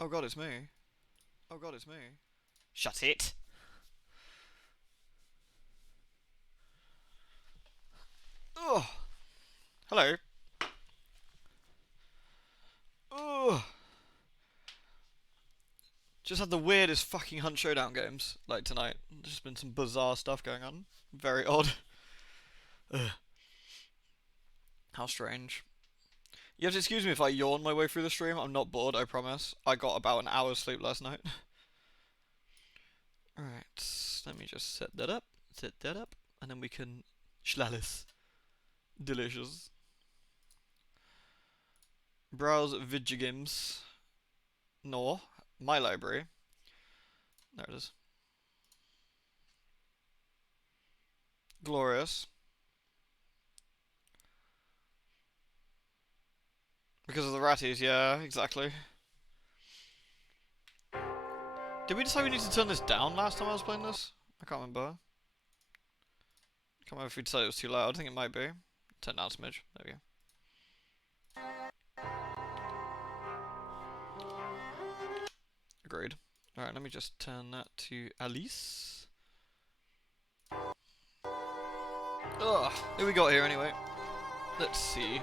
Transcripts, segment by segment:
Oh god, it's me. Oh god, it's me. Shut it! Oh, hello. Oh, just had the weirdest fucking Hunt Showdown games, like tonight. There's just been some bizarre stuff going on. Very odd. Ugh. How strange. You have to excuse me if I yawn my way through the stream. I'm not bored, I promise. I got about an hour's sleep last night. Alright, let me just set that up. And then we can schlalis. Delicious. Browse video games. No, my library. There it is. Glorious. Because of the ratties, yeah, exactly. Did we decide we need to turn this down last time I was playing this? I can't remember. Can't remember if we decided it was too loud. I think it might be. Turn down a smidge. There we go. Agreed. Alright, let me just turn that to Alice. Ugh, who we got here anyway? Let's see.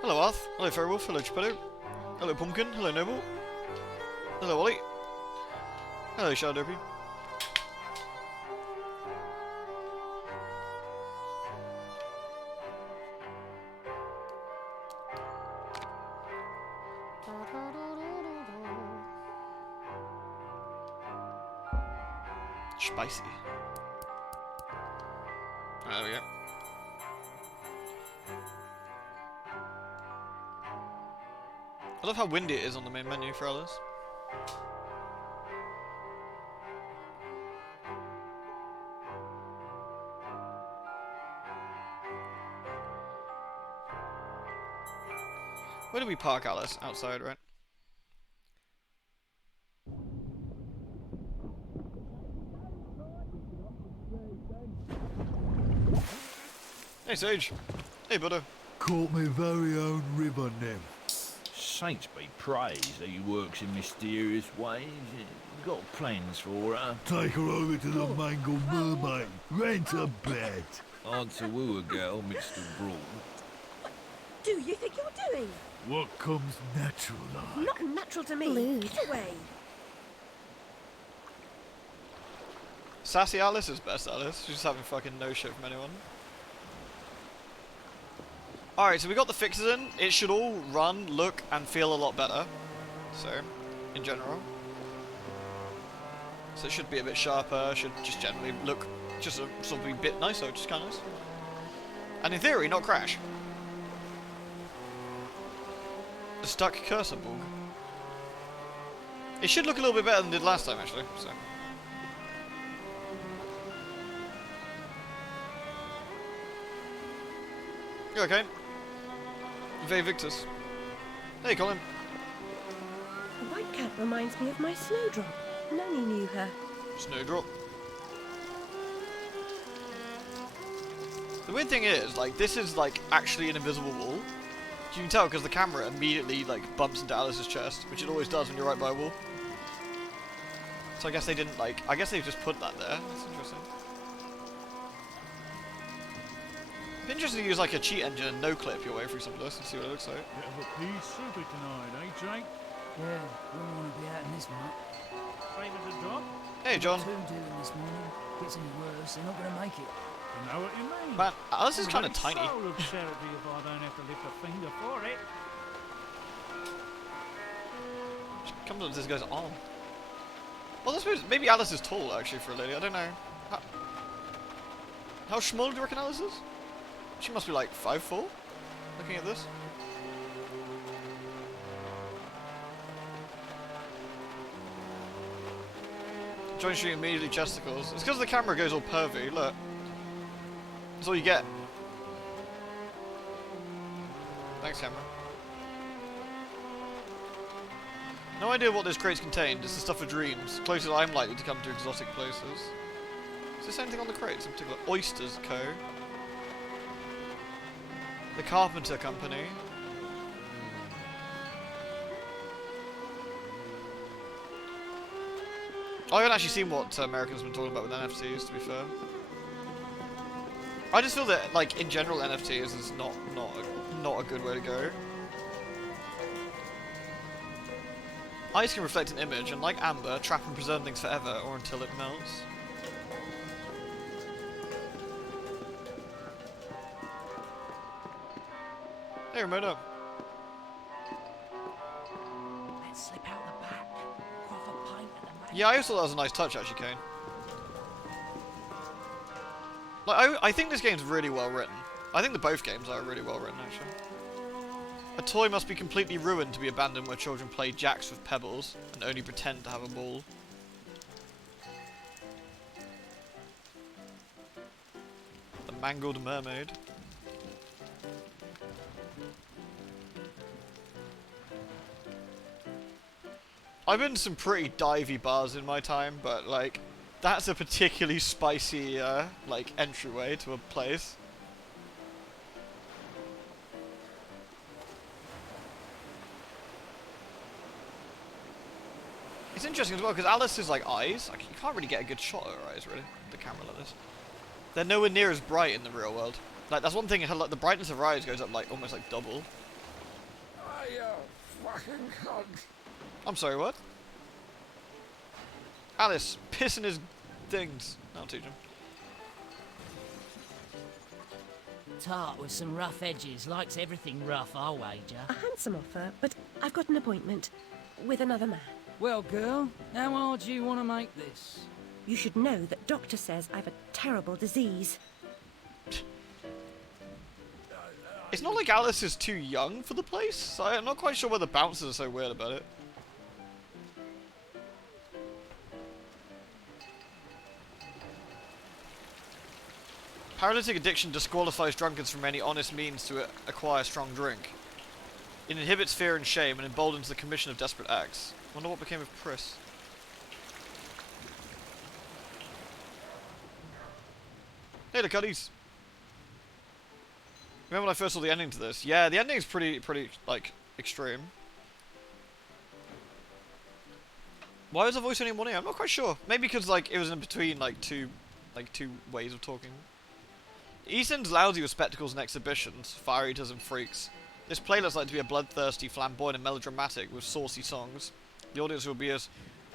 Hello Arth. Hello Fairwolf. Hello Chipetto. Hello Pumpkin. Hello Noble. Hello Ollie. Hello Shadow Dopey. Spicy. There we go. I love how windy it is on the main menu for Alice. Where do we park Alice? Outside, right? Hey Sage. Hey Buddha. Caught me very own river nymph. Saints be praised that he works in mysterious ways. You got plans for her? Take her over to the Mangled Mermaid. Rent a bed. Hard to woo a girl mixed abroad. What do you think you're doing? What comes natural like? Not natural to me. Lewd. Get away. Sassy Alice is best Alice. She's just having fucking no shit from anyone. Alright, so we got the fixes in. It should all run, look, and feel a lot better. So, in general. So it should be a bit sharper, should just generally look just a sort of a bit nicer, which is kind of nice. And in theory, not crash. The stuck cursor bug. It should look a little bit better than it did last time, actually. So. You okay? Ve Victus. Hey, Colin. The white cat reminds me of my snowdrop. Noni knew her. Snowdrop. The weird thing is, like, this is, like, actually an invisible wall. You can tell because the camera immediately, like, bumps into Alice's chest, which it always does when you're right by a wall. So I guess they didn't, like, I guess they just put that there. That's interesting. It'd be interesting to use, like, a cheat engine and no-clip your way through some of this and see what it looks like. Bit of a pea super tonight, eh, Jake? Yeah, wouldn't want to be out in this much. Favours a drop? Hey, John. Two doing this morning. Gets any worse, they're not going to make it. You know what you mean. Man, Alice is kind of Great tiny. soul of charity if I don't have to lift a finger for it. She comes up to this guy's arm. Well, I suppose maybe Alice is tall, actually, for a lady. I don't know. How small do you reckon Alice is? She must be like 5'4", looking at this. Joint shooting immediately chesticles. It's because the camera goes all pervy, look. That's all you get. Thanks, camera. No idea what this crate's contained. It's the stuff of dreams. Closest I'm likely to come to exotic places. Is there anything on the crates in particular? Oysters Co. The Carpenter Company. I haven't actually seen what Americans have been talking about with NFTs, to be fair. I just feel that, like, in general, NFTs is not a good way to go. Ice can reflect an image, and like amber, trap and preserve things forever, or until it melts. Hey, Ramona. Let's slip out the back. Quaff a pint at the main. Yeah, I also thought that was a nice touch, actually, Kane. Like, I think this game's really well written. I think both games are really well written, actually. A toy must be completely ruined to be abandoned where children play jacks with pebbles and only pretend to have a ball. The mangled mermaid. I've been to some pretty divey bars in my time, but like, that's a particularly spicy, like, entryway to a place. It's interesting as well, because Alice's, like, eyes, like, you can't really get a good shot of her eyes, really, with the camera like this. They're nowhere near as bright in the real world. Like, that's one thing, her, like, the brightness of her eyes goes up, like, almost, like, double. Fucking cunt. I'm sorry, what? Alice, piss in his things. I'll teach him. Tart with some rough edges. Likes everything rough, I'll wager. A handsome offer, but I've got an appointment with another man. Well, girl, how hard do you want to make this? You should know that doctor says I've a terrible disease. It's not like Alice is too young for the place, so I'm not quite sure why the bouncers are so weird about it. Paralytic addiction disqualifies drunkards from any honest means to acquire strong drink. It inhibits fear and shame and emboldens the commission of desperate acts. Wonder what became of Pris. Hey, the Cuddies. Remember when I first saw the ending to this? Yeah, the ending's pretty, like, extreme. Why was the voice only in one ear? I'm not quite sure. Maybe because, like, it was in between, like, two ways of talking. Easton's lousy with spectacles and exhibitions, fire eaters and freaks. This play looks like to be a bloodthirsty, flamboyant and melodramatic with saucy songs. The audience will be as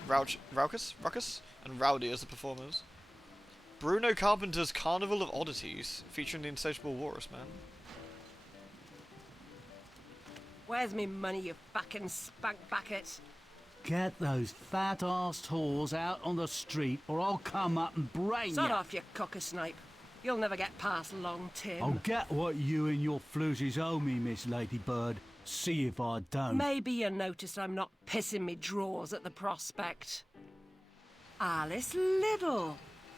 raucous and rowdy as the performers. Bruno Carpenter's Carnival of Oddities, featuring the insatiable walrus man. Where's me money, you fucking spunk bucket? Get those fat-assed whores out on the street or I'll come up and brain Sod you. off, you cocker-snipe. You'll never get past Long Tim. I'll get what you and your floozies owe me, Miss Ladybird. See if I don't. Maybe you noticed I'm not pissing me drawers at the prospect. Alice Liddell,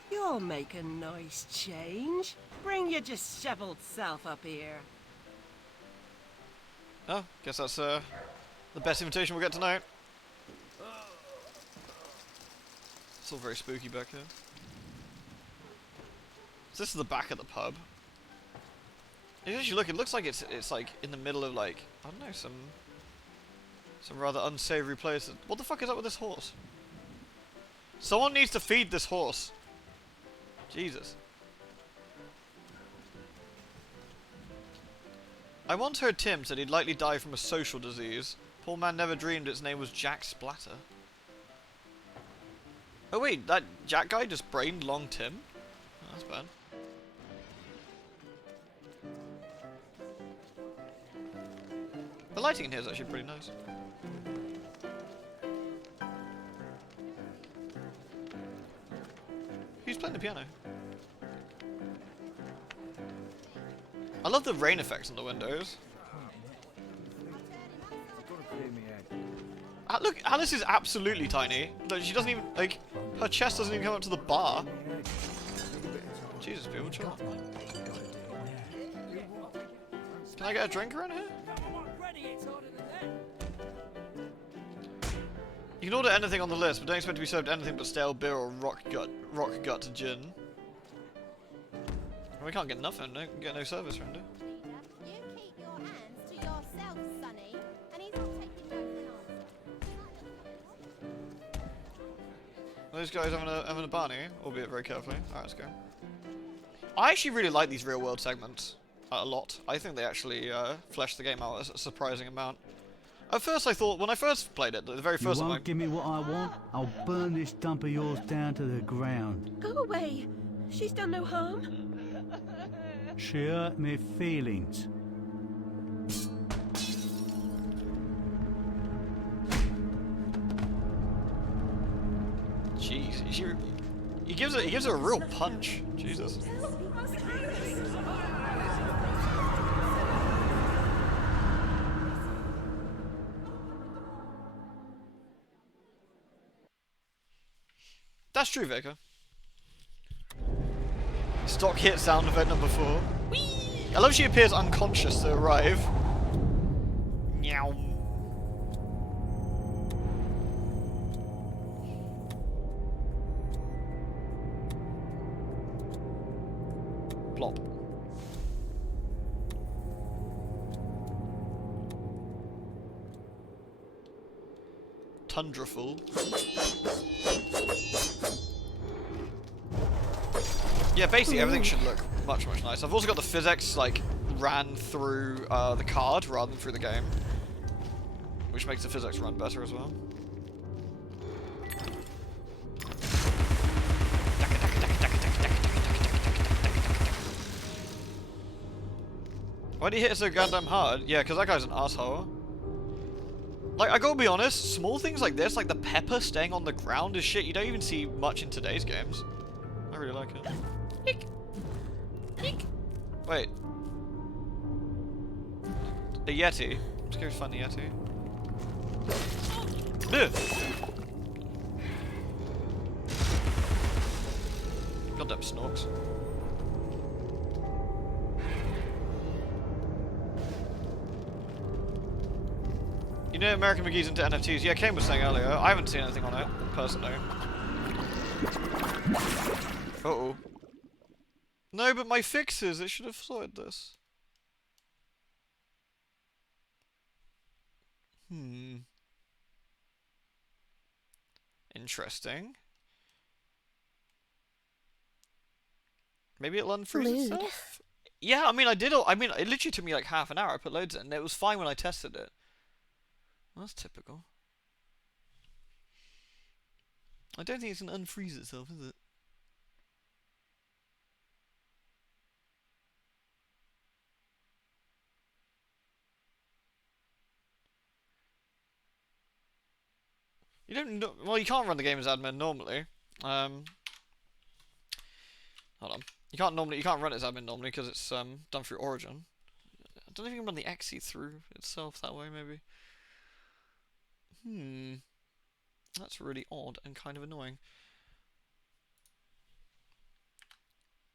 you'll make a nice change. Bring your dishevelled self up here. Oh, guess that's the best invitation we'll get tonight. It's all very spooky back here. So this is the back of the pub. As you look, it looks like it's like in the middle of, like, I don't know, some rather unsavory places. What the fuck is up with this horse? Someone needs to feed this horse. Jesus. I once heard Tim said he'd likely die from a social disease. Poor man never dreamed its name was Jack Splatter. Oh wait, that Jack guy just brained Long Tim? Oh, that's bad. The lighting in here is actually pretty nice. Who's playing the piano? I love the rain effects on the windows. Look, Alice is absolutely tiny. Look, she doesn't even, like, her chest doesn't even come up to the bar. Jesus, people, chill. Can I get a drink around here? You can order anything on the list, but don't expect to be served anything but stale beer or rock gut gin. We can't get nothing, no, get no service around here. You keep your hands to yourself, Sonny, and he's not taking no for an answer. Are these guys having a Barney? Albeit very carefully. Alright, let's go. I actually really like these real world segments. A lot. I think they actually flesh the game out a surprising amount. At first I thought, when I first played it, the very You first time won't give me what I want, I'll burn this dump of yours down to the ground. Go away. She's done no harm. She hurt me feelings. Jeez, he gives it a real punch. Jesus. That's true, Vega. Stock hit sound event number 4. Whee! I love she appears unconscious to arrive. Meow. Plop. Tundraful. Yeah, basically everything should look much nicer. I've also got the physics like ran through the card rather than through the game, which makes the physics run better as well. Why did he hit it so goddamn hard? Yeah, because that guy's an asshole. Like, I gotta be honest, small things like this, like the pepper staying on the ground, is shit you don't even see much in today's games. I really like it. Eek. Eek. Wait. A Yeti. I'm scared to find the Yeti. Ugh. Goddamn snorks. You know American Mcgee's into NFTs? Yeah, Kane was saying earlier. I haven't seen anything on it, personally. Uh-oh. No, but my fixes, it should have sorted this. Interesting. Maybe it'll unfreeze itself? Yeah, I mean, it literally took me like half an hour. I put loads in, and it was fine when I tested it. Well, that's typical. I don't think it's gonna unfreeze itself, is it? You don't know, well, you can't run the game as admin normally. Hold on. You can't run it as admin normally because it's done through Origin. I don't know if you can run the exe through itself that way, maybe. That's really odd and kind of annoying.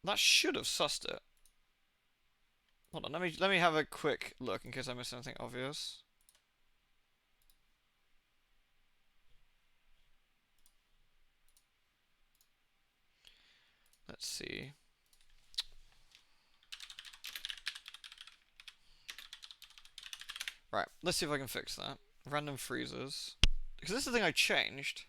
That should have sussed it. Hold on, let me have a quick look in case I missed anything obvious. Let's see. Right, let's see if I can fix that. Random freezes. Because this is the thing I changed.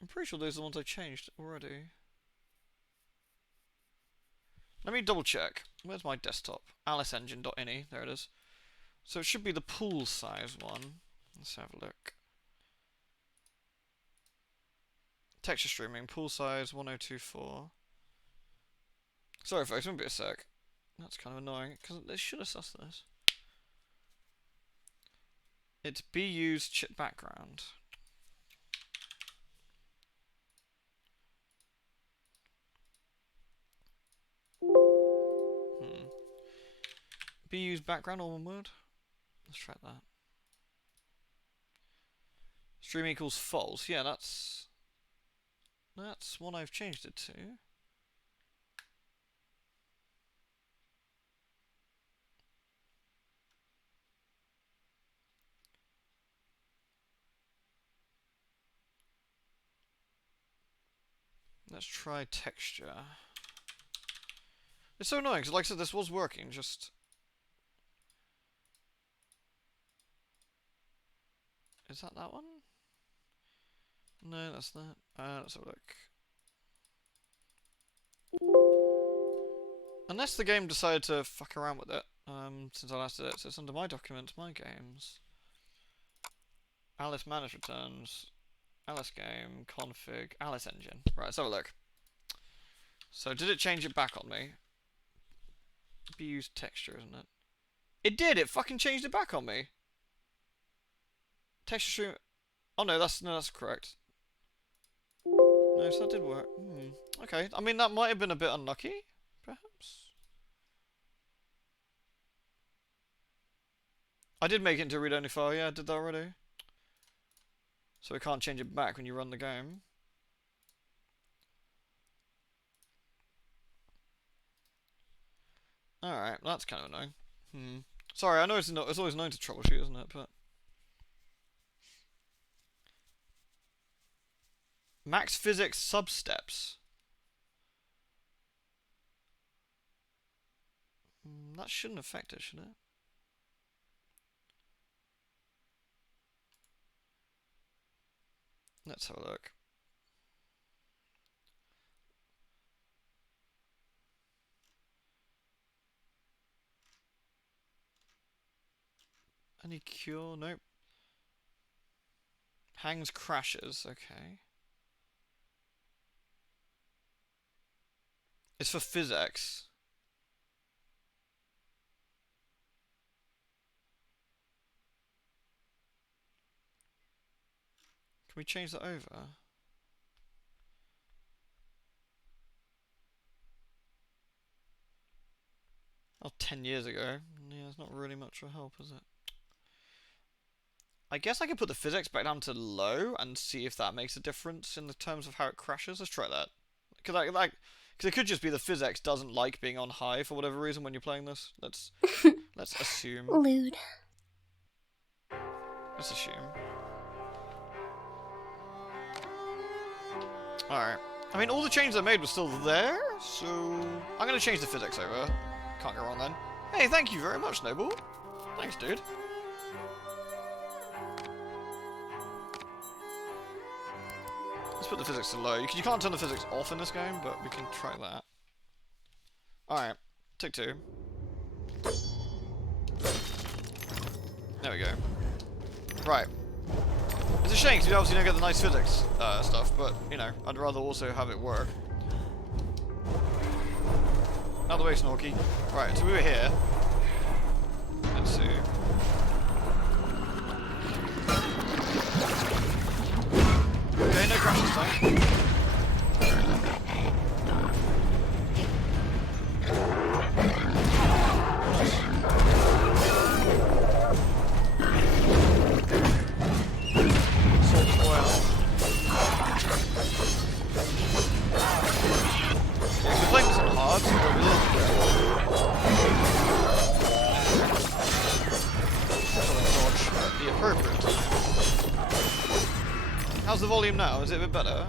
I'm pretty sure those are the ones I changed already. Let me double check. Where's my desktop? AliceEngine.ini. There it is. So it should be the pool size one. Let's have a look. Texture streaming, pool size 1024. Sorry folks, it won't be a sec. That's kind of annoying, because they should have sussed this. It's BU's chip background. BU's background, all one word. Let's try that. Stream equals false. Yeah, that's what I've changed it to. Let's try texture. It's so annoying because, like I said, this was working. Just Is that that one? No, that's that. Let's have a look. Unless the game decided to fuck around with it, since I last did it. So it's under my documents, my games. Alice Manage Returns. Alice Game, Config, Alice Engine. Right, let's have a look. So did it change it back on me? Be used texture, isn't it? It did! It fucking changed it back on me! Texture stream... Oh no, that's correct. No, so that did work. Okay, I mean that might have been a bit unlucky, perhaps. I did make it into a read-only file, yeah, I did that already. So we can't change it back when you run the game. Alright, that's kind of annoying. Sorry, I know it's always annoying to troubleshoot, isn't it? But max physics substeps. That shouldn't affect it, should it? Let's have a look. Any cure? Nope. Hangs crashes, okay. It's for physics. Can we change that over? Oh, 10 years ago. Yeah, it's not really much of a help, is it? I guess I could put the physics back down to low and see if that makes a difference in the terms of how it crashes. Let's try that. Because it could just be the physics doesn't like being on high for whatever reason when you're playing this. Let's assume. Lewd. Let's assume. Alright. I mean, all the changes I made were still there, so I'm going to change the physics over. Can't go wrong then. Hey, thank you very much, Noble. Thanks, dude. Let's put the physics to low. You can't turn the physics off in this game, but we can try that. Alright, take 2. There we go. Right. It's a shame because you obviously don't get the nice physics stuff, but, you know, I'd rather also have it work. Out of the way, Snorky. Right, so we were here. Let's see. Okay, no crashes this time. Salt oil. Yeah, we're playing this on hard, so we're a little bit careful. Dodge the appropriate time. How's the volume now? Is it a bit better?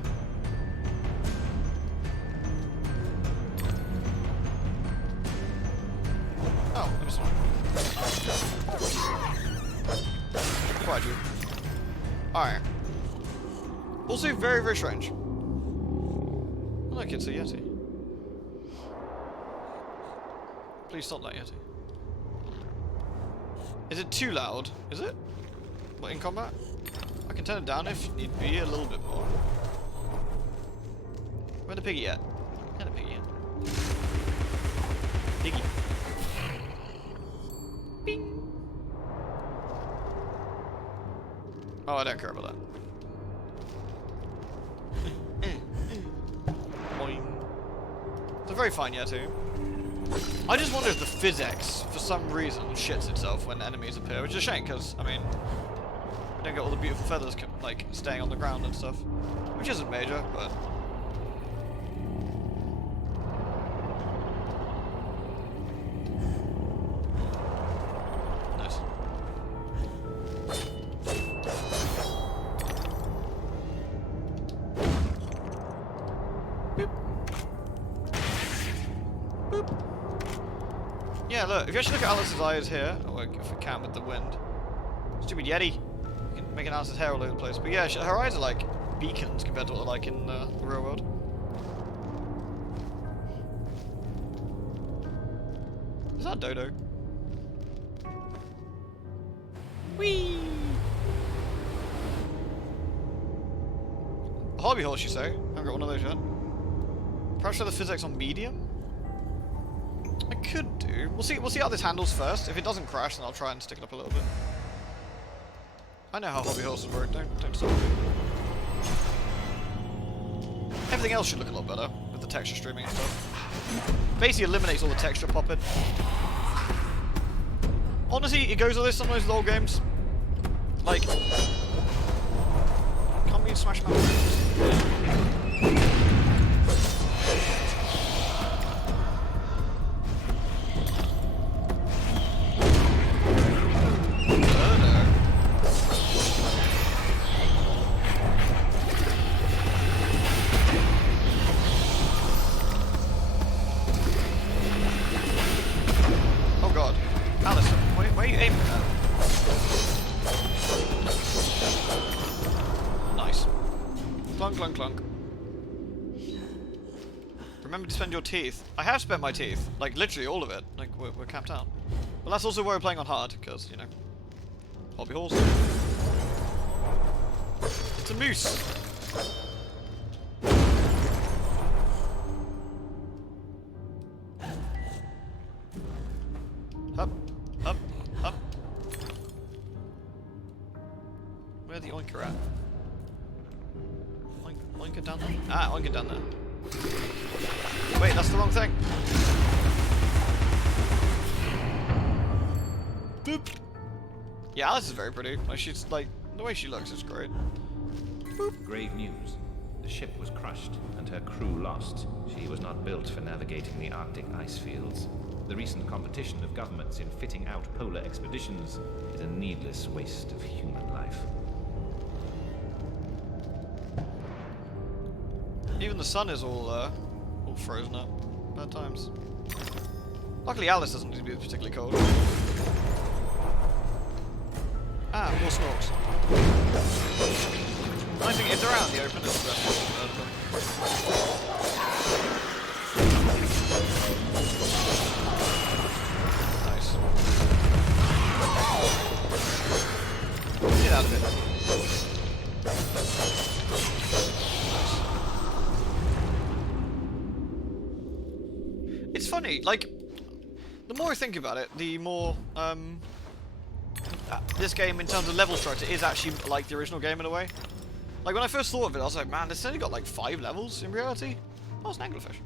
Oh, let me see. Quite you. Alright. Also very, very strange. Look, it's a Yeti. Please stop that Yeti. Is it too loud? Is it? What, in combat? I can turn it down if need be a little bit more. Where the piggy at? Where the piggy at? Piggy. Bing. Oh, I don't care about that. Boing. It's a very fine Yeti. I just wonder if the physics, for some reason, shits itself when enemies appear, which is a shame, because, I mean, you don't get all the beautiful feathers, like, staying on the ground and stuff. Which isn't major, but... Nice. Boop. Boop. Yeah, look, if you actually look at Alice's eyes here, oh, if we can with the wind. Stupid Yeti. Fucking making Alice's hair all over the place. But yeah, her eyes are like beacons compared to what they're like in the real world. Is that Dodo? Whee! A hobby horse, you say? I haven't got one of those yet. Perhaps try the physics on medium? I could do. We'll see how this handles first. If it doesn't crash, then I'll try and stick it up a little bit. I know how hobby horses work, don't stop. Everything else should look a lot better with the texture streaming and stuff. Basically eliminates all the texture popping. Honestly, it goes like this sometimes with old games. Like, can't we smash my Oh god. Alice, where are you aiming at? Nice. Clunk, clunk, clunk. Remember to spend your teeth. I have spent my teeth. Like, literally all of it. Like, we're camped out. But that's also why we're playing on hard, because, you know, hobby horse. It's a moose. Up, up, up. Where's the oinker at? Oinker down there? Ah, oinker down there. Wait, that's the wrong thing. Boop. Yeah, Alice is very pretty. Like, she's like, the way she looks is great. Boop. Grave news. The ship was crushed and her crew lost. She was not built for navigating the Arctic ice fields. The recent competition of governments in fitting out polar expeditions is a needless waste of human life. Even the sun is all frozen up. Bad times. Luckily Alice doesn't need to be particularly cold. Ah, more snorks. Nice thing, if they're out in the open, it's the best way to nice. Get out of it. It's funny, like, the more I think about it, the more, this game, in terms of level structure, is actually like the original game in a way. Like, when I first thought of it, I was like, man, this only got like 5 levels in reality. Oh, it's an anglerfish.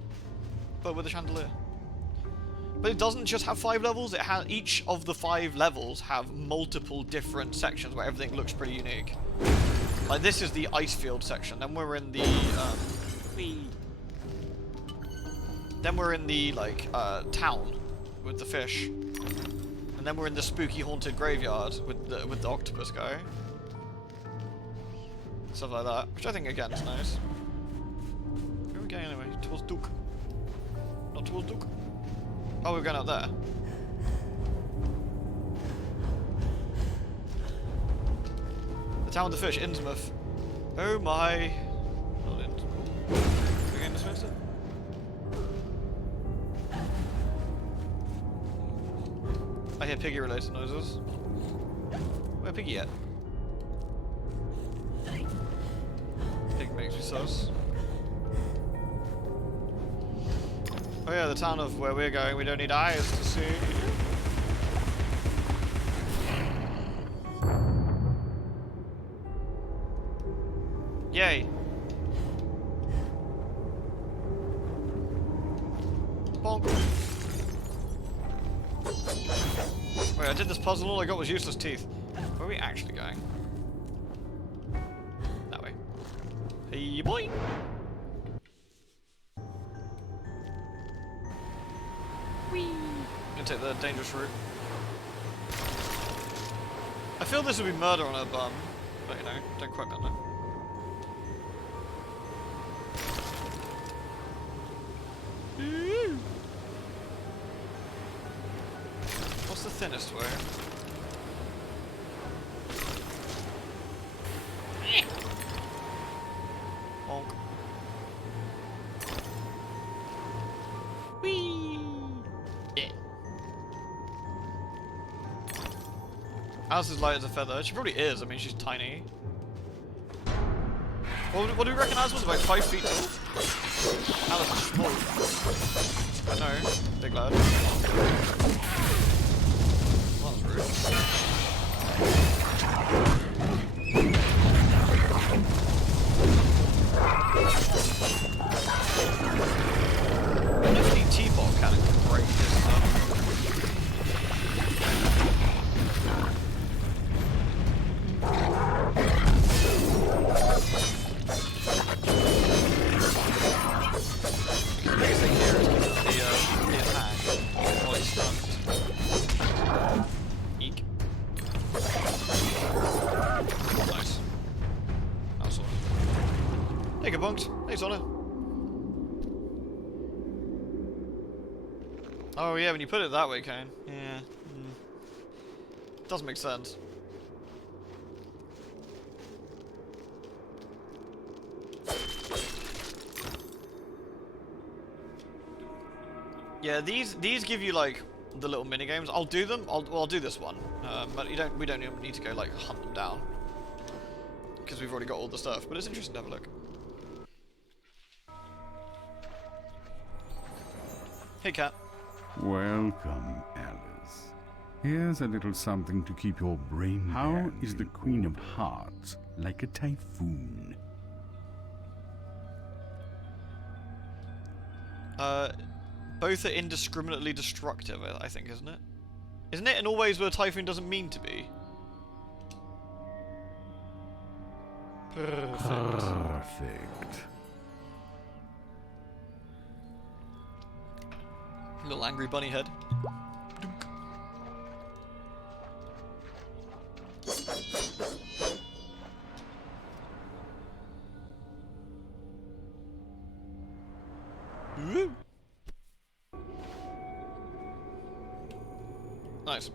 But with a chandelier. But it doesn't just have 5 levels, it has, each of the 5 levels have multiple different sections where everything looks pretty unique. Like, this is the ice field section, then we're in the, then we're in the, like, town with the fish. And then we're in the spooky haunted graveyard with the octopus guy. Stuff like that, which I think, again, is nice. Where are we going anyway? Towards Duke. Not towards Duke. Oh, we're going out there. The town with the fish, Innsmouth. Oh my... Not Innsmouth. We're going to Smithson? I hear piggy-related noises. Where Piggy at? Pig makes me sus. Oh yeah, the town of where we're going, we don't need eyes to see. Yay. Bonk. Wait, I did this puzzle and all I got was useless teeth. Where are we actually going? That way. Hey boy! Whee! Gonna take the dangerous route. I feel this would be murder on her bum, but you know, don't quite get that. What's the thinnest way? Alice is light as a feather. She probably is. I mean, she's tiny. What do we reckon Alice was? About 5 feet tall? Alice is small. I know. Big lad. Well, that was rude. Definitely T-ball cannon can break this stuff. The biggest thing here is the attack while he's stunned. Eek. Nice. That's all. Take a bunks. Hey, Sona. Oh yeah, when you put it that way, Kane. Yeah. Doesn't make sense. Yeah, these give you like the little mini games. I'll do them. I'll do this one. But we don't even need to go like hunt them down because we've already got all the stuff. But it's interesting to have a look. Hey, cat. Welcome, Alice. Here's a little something to keep your brain. How is the Queen of Hearts like a typhoon? Both are indiscriminately destructive, I think, isn't it? Isn't it in all ways where a typhoon doesn't mean to be? Perfect. Little angry bunny head. Woo. Nice.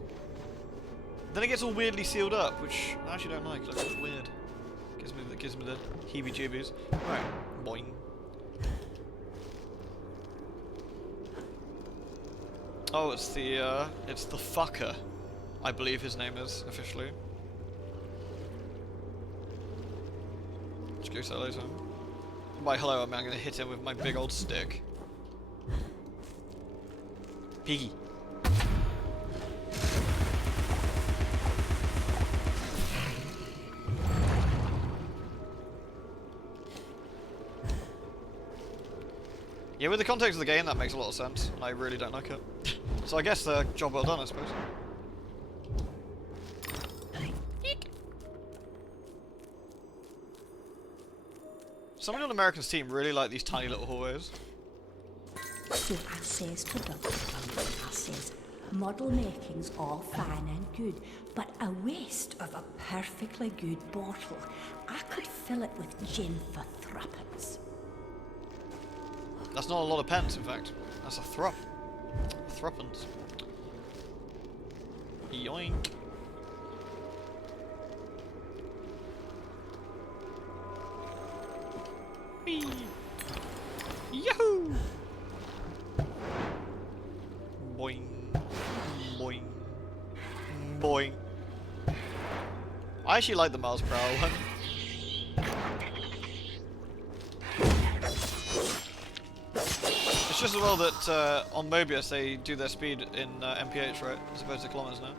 Then it gets all weirdly sealed up, which I actually don't like. That's weird. Gives me the heebie-jeebies. Right, boing. Oh, it's the fucker, I believe his name is officially. Just go say hello to him. By hello, I mean I'm gonna hit him with my big old stick. Piggy. Yeah, with the context of the game, that makes a lot of sense, and I really don't like it. So I guess job well done, I suppose. Somebody on American's team really like these tiny little hallways. So I says to them, I says, model making's all fine and good, but a waste of a perfectly good bottle. I could fill it with gin for threepence. That's not a lot of pence, in fact. That's a thrup. Threepence. Yoink. Whee! Yahoo! Boing. Boing. Boing. I actually like the miles per hour one. It's just as well that on Mobius they do their speed in MPH, right? As opposed to kilometers now.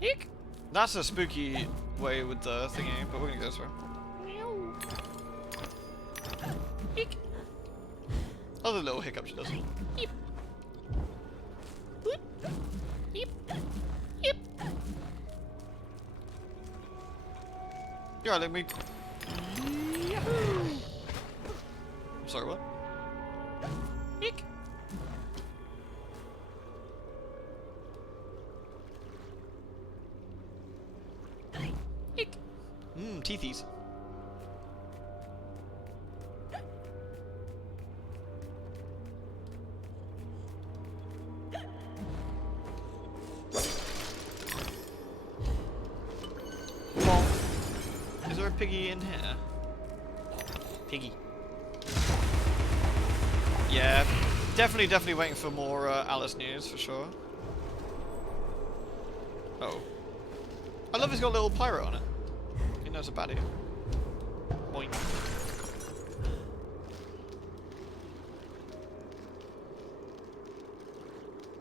Eek! That's a spooky way with the thingy, but we're gonna go this way. Eek! Other little hiccup she does. Eep! Boop! Eep! Eep! Yeah, let me. Yahoo! I'm sorry, what? Eek! Eek! Teethies. Is there a piggy in here? Piggy. Yeah, definitely waiting for more Alice news, for sure. Oh. I love he's got a little pirate on it. He knows a baddie. Boing.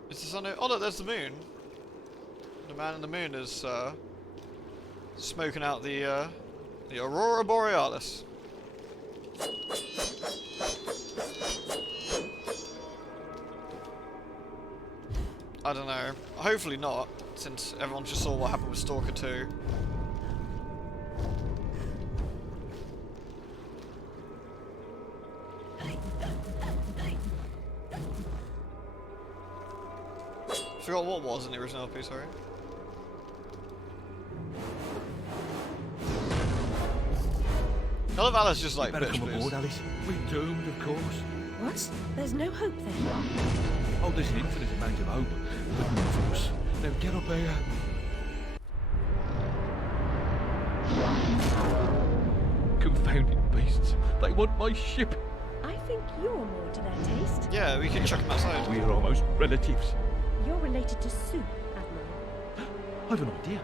Is the sun? Oh look, there's the moon. The man in the moon is smoking out the aurora borealis. I don't know. Hopefully not, since everyone just saw what happened with Stalker 2. Forgot what was in the original LP, sorry. I love Alice just like, Better bitch, come please. aboard, Alice. We're doomed, of course. What? There's no hope then? Oh, there's an infinite amount of hope, but none for us. Now get up here. Confounded beasts. They want my ship. I think you're more to their taste. Yeah, we can chuck him outside. We're almost relatives. You're related to Soup, Admiral. I've an idea.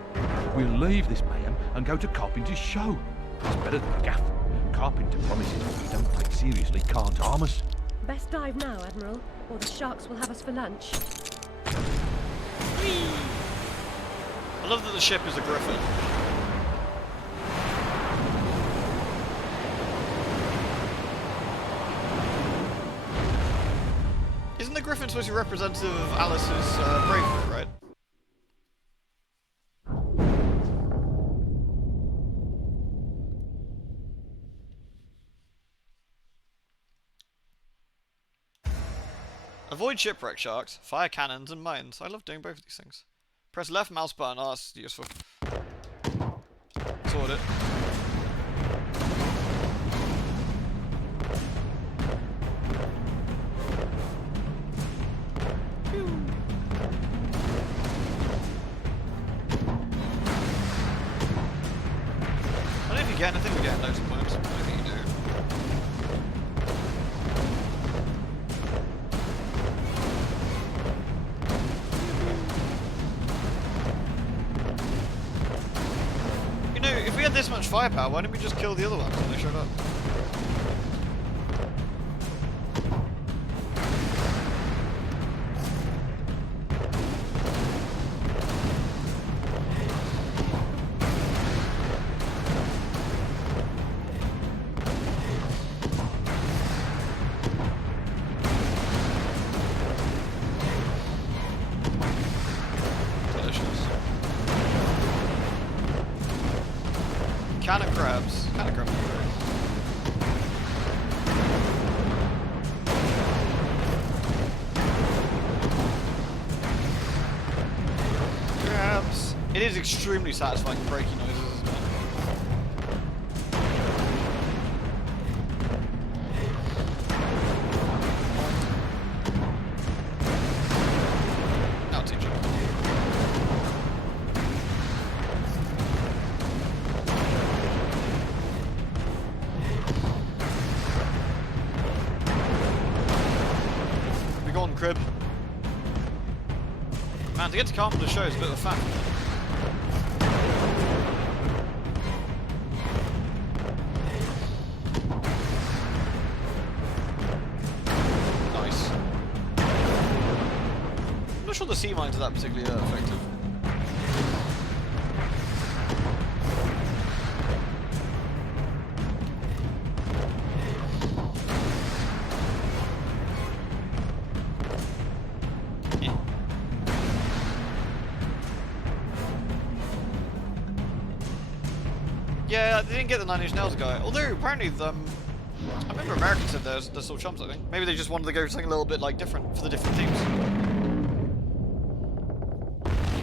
We'll leave this mayhem and go to Carpenter's show. It's better than Gaff. Carpenter promises what we don't take seriously can't harm us. Best dive now, Admiral, or the sharks will have us for lunch. I love that the ship is a griffin. Isn't the griffin supposed to be representative of Alice's bravery, right? Avoid shipwreck sharks, fire cannons, and mines. I love doing both of these things. Press left mouse button. Oh, that's useful. Sort it. I don't know if you get anything, we get loads of points. I don't think you do. You know, if we had this much firepower, why didn't we just kill the other ones when they showed up? Can of crabs. Can of crabs. Crabs. It is extremely satisfying breaking noises, isn't it? Now teach it. Be gone, crib. Man, to get to Carpenter's show is a bit of a fact. Nice. I'm not sure the sea mines are that particularly effective. Yeah, they didn't get the Nine Inch Nails guy. Although apparently, I remember Americans said they're still chums. I think maybe they just wanted to go something a little bit like different for the different themes.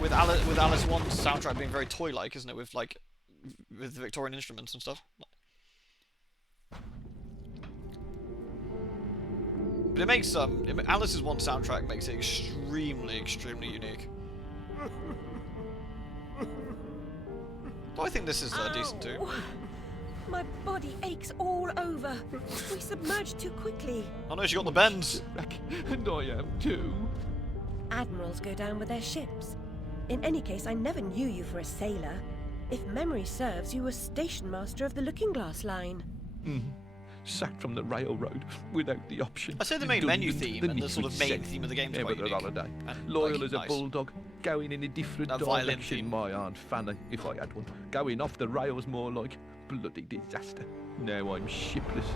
With Alice 1's soundtrack being very toy-like, isn't it? With with Victorian instruments and stuff. But it makes Alice's 1 soundtrack makes it extremely unique. Though I think this is decent too. My body aches all over. We submerged too quickly. Oh no, she got the bends. And I am too. Admirals go down with their ships. In any case, I never knew you for a sailor. If memory serves, you were station master of the Looking Glass line. Sacked from the railroad without the option. I say the main menu Redundant, theme and the sort of main set. theme of the game is Never quite on unique. holiday. And, Loyal like, as a nice. bulldog, going in a different That violin direction. theme. My Aunt Fanny, if I had one. Going off the rails more like bloody disaster. Now I'm shipless.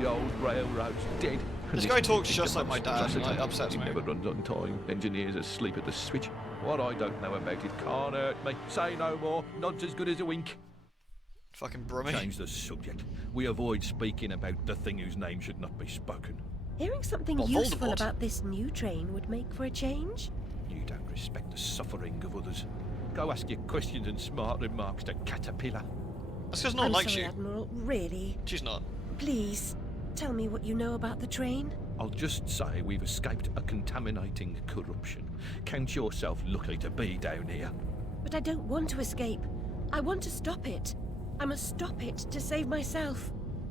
The old railroad's dead. And This guy talks is just a like my dad, and monstrosity. it upsets He me. never runs on time. Engineers asleep at the switch. What I don't know about it can't hurt me. Say no more. Nod's as good as a wink. Fucking brummy. Change the subject. We avoid speaking about the thing whose name should not be spoken. Hearing something Well, useful Voldemort. about this new train would make for a change. You don't respect the suffering of others. Go ask your questions and smart remarks to Caterpillar. That's because no one I'm likes sorry, you. Admiral, really. She's not. Please, tell me what you know about the train. I'll just say we've escaped a contaminating corruption. Count yourself lucky to be down here. But I don't want to escape. I want to stop it. I must stop it to save myself.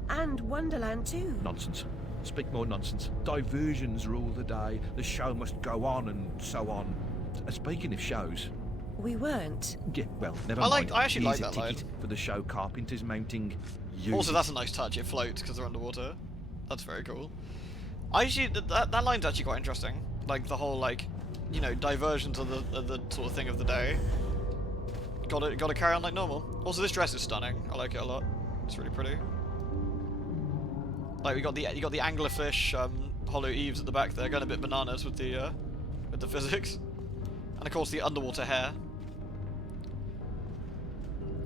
And Wonderland too. Nonsense. Speak more nonsense. Diversions rule the day. The show must go on and so on. Speaking of shows... We weren't. Yeah, well, never I mind. actually like Here's that a ticket for the show Carpenter's mounting. Use Also, it. that's a nice touch. It floats because they're underwater. That's very cool. I actually that line's actually quite interesting. Like the whole you know, diversions of the sort of thing of the day. Gotta carry on like normal. Also, this dress is stunning. I like it a lot. It's really pretty. Like you got the anglerfish hollow eaves at the back there, going a bit bananas with the physics, and of course the underwater hair.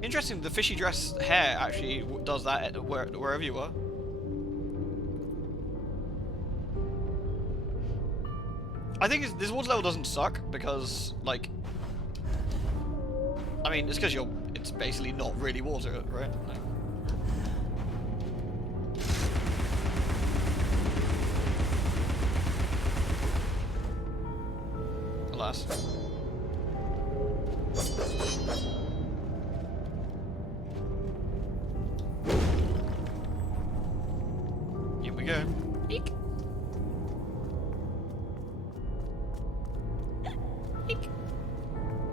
Interesting, the fishy dress hair actually does that wherever you are. I think this water level doesn't suck because, like, I mean, it's because it's basically not really water, right? Like, alas. Here we go. Eek. Eek.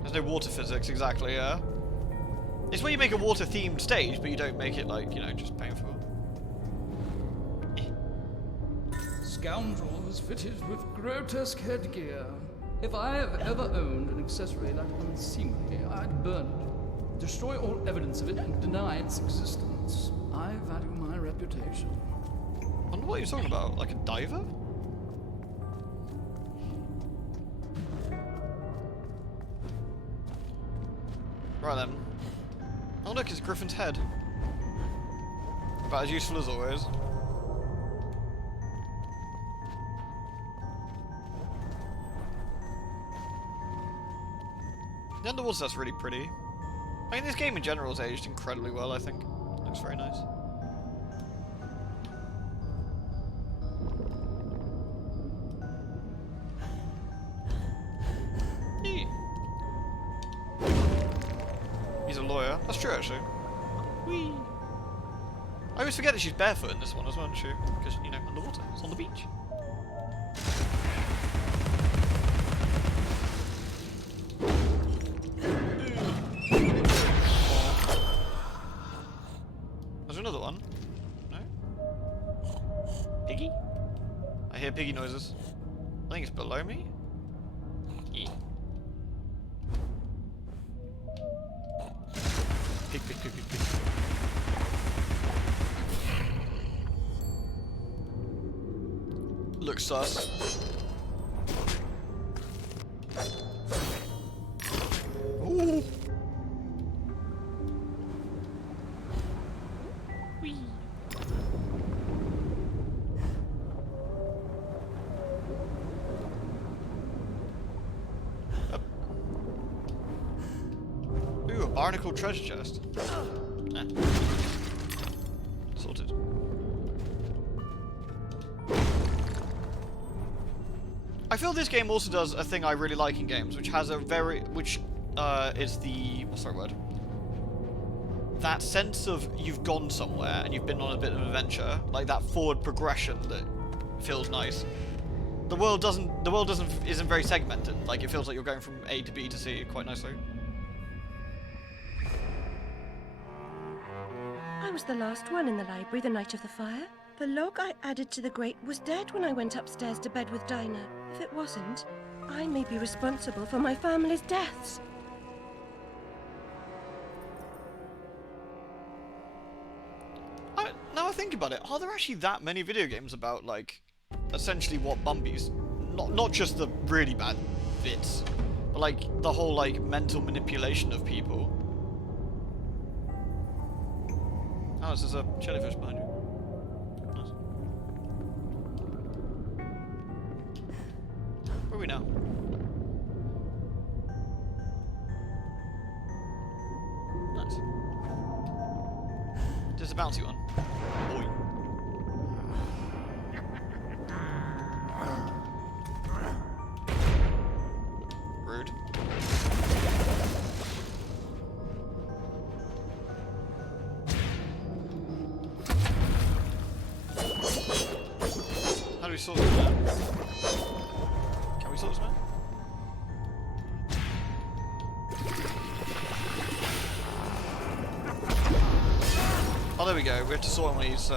There's no water physics, exactly, yeah. It's where you make a water-themed stage, but you don't make it, like, you know, just painful. Scoundrels fitted with grotesque headgear. If I have ever owned an accessory that unseemly, I'd burn it, destroy all evidence of it, and deny its existence. I value my reputation. I wonder what you're talking about, like a diver? Right then. Oh look, it's Griffin's head. About as useful as always. The underwater stuff's really pretty. I mean, this game in general has aged incredibly well, I think. Looks very nice. Eee. He's a lawyer. That's true, actually. Whee! I always forget that she's barefoot in this one as well, isn't she? Because, you know, underwater. It's on the beach. There's another one. No? Piggy? I hear piggy noises. I think it's below me. Yeah. Pig, pig, pig, pig, pig. Looks sus. Ooh. Whee. Ooh, a barnacle treasure chest. Ah. Sorted. I feel this game also does a thing I really like in games, which has a is the, what's the right word? That sense of you've gone somewhere and you've been on a bit of an adventure, like that forward progression that feels nice. the world isn't very segmented. Like, it feels like you're going from A to B to C quite nicely. I was the last one in the library the night of the fire. The log I added to the grate was dead when I went upstairs to bed with Dinah. If it wasn't, I may be responsible for my family's deaths. Now I think about it, are there actually that many video games about, like, essentially what Bumby's... Not just the really bad bits, but, like, the whole, like, mental manipulation of people. Oh, there's a jellyfish behind you. Nice. Where are we now? Nice. There's a bouncy one. Boy. Rude. How do we sort this man? Can we sort this man? Oh, there we go. We have to sort one of these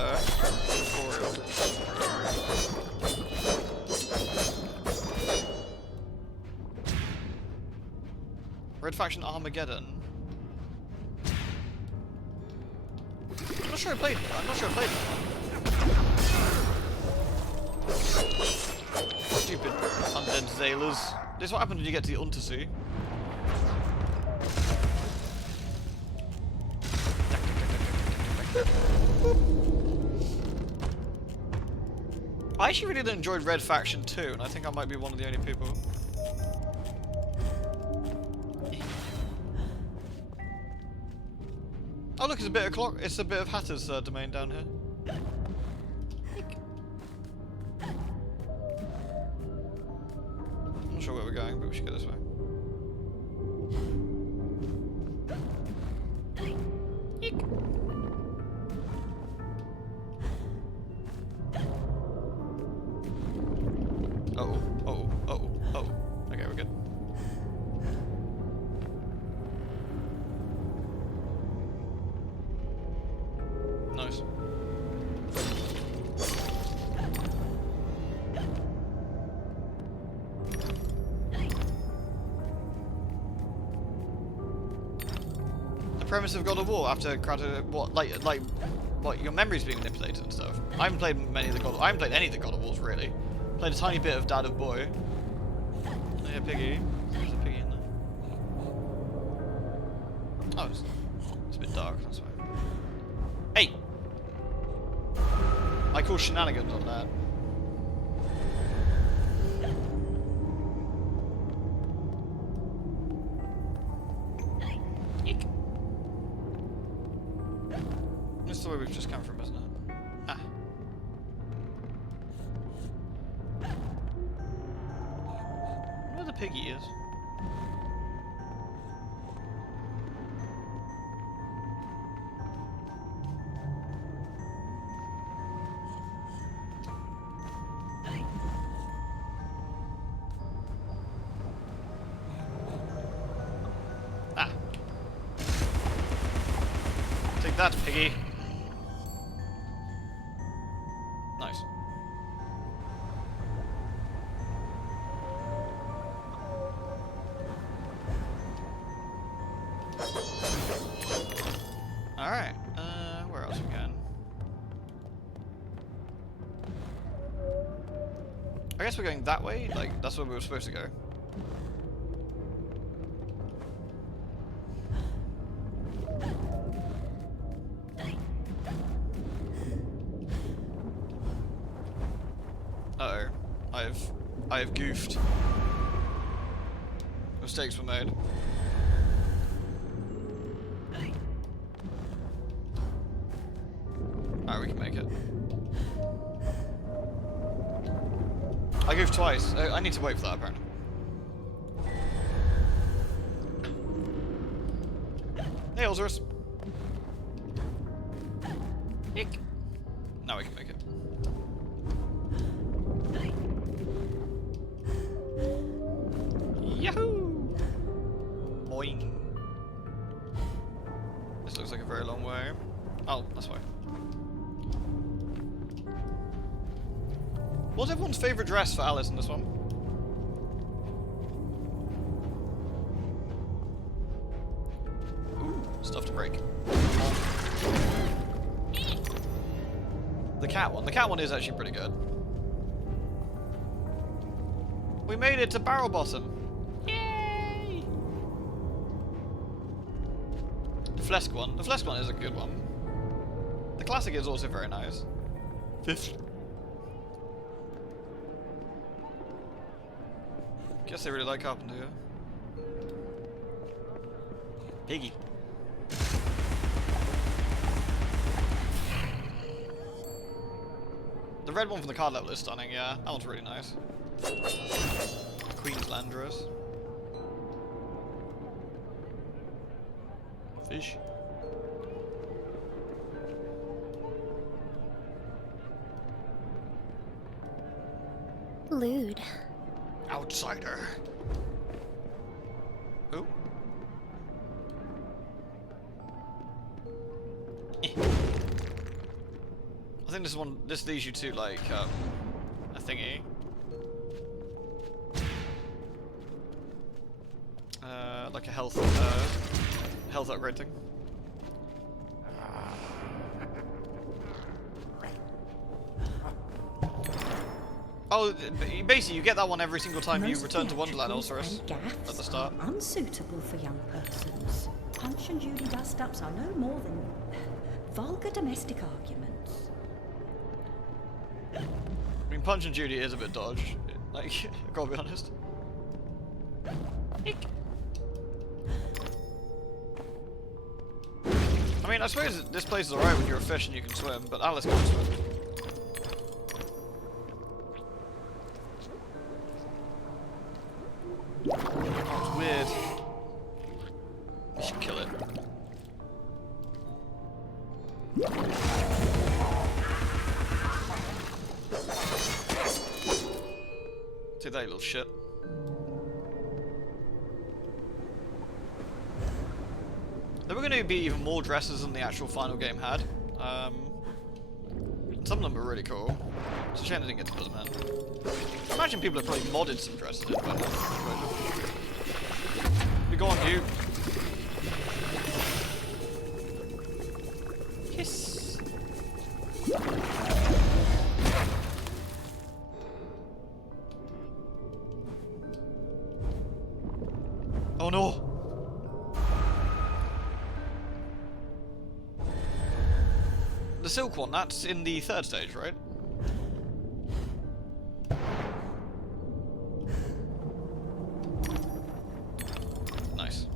Red Faction Armageddon. I'm not sure I played that one. Stupid undead sailors. This is what happens when you get to the Untersea. I actually really enjoyed Red Faction 2, and I think I might be one of the only people. Oh look, it's a bit of Hatter's domain down here. I'm not sure where we're going, but we should go this way. Okay, we're good. Nice. The premise of God of War after what your memory's being manipulated and stuff. I haven't played any of the God of Wars really. Played a tiny bit of Dad of Boy. Oh yeah, piggy. There's a piggy in there. Oh, it's a bit dark, that's why. Hey! I call shenanigans on that. This is the way we've just come from, isn't it? Ah. Where the piggy is? Ah. Take that, piggy. Nice. Alright, where else are we going? I guess we're going that way? Like, that's where we were supposed to go. Uh-oh. I have goofed. Mistakes were made. Alright, we can make it. I goofed twice. I need to wait for that, apparently. Hey, Ozorus. Ick. Now we can make it. looks like a very long way. Oh, that's why. What's everyone's favourite dress for Alice in this one? Ooh, stuff to break. The cat one. The cat one is actually pretty good. We made it to Barrel Bottom. Yay! The Flesk one. The Flesk one is a good one. The classic is also very nice. Fifth. Guess they really like Carpenter here. Piggy. The red one from the card level is stunning, yeah. That one's really nice. Queensland dress. Fish. Lewd. Outsider. Who? I think this leads you to like a thingy. Like a health upgrade thing. Oh, basically you get that one every single time you return to Wonderland, Osiris, at the start. Unsuitable for young persons. Punch and Judy dust-ups are no more than vulgar domestic arguments. I mean, Punch and Judy is a bit dodge. Like, I gotta be honest. I mean, I suppose this place is alright when you're a fish and you can swim, but Alice can't swim. Oh, it's weird. We should kill it. Take that, you little shit. There were going to be even more dresses than the actual final game had. Some of them were really cool. It's a shame I didn't get to put them in. I imagine people have probably modded some dresses in by now. Be gone, you. Kiss. Oh no! The silk one, that's in the third stage, right? Nice.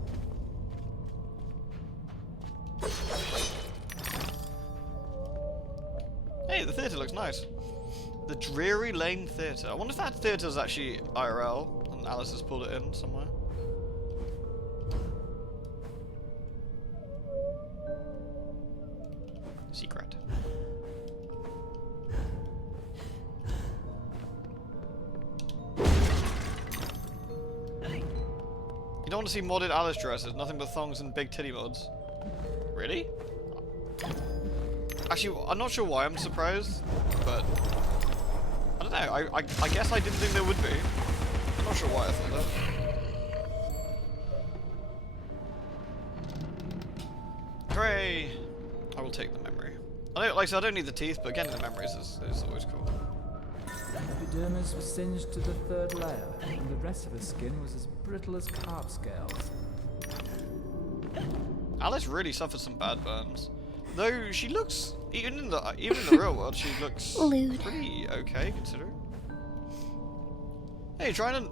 Hey, the theatre looks nice. The Dreary Lane Theatre. I wonder if that theatre is actually IRL and Alice has pulled it in somewhere. Secret. You don't want to see modded Alice dresses, nothing but thongs and big titty mods. Really? Actually, I'm not sure why I'm surprised, but I don't know, I guess I didn't think there would be. I'm not sure why I thought that. Hooray! I will take the memory. I don't, like I said, I don't need the teeth, but getting the memories is always cool. The epidermis was singed to the third layer, and the rest of her skin was as brittle as carp scales. Alice really suffered some bad burns. Though she looks, even in the real world, she looks pretty okay, considering. Hey, Trident!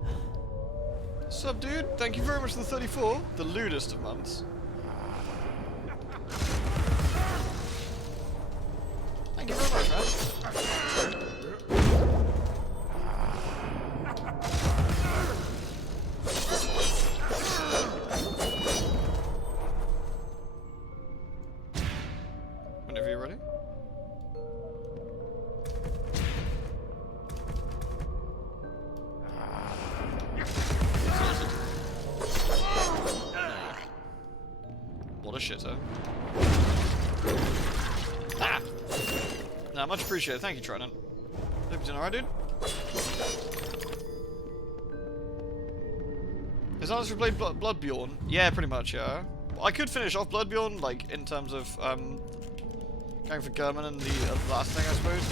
Sup, dude? Thank you very much for the 34. The lewdest of months. Thank you very much, man. Whenever you're ready. What a shitter. Nah, much appreciated. Thank you, Trident. Hope you're doing alright, dude. Is that us played Bloodborne? Yeah, pretty much, yeah. I could finish off Bloodborne, like, in terms of, going for Gurman and the last thing, I suppose,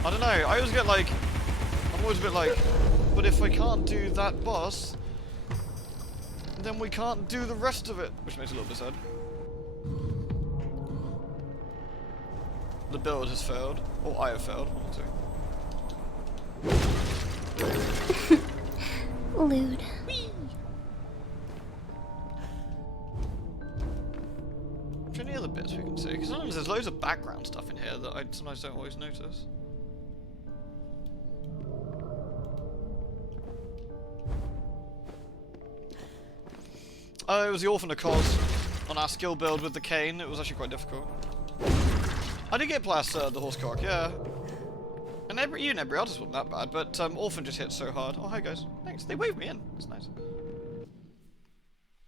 but I don't know, I always get, like, I'm always a bit like, but if I can't do that boss, then we can't do the rest of it, which makes it a little bit sad. The build has failed, or I have failed, one or two. Lewd. Any other bits we can see? Because sometimes there's loads of background stuff in here that I sometimes don't always notice. Oh, it was the Orphan of Cos on our skill build with the cane. It was actually quite difficult. I did get past the horse cock, yeah. And you and every artist wasn't that bad, but Orphan just hit so hard. Oh, hi guys. Thanks. They waved me in. That's nice.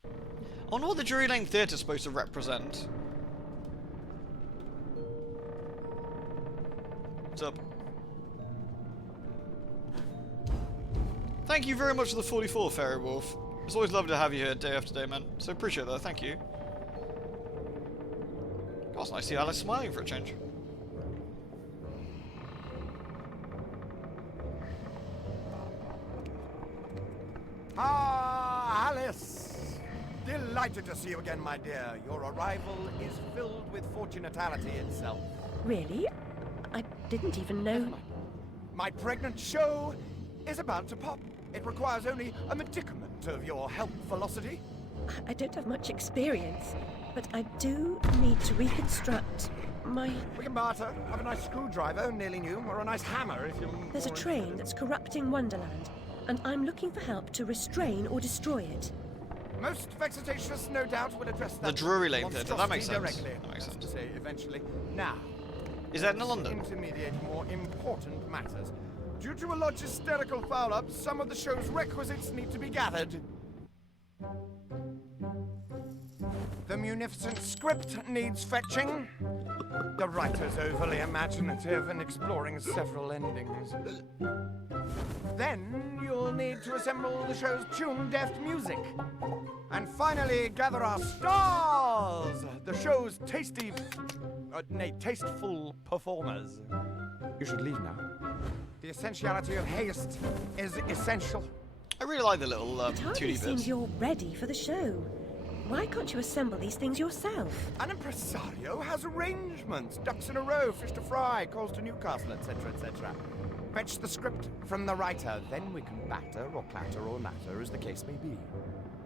I wonder what the Drury Lane Theatre is supposed to represent. What's up? Thank you very much for the 44, Fairy Wolf. It's always lovely to have you here day after day, man. So appreciate that, thank you. God, it's nice to see Alice smiling for a change. Ah, Alice! Delighted to see you again, my dear. Your arrival is filled with fortunatality itself. Really? I didn't even know. My pregnant show is about to pop. It requires only a medicament of your help velocity. I don't have much experience, but I do need to reconstruct my... We can barter. Have a nice screwdriver, nearly new, or a nice hammer if you... There's a train that's corrupting Wonderland, and I'm looking for help to restrain or destroy it. Most vexatious, no doubt, will address that. The Drury Lane Theatre, that makes sense. Directly, That makes sense. to say, eventually. Now, is that in London? Intermediate more important matters. Due to a logisterical foul-up, some of the show's requisites need to be gathered. The munificent script needs fetching. The writer's overly imaginative and exploring several endings. Then you'll need to assemble the show's tune-deft music. And finally, gather our stars! The show's tasteful performers. You should leave now. The essentiality of haste is essential. I really like the little It hardly 2D bits. seems you're ready for the show. Why can't you assemble these things yourself? An impresario has arrangements. Ducks in a row, fish to fry, calls to Newcastle, etc., etc. Fetch the script from the writer, then we can batter or clatter or natter, as the case may be.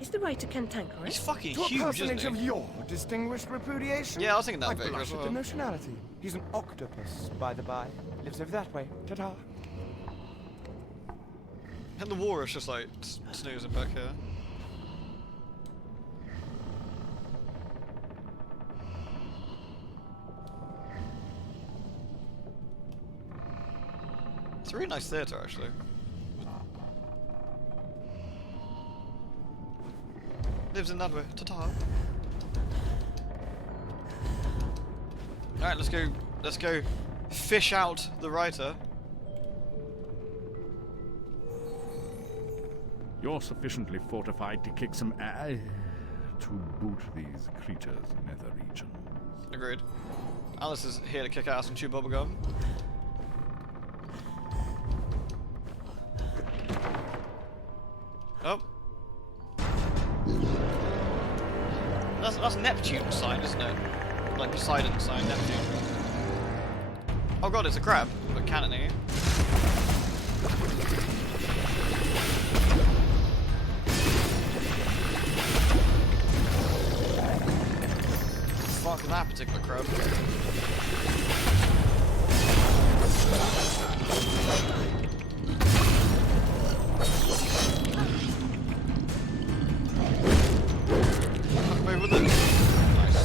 Is the writer cantankerous? He's fucking To a huge, personage isn't of he? your distinguished repudiation? Yeah, I was thinking that I Vicar blush as at well. emotionality. He's an octopus, by the by. Lives over that way. Ta-ta. And the war is just like snoozing back here. It's a really nice theatre, actually. Lives in that way. Ta-ta. Alright, let's go. Let's go fish out the writer. You're sufficiently fortified to kick some ass to boot these creatures' nether regions. Agreed. Alice is here to kick ass and chew bubblegum. Oh. That's Neptune's sign, isn't it? Like Poseidon's sign, Neptune. Oh god, it's a crab, but cannony. Fuck that particular crab. Move with it. Nice.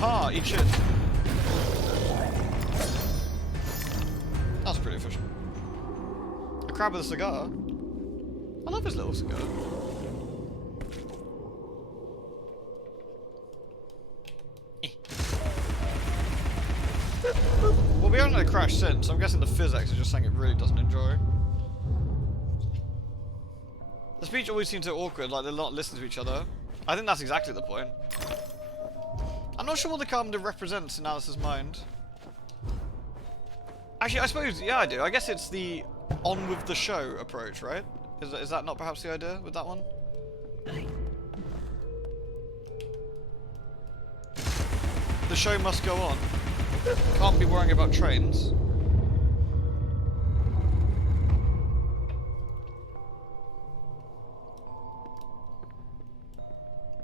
Ah, eat shit. That's pretty efficient. A crab with a cigar. I love his little cigar. hasn't crashed since, so I'm guessing the physics is just saying it really doesn't enjoy. The speech always seems so awkward, like they're not listening to each other. I think that's exactly the point. I'm not sure what the carpenter represents in Alice's mind. Actually, I suppose, yeah, I do. I guess it's the on with the show approach, right? Is that not perhaps the idea with that one? The show must go on. Can't be worrying about trains.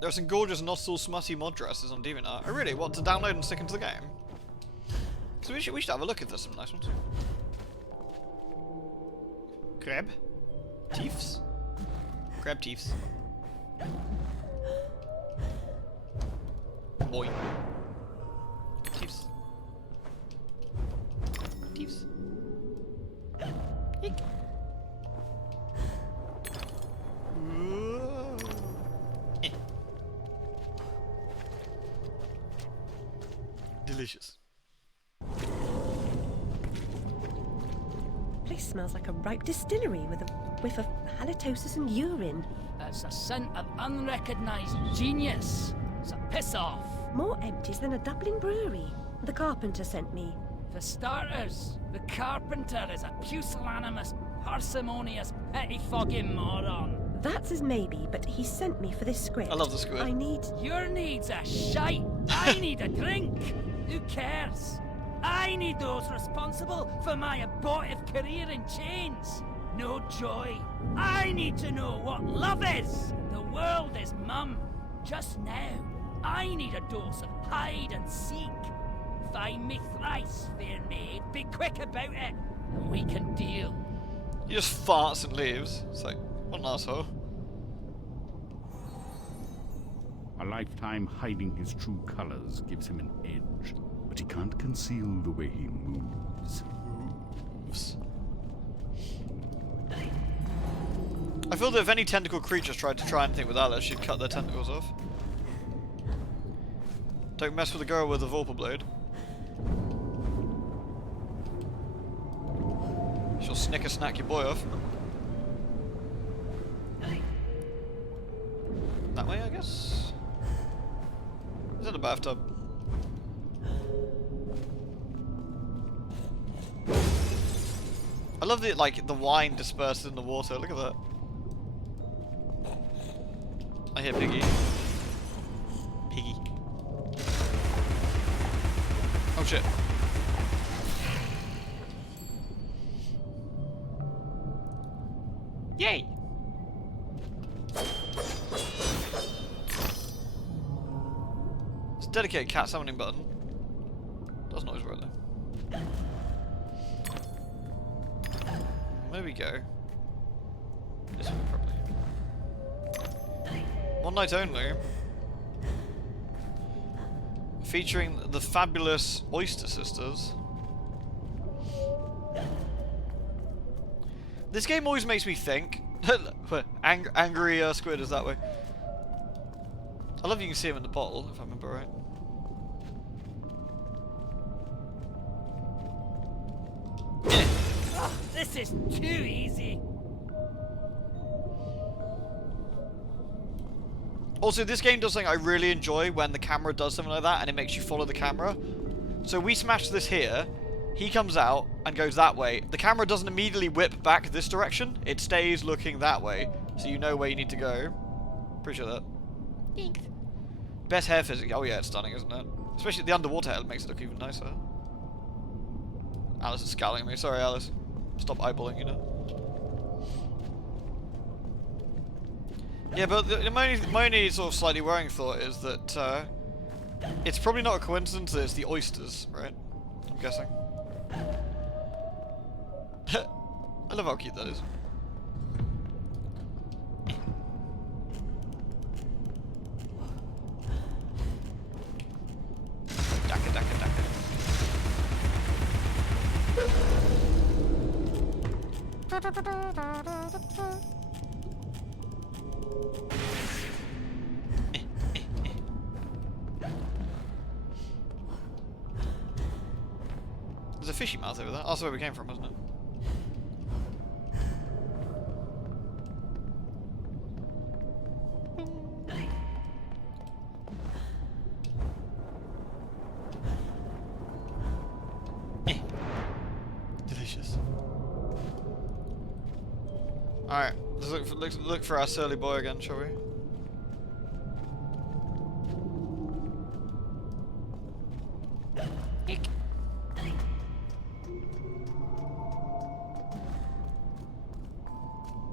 There are some gorgeous, not so smutty mod dresses on DeviantArt. Oh really? What, to download and stick into the game? So we should have a look if there's some nice ones. Crab? Teefs? Crab teefs. Boy. Teefs. Teefs. Eek. Eh. Delicious. Place smells like a ripe distillery with a whiff of halitosis and urine. It's a scent of unrecognised genius. So piss off. More empties than a Dublin brewery. The carpenter sent me. For starters, the carpenter is a pusillanimous, parsimonious, pettifogging moron. That's his maybe, but he sent me for this script. I love the squid. I need... Your needs a shite. I need a drink. Who cares? I need those responsible for my abortive career in chains. No joy. I need to know what love is. The world is mum. Just now, I need a dose of hide and seek. Find me thrice, fair maid. Be quick about it, and we can deal. He just farts and leaves. It's like, what an asshole. A lifetime hiding his true colors gives him an edge, but he can't conceal the way he moves. I feel that if any tentacle creatures tried to try anything with Alice, she'd cut their tentacles off. Don't mess with a girl with a Vorpal blade. She'll snicker snack your boy off. That way, I guess? Is that a bathtub? I love the, like, the wine dispersed in the water. Look at that. I hear Piggy. Piggy. Oh shit. Yay! It's a dedicated cat summoning button. Doesn't always work though. There we go. This one probably. One night only. Featuring the fabulous Oyster Sisters. This game always makes me think. Angry squid is that way. I love you can see him in the bottle, if I remember right. Oh, this is too easy. Also, this game does something I really enjoy when the camera does something like that and it makes you follow the camera. So we smash this here, he comes out and goes that way. The camera doesn't immediately whip back this direction, it stays looking that way. So you know where you need to go. Appreciate that. Thanks. Best hair physics. Oh yeah, it's stunning, isn't it? Especially the underwater hair makes it look even nicer. Alice is scowling at me. Sorry, Alice. Stop eyeballing, you know. Yeah, but my only sort of slightly worrying thought is that it's probably not a coincidence that it's the oysters, right? I'm guessing. I love how cute that is. Daka, daka, daka. There's a fishy mouth over there. That's where we came from, isn't it? Delicious. Alright, let's look for our surly boy again, shall we?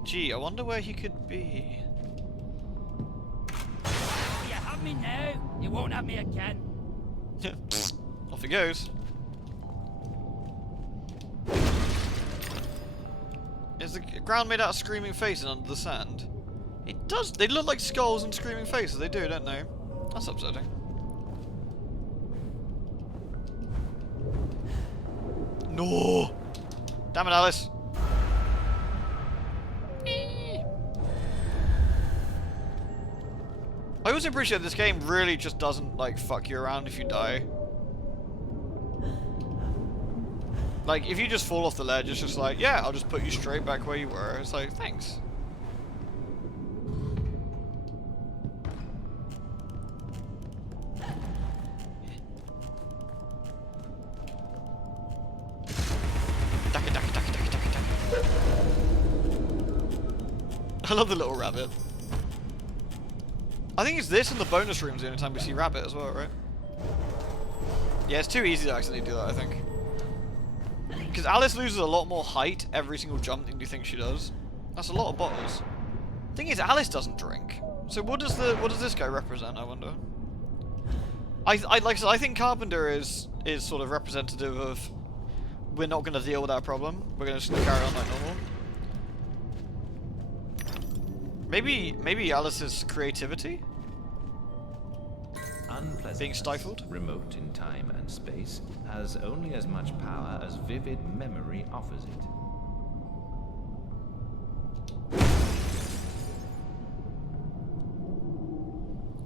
Gee, I wonder where he could be. You have me now. You won't have me again. Off he goes. Is the ground made out of screaming faces under the sand? It does. They look like skulls and screaming faces. They do, don't they? That's upsetting. No! Damn it, Alice! I also appreciate this game really just doesn't, like, fuck you around if you die. Like, if you just fall off the ledge, it's just like, yeah, I'll just put you straight back where you were. It's like, thanks. I love the little rabbit. I think it's this and the bonus room's the only time we see rabbit as well, right? Yeah, it's too easy to accidentally do that, I think. Because Alice loses a lot more height every single jump than you think she does. That's a lot of bottles. Thing is, Alice doesn't drink. So what does this guy represent, I wonder? Like I said, I think Carpenter is sort of representative of we're not going to deal with our problem. We're going to just carry on like normal. Maybe Alice's creativity? Being stifled? Remote in time and space, has only as much power as vivid memory offers it.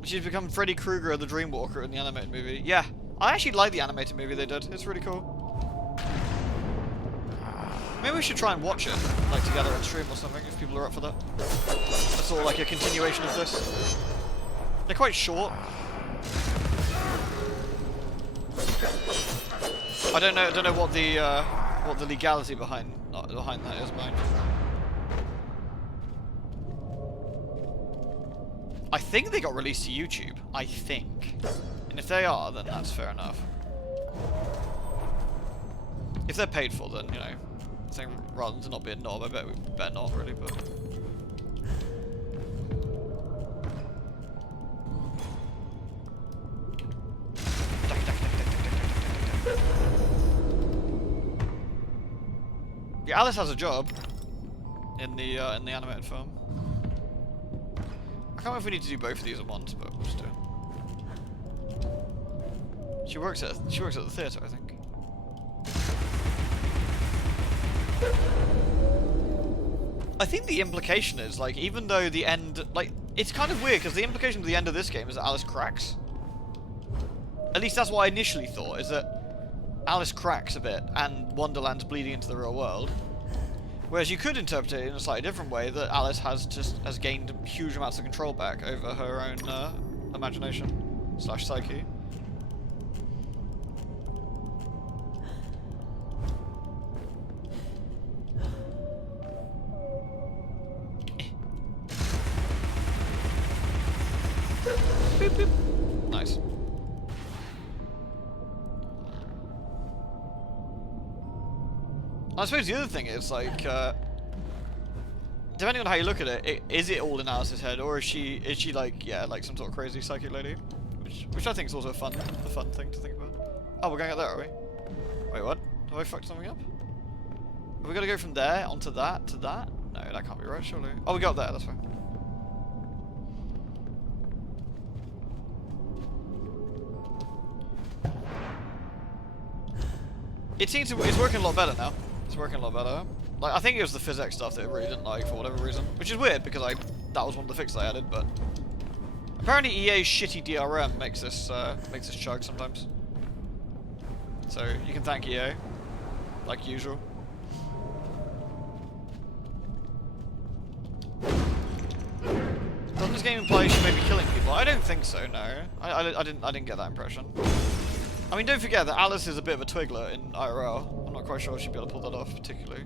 She's become Freddy Krueger of the Dreamwalker in the animated movie. Yeah, I actually like the animated movie they did. It's really cool. Maybe we should try and watch it, like together on stream or something, if people are up for that. That's sort of like a continuation of this. They're quite short. I don't know what the legality behind that is, mind. I think they got released to YouTube. I think, and if they are, then that's fair enough. If they're paid for, then you know, I think rather than not be a knob, I bet we better not really, but. Yeah, Alice has a job in the animated film. I can't remember if we need to do both of these at once, but we'll just do it. She works at the theatre, I think. I think the implication is, like, even though the end, like, it's kind of weird because the implication of the end of this game is that Alice cracks. At least that's what I initially thought, is that Alice cracks a bit and Wonderland's bleeding into the real world. Whereas you could interpret it in a slightly different way, that Alice has gained huge amounts of control back over her own imagination / psyche. Boop, boop. Nice. I suppose the other thing is, like, depending on how you look at it, is it all in Alice's head, or is she like, yeah, like some sort of crazy psychic lady? Which I think is also a fun thing to think about. Oh, we're going up there, are we? Wait, what? Have I fucked something up? Have we got to go from there onto that to that? No, that can't be right, surely. Oh, we got up there, that's fine. It seems it's working a lot better now. It's working a lot better. Like, I think it was the physics stuff that I really didn't like for whatever reason, which is weird because that was one of the fixes I added. But apparently EA's shitty DRM makes this chug sometimes. So you can thank EA. like usual. Doesn't this game imply she may be killing people? I don't think so. No, I didn't get that impression. I mean, don't forget that Alice is a bit of a twiggler in IRL. I'm not quite sure she'd be able to pull that off particularly.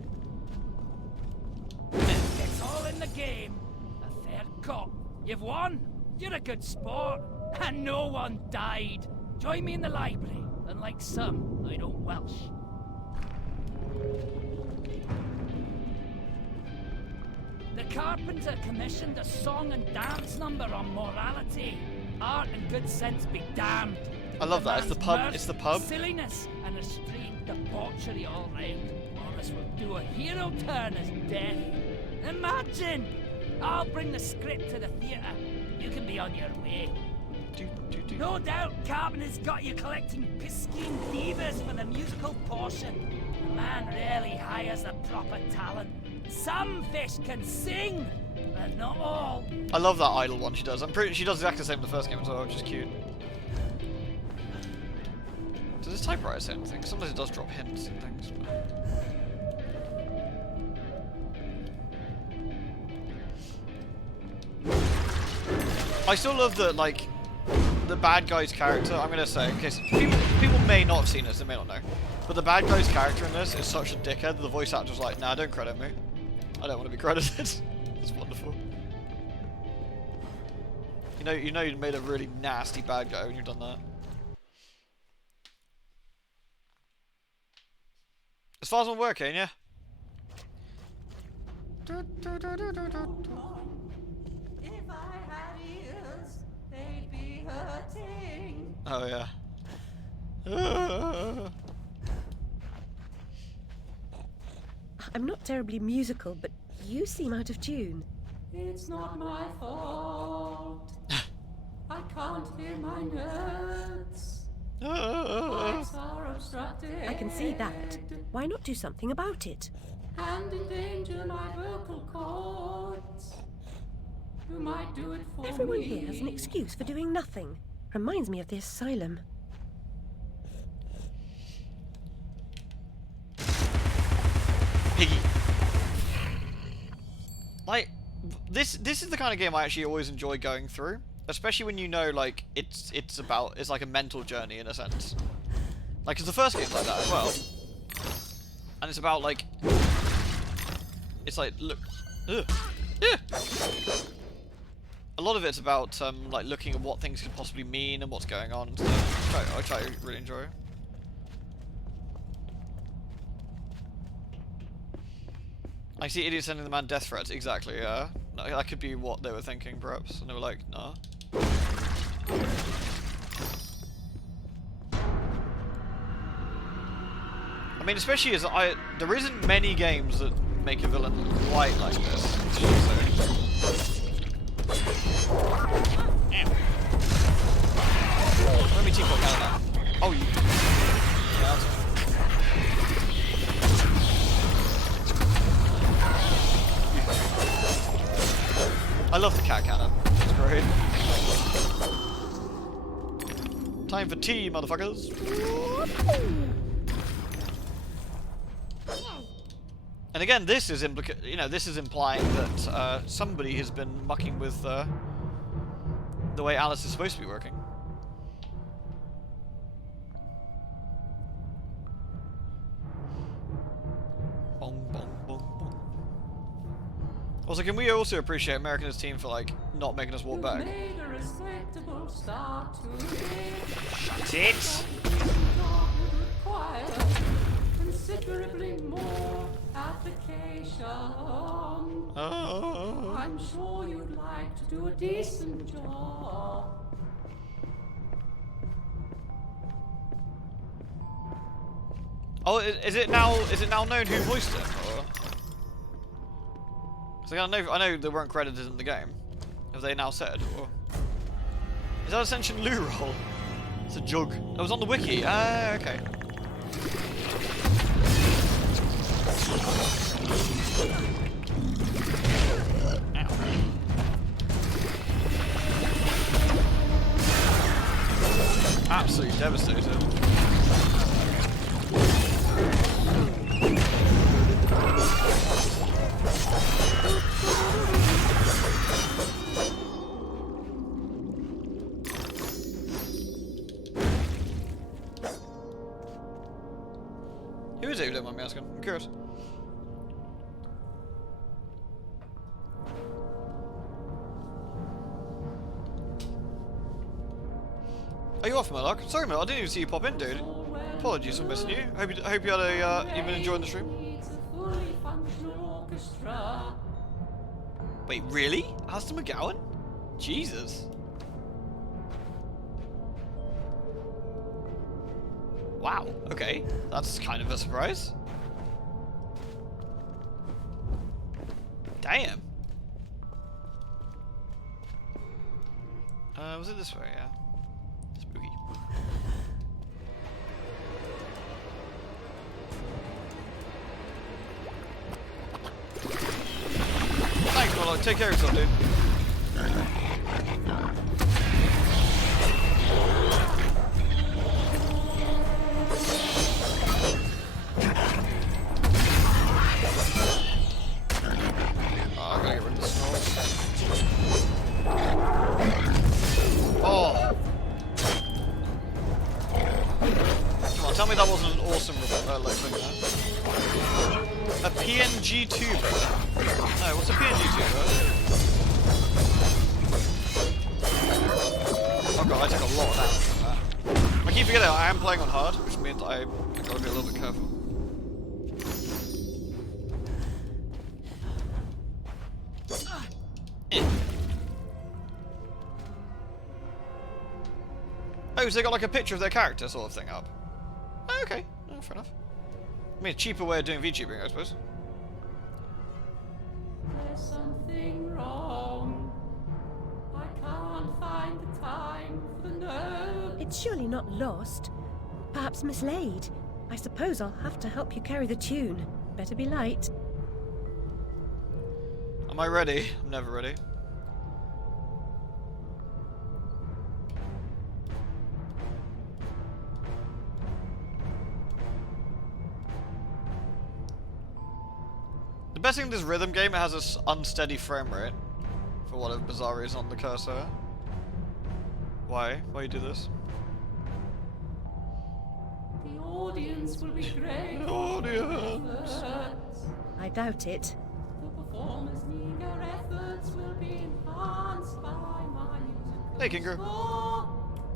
It's all in the game. A fair cop. You've won. You're a good sport. And no one died. Join me in the library. Unlike some, I don't Welsh. The Carpenter commissioned a song and dance number on morality. Art and good sense be damned. I love that. It's the pub. Mirth, It's the pub. Silliness and extreme debauchery all round. Morris will do a hero turn as death. Imagine! I'll bring the script to the theatre. You can be on your way. No doubt Carpenter's got you collecting piscine divas for the musical portion. The man rarely hires the proper talent. Some fish can sing, but not all. I love that idle one she does. I'm pretty. She does exactly the same in the first game as well, which is cute. Does this typewriter say anything? Sometimes it does drop hints and things. But... I still love that, like, the bad guy's character. I'm gonna say, in case people may not have seen this, they may not know, but the bad guy's character in this is such a dickhead that the voice actor's like, nah, don't credit me. I don't want to be credited. It's wonderful. You know you made a really nasty bad guy when you've done that. As far as I'm working, yeah. If I had ears, they'd be hurting. Oh yeah. I'm not terribly musical, but you seem out of tune. It's not my fault. I can't hear my notes. Lights are obstructed. I can see that. Why not do something about it? And endanger my vocal cords. Who might do it for Everyone me? here has an excuse for doing nothing. Reminds me of the asylum. Piggy. Like, this is the kind of game I actually always enjoy going through, especially when you know, like, it's like a mental journey in a sense. Like, 'cause the first game's like that as well, and it's about like, it's like look, ugh. A lot of it's about like looking at what things could possibly mean and what's going on and stuff. I try to really enjoy. I see idiots sending the man death threats. Exactly, yeah. No, that could be what they were thinking, perhaps. And they were like, nah. I mean, especially as there isn't many games that make a villain quite like this. So. Let me teapot down that. Oh, you. Yeah, I love the cat cannon. It's great. Time for tea, motherfuckers. And again, this is this is implying that somebody has been mucking with the way Alice is supposed to be working. Bong, bong, bong, bong. Also, can we also appreciate America's team for like not making us walk back? Shut it! Considerably more application. Oh. I'm sure you'd like to do a decent job. Oh, is it now known who voiced it? Or? So I know they weren't credited in the game. Have they now said? Or is that Ascension loo roll? It's a jug. It was on the wiki. Ah, okay. Absolutely devastated. Who is it, if you don't mind me asking? I'm curious. Are you off, Murdoch? Sorry, Murdoch, I didn't even see you pop in, dude. Apologies for missing you. Hope you had you've been enjoying the stream. Wait, really? Alistair McGowan? Jesus. Wow, okay. That's kind of a surprise. Damn. Was it this way? Yeah. Spooky. Thanks, Murloc. Take care of yourself, dude. Oh, I gotta get rid of the snores. Oh! Come on, tell me that wasn't an awesome like thing there. A PNG tuber? No, what's a PNG tuber? Oh god, I took a lot of damage from that. I keep forgetting I am playing on hard, which means I gotta be a little bit careful. Oh, so they got like a picture of their character sort of thing up. Oh, okay, oh, fair enough. I mean, a cheaper way of doing VTubing, I suppose. There's something wrong. I can't find the time for the note. It's surely not lost. Perhaps mislaid. I suppose I'll have to help you carry the tune. Better be light. Am I ready? I'm never ready. The best thing in this rhythm game, it has this unsteady frame rate. For whatever bizarre reason on the cursor. Why? Why you do this? The audience will be great. The audience. I doubt it. The performers' eager efforts will be enhanced by my musical Hey, Kinker. score.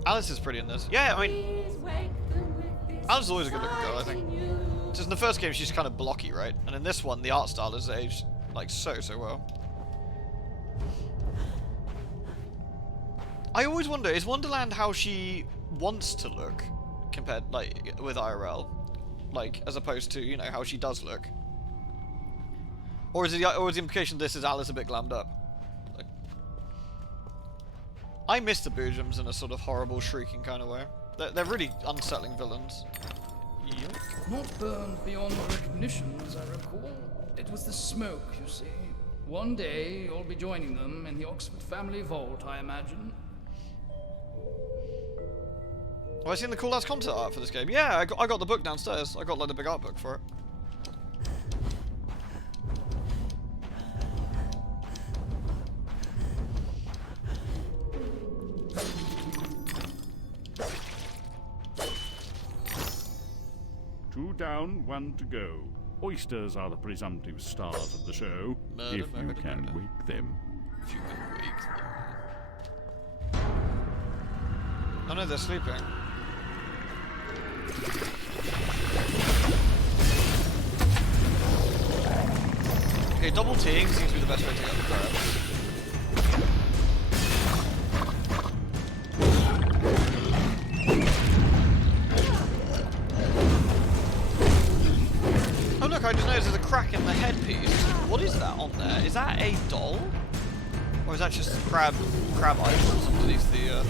Alice is pretty in this. Yeah, I mean, Please wake them with this Alice is always a good looking girl, I think. exciting news. Just in the first game, she's kind of blocky, right? And in this one, the art style is aged like so well. I always wonder, is Wonderland how she wants to look compared, like, with IRL, like as opposed to, you know, how she does look? Or is the implication this is Alice a bit glammed up? Like, I miss the Boojums in a sort of horrible, shrieking kind of way. They're really unsettling villains. Yep. Not burned beyond recognition, as I recall. It was the smoke, you see. One day, you'll be joining them in the Oxford family vault, I imagine. Have I seen the cool ass concept art for this game? Yeah, I got the book downstairs. I got like the big art book for it. Two down, one to go. Oysters are the presumptive stars of the show, Murder, if you murder, can murder. wake them. If you can wake them. Oh no, they're sleeping. Okay, double teeing seems to be the best way to get the crabs. Oh look, I just noticed there's a crack in the headpiece. What is that on there? Is that a doll? Or is that just crab items underneath the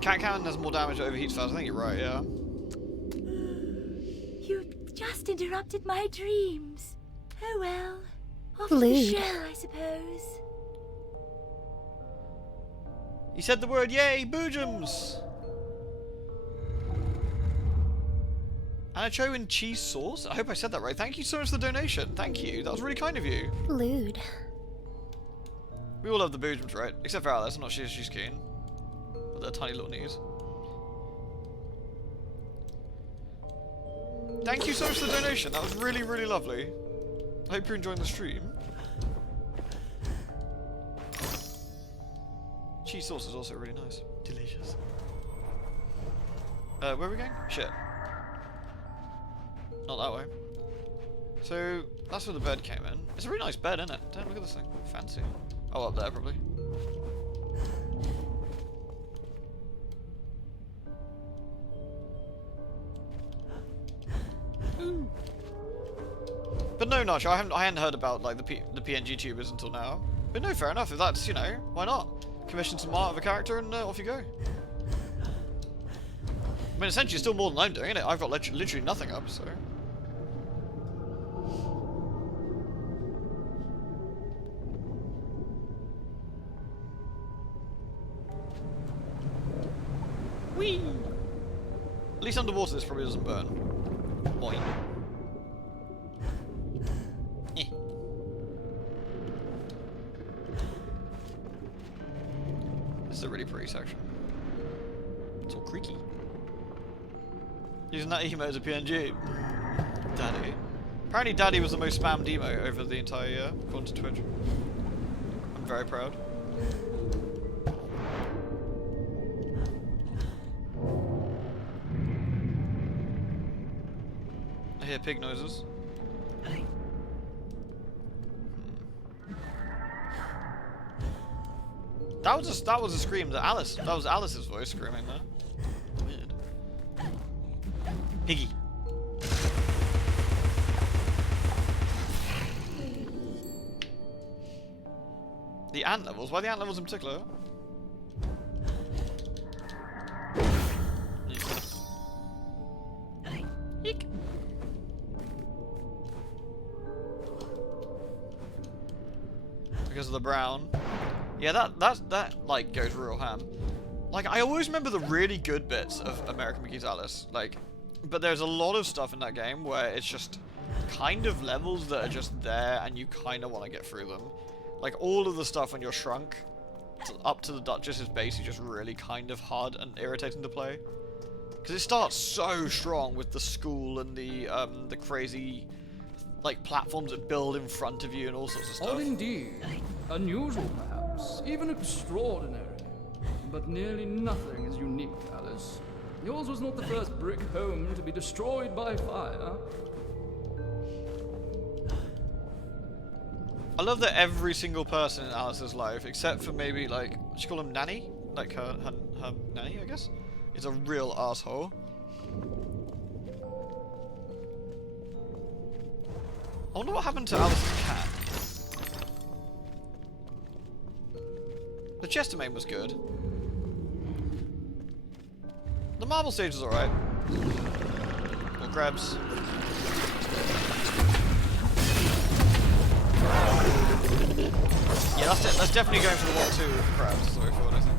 Cat cannon does more damage, it overheats fast. I think you're right, yeah. You just interrupted my dreams. Oh well. Off Blade. the show, I suppose. He said the word, yay, boojums! Anacho and cheese sauce? I hope I said that right. Thank you so much for the donation. Thank you. That was really kind of you. Lewd. We all love the boojums, right? Except for Alice. I'm not sure she's keen. With their tiny little knees. Thank you so much for the donation. That was really, really lovely. I hope you're enjoying the stream. Cheese sauce is also really nice. Delicious. Where are we going? Shit. Not that way. So, that's where the bed came in. It's a really nice bed, isn't it? Damn, look at this thing. Fancy. Oh, up there, probably. But no, Nacho, I hadn't heard about like the PNG tubers until now. But no, fair enough. If that's, you know, why not? Commission some art of a character and off you go. I mean, essentially, it's still more than I'm doing, innit? I've got literally nothing up, so. Whee! At least underwater, this probably doesn't burn. Boing. This is a really pretty section. It's all creaky. Using that emo as a PNG. Daddy. Apparently Daddy was the most spammed emo over the entire year, according to Twitch. I'm very proud. I hear pig noises. That was a scream that Alice. That was Alice's voice screaming there. Weird. Piggy. The ant levels. Why the ant levels in particular? Eek. Because of the brown. Yeah, that like goes real ham. Like, I always remember the really good bits of American McGee's Alice. Like, but there's a lot of stuff in that game where it's just kind of levels that are just there and you kind of want to get through them. Like, all of the stuff when you're shrunk up to the Duchess's base is just really kind of hard and irritating to play. Because it starts so strong with the school and the crazy, like, platforms that build in front of you and all sorts of stuff. Odd indeed. Unusual, perhaps. Even extraordinary. But nearly nothing is unique, Alice. Yours was not the first brick home to be destroyed by fire. I love that every single person in Alice's life, except for maybe, like, what you call him, Nanny? Like, her nanny, I guess? Is a real asshole. I wonder what happened to Alice's cat. The Chester main was good. The marble stage was alright. More crabs. Yeah, that's definitely going for the 1-2 with crabs, that's the way forward, I think.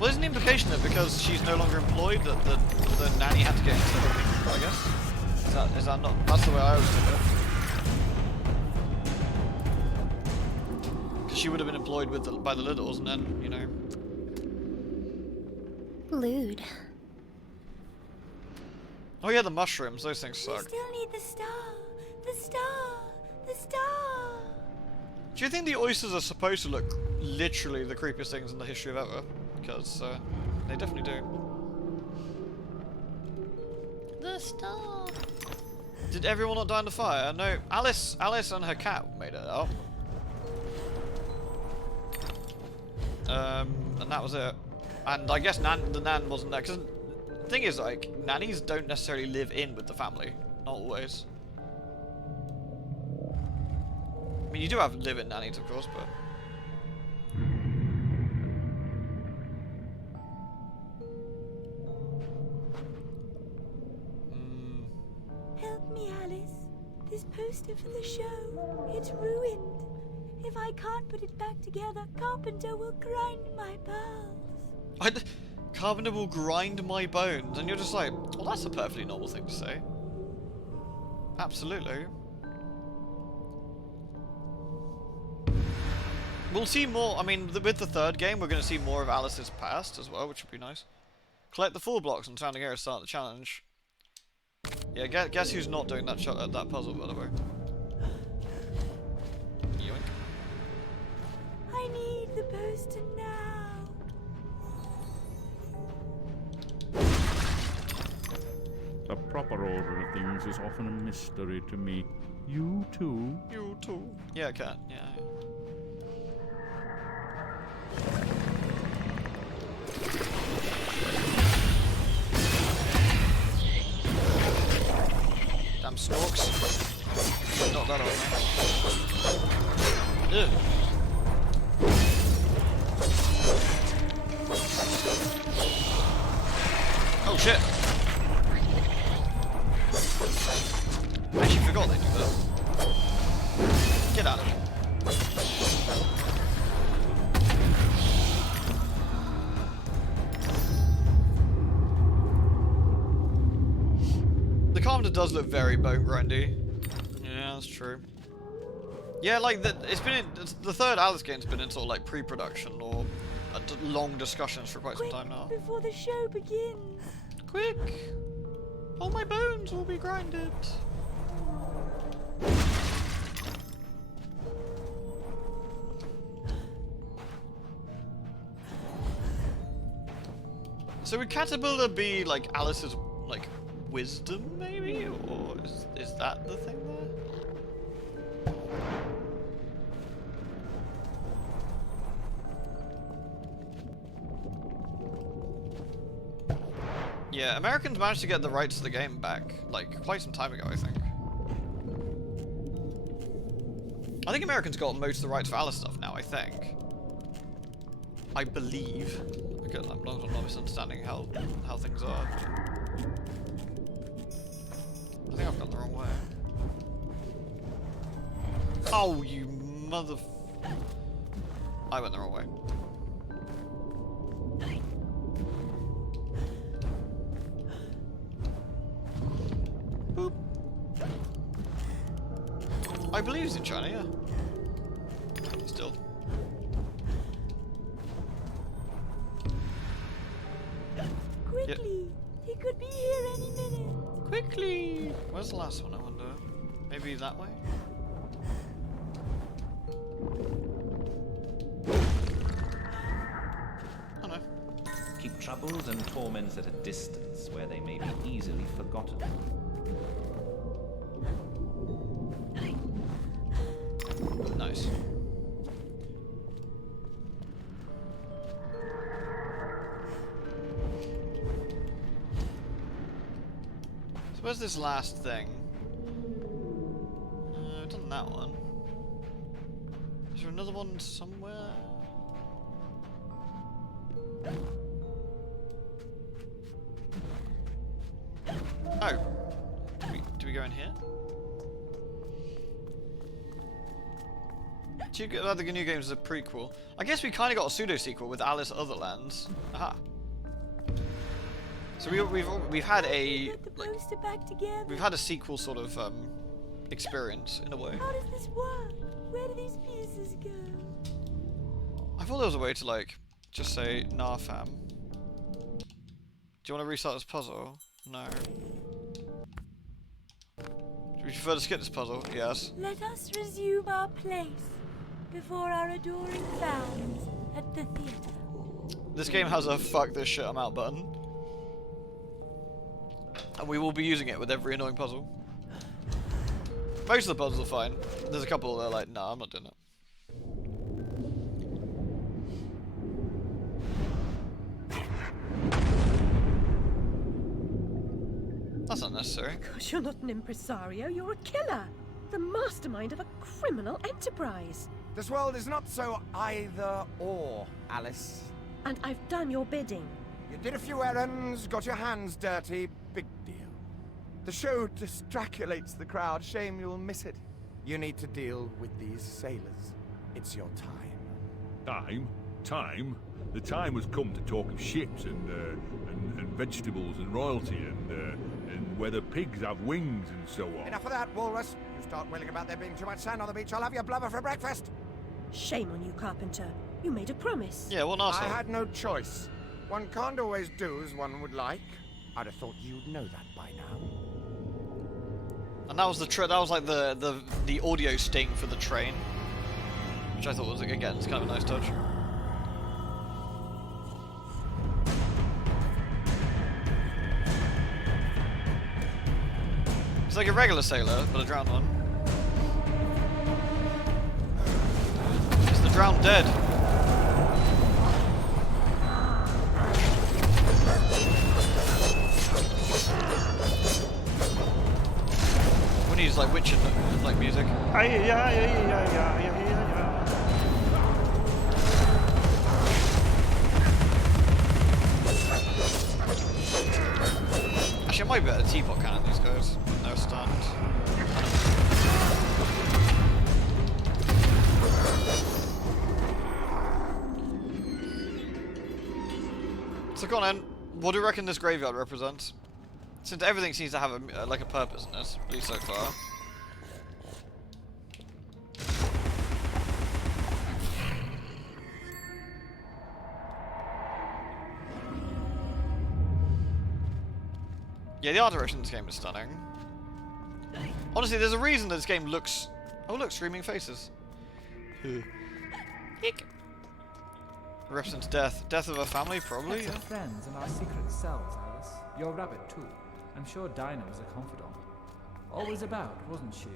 Well, isn't the implication that because she's no longer employed that the nanny had to get into her, I guess? Is that not? That's the way I always took it. Because she would have been employed by the Littles and then, you know. Lewd. Oh yeah, the mushrooms, those things suck. Still need the star. The star. The star. Do you think the oysters are supposed to look literally the creepiest things in the history of ever? Because they definitely do. The star. Did everyone not die in the fire? No, Alice and her cat made it out. And that was it. And I guess the Nan wasn't there. Because the thing is, like, nannies don't necessarily live in with the family. Not always. I mean, you do have live-in nannies, of course, but... Help me, Alice. this poster for the show. It's ruined. If I can't put it back together, Carpenter will grind my pearls. Carpenter will grind my bones, and you're just like, well, that's a perfectly normal thing to say. Absolutely. We'll see more. I mean, with the third game, we're going to see more of Alice's past as well, which would be nice. Collect the 4 blocks and surrounding area to start the challenge. Yeah, guess who's not doing that that puzzle, by the way. Yoink. I need the poster now. The proper order of things is often a mystery to me. You too? You too. Yeah, I can. Yeah. Damn snorks. Not that old. Ew. Oh shit. I actually forgot they do that. Get out of here. The Carpenter does look very bone grindy. Yeah, that's true. Yeah, like the third Alice game's been in sort of like pre-production or long discussions for quite some time now. Before the show begins. Quick! All my bones will be grinded. So would Caterpillar be like Alice's like wisdom, maybe, or is that the thing there? Yeah, Americans managed to get the rights to the game back, like, quite some time ago, I think. I think Americans got most of the rights for Alice stuff now, I think. I believe. Because I'm not misunderstanding how things are. I think I've gone the wrong way. Oh, you mother... I went the wrong way. Boop. I believe it's in China, yeah. Still. Quickly! He could be here any minute. Quickly! Where's the last one, I wonder? Maybe that way? Oh no. Keep troubles and torments at a distance where they may be easily forgotten. Nice. So where's this last thing? I've done that one. Is there another one somewhere? Oh. Do we go in here? The new games is a prequel. I guess we kind of got a pseudo-sequel with Alice Otherlands. Aha. So we've had a we've had a sequel sort of experience in a way. How does this work? Where do these pieces go? I thought there was a way to like just say nah fam. Do you want to restart this puzzle? No. Do we prefer to skip this puzzle? Yes. Let us resume our place before our adoring fans at the theatre. This game has a fuck this shit I'm out button. And we will be using it with every annoying puzzle. Most of the puzzles are fine. There's a couple that are like, nah, I'm not doing it. That's unnecessary. Gosh, you're not an impresario, you're a killer. The mastermind of a criminal enterprise. This world is not so either or, Alice. And I've done your bidding. You did a few errands, got your hands dirty, big deal. The show distraculates the crowd. Shame you'll miss it. You need to deal with these sailors. It's your time. Time? Time? The time has come to talk of ships and vegetables and royalty and whether pigs have wings and so on. Enough of that, Walrus. You start wailing about there being too much sand on the beach, I'll have your blubber for breakfast. Shame on you, Carpenter. You made a promise. Yeah, what an arsehole. I had no choice. One can't always do as one would like. I'd have thought you'd know that by now. And that was that was like the audio sting for the train, which I thought was, again, it's kind of a nice touch. It's like a regular sailor, but a drowned one. It's the drowned dead. We need like witching like music. Actually, I might be better teapot cannon these guys. No stunned. So go on then. What do you reckon this graveyard represents? Since everything seems to have a, like a purpose in this, at least so far. Yeah, the art direction in this game is stunning. Honestly, there's a reason that this game looks... Oh look, screaming faces. Eek. Represents death. Death of a family, probably? Lots of friends in our secret cells, Alice. Your rabbit, too. I'm sure Dinah was a confidant. Always about, wasn't she?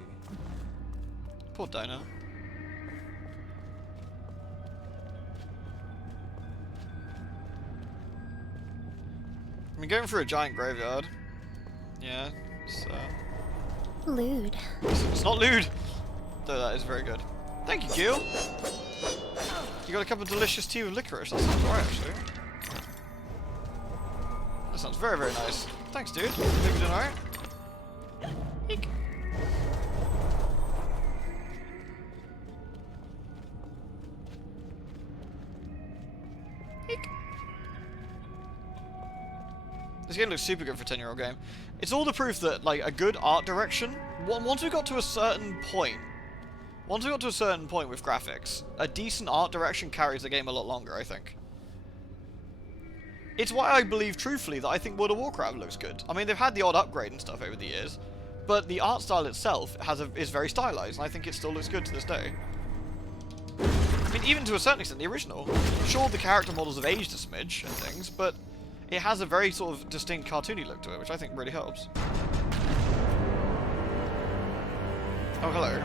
Poor Dinah. I mean, going through a giant graveyard. Yeah, it's lewd. It's not lewd! Though that is very good. Thank you, Gil! You got a cup of delicious tea with licorice. That sounds alright, actually. That sounds very, very nice. Thanks, dude. Think you're doing alright? Eek. Eek. This game looks super good for a 10-year-old game. It's all the proof that, like, a good art direction, once we got to a certain point with graphics, a decent art direction carries the game a lot longer, I think. It's why I believe, truthfully, that I think World of Warcraft looks good. I mean, they've had the odd upgrade and stuff over the years, but the art style itself is very stylized, and I think it still looks good to this day. I mean, even to a certain extent, the original. Sure, the character models have aged a smidge and things, but it has a very sort of distinct cartoony look to it, which I think really helps. Oh, hello.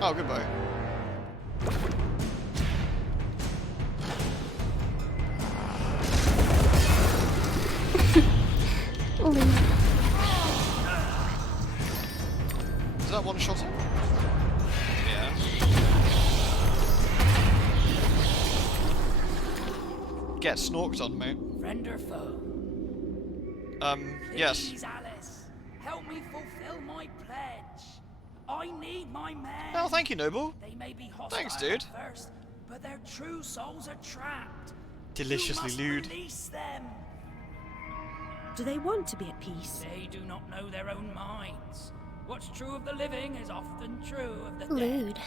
Oh, goodbye. Is that one shot? Yeah. Get snorked on, mate. Friend or foe? Yes. Please, Alice, help me fulfill my pledge. I need my men. Oh, thank you, Noble. They may be hostile Thanks, dude. at first, but their true souls are trapped. Deliciously lewd. Release them. Do they want to be at peace? They do not know their own minds. What's true of the living is often true of the Lewd. dead.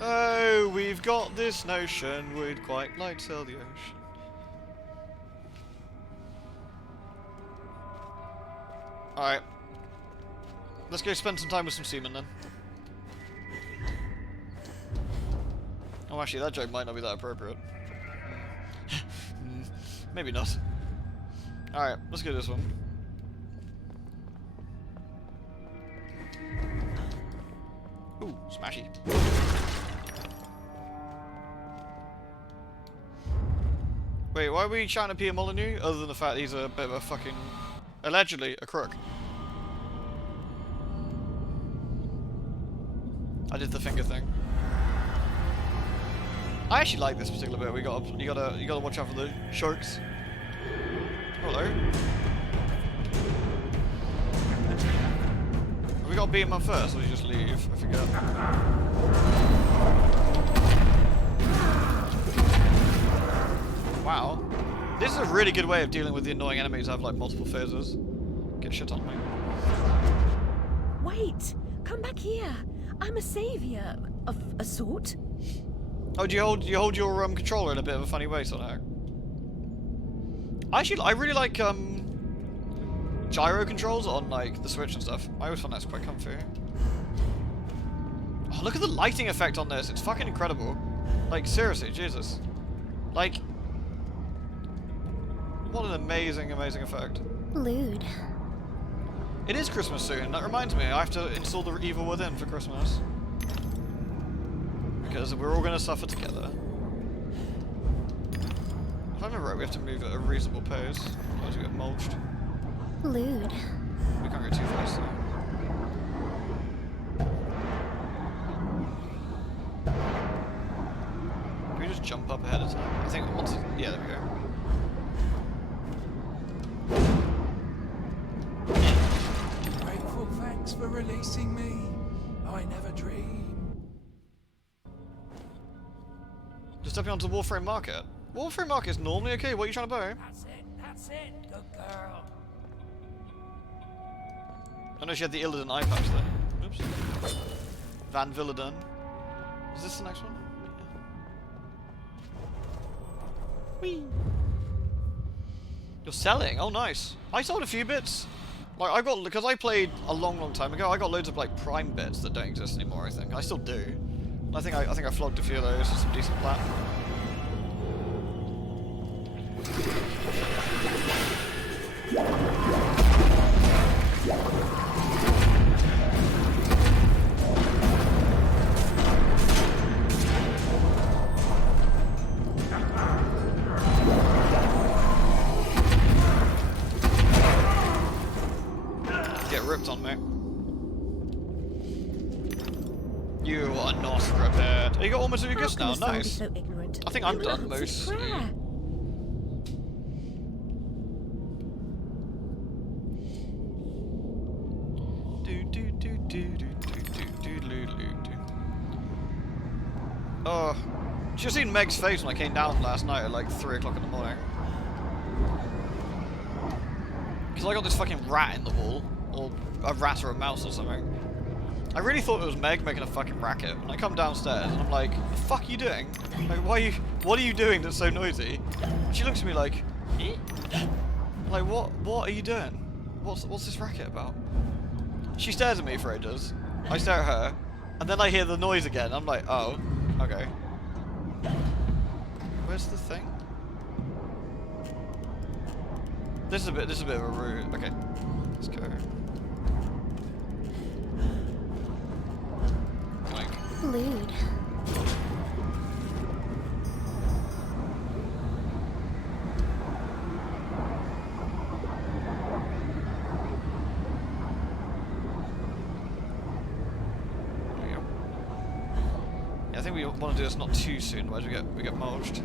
Oh, we've got this notion, we'd quite like to sail the ocean. Alright. Let's go spend some time with some seamen then. Oh, actually, that joke might not be that appropriate. Maybe not. Alright, let's go this one. Ooh, smashy. Wait, why are we shouting at Peter Molyneux, other than the fact he's a bit of a fucking... allegedly, a crook? I did the finger thing. I actually like this particular bit. You gotta watch out for the sharks. Hello. we gotta beat him up first, or do you just leave? I forget. Wow. This is a really good way of dealing with the annoying enemies that have like multiple phases. Get shit on me. Wait! Come back here! I'm a saviour of a sort. Oh, do you hold your controller in a bit of a funny way somehow? Actually, I really like gyro controls on like the Switch and stuff. I always find that's quite comfy. Oh, look at the lighting effect on this. It's fucking incredible. Like seriously, Jesus. Like, what an amazing, amazing effect. Lewd. It is Christmas soon. That reminds me, I have to install the Evil Within for Christmas. Because we're all going to suffer together. If I remember right, we have to move at a reasonable pace, otherwise we get mulched. Lewd. We can't go too fast though. Can we just jump up ahead of time? I think once yeah, there we go. Grateful thanks for releasing me. I never dreamed. Just stepping onto Warframe Market. Warframe Market is normally okay. What are you trying to buy? That's it. Good girl. I know she had the Illidan eye patch there. Oops. Van Villidan. Is this the next one? Whee! You're selling? Oh, nice. I sold a few bits. Like, I got, because I played a long, long time ago, I got loads of, like, Prime bits that don't exist anymore, I think. I still do. I think I flogged a few of those for some decent plat. Get ripped on, mate. You are not prepared. You got almost all your gifts now, nice. So ignorant? I think I'm done most. Oh, you should have seen Meg's face when I came down last night at like 3 o'clock in the morning. Because I got this fucking rat in the wall, or a rat or a mouse or something. I really thought it was Meg making a fucking racket. And I come downstairs and I'm like, the fuck are you doing? Like, what are you doing that's so noisy? And she looks at me like, eh? Like, what are you doing? What's this racket about? She stares at me for ages. I stare at her, and then I hear the noise again. I'm like, oh, okay. Where's the thing? This is a bit of a route. Okay, let's go. Lewd. Yeah, I think we want to do this not too soon, otherwise we get mulched.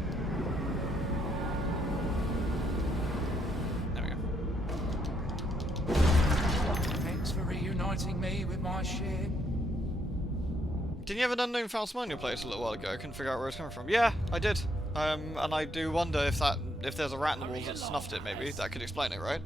There we go. Thanks for reuniting me with my ship. Didn't you have an unknown foul smell in your place a little while ago? I couldn't figure out where it's coming from. Yeah, I did. And I do wonder if there's a rat in the walls that snuffed it, maybe. That could explain it, right?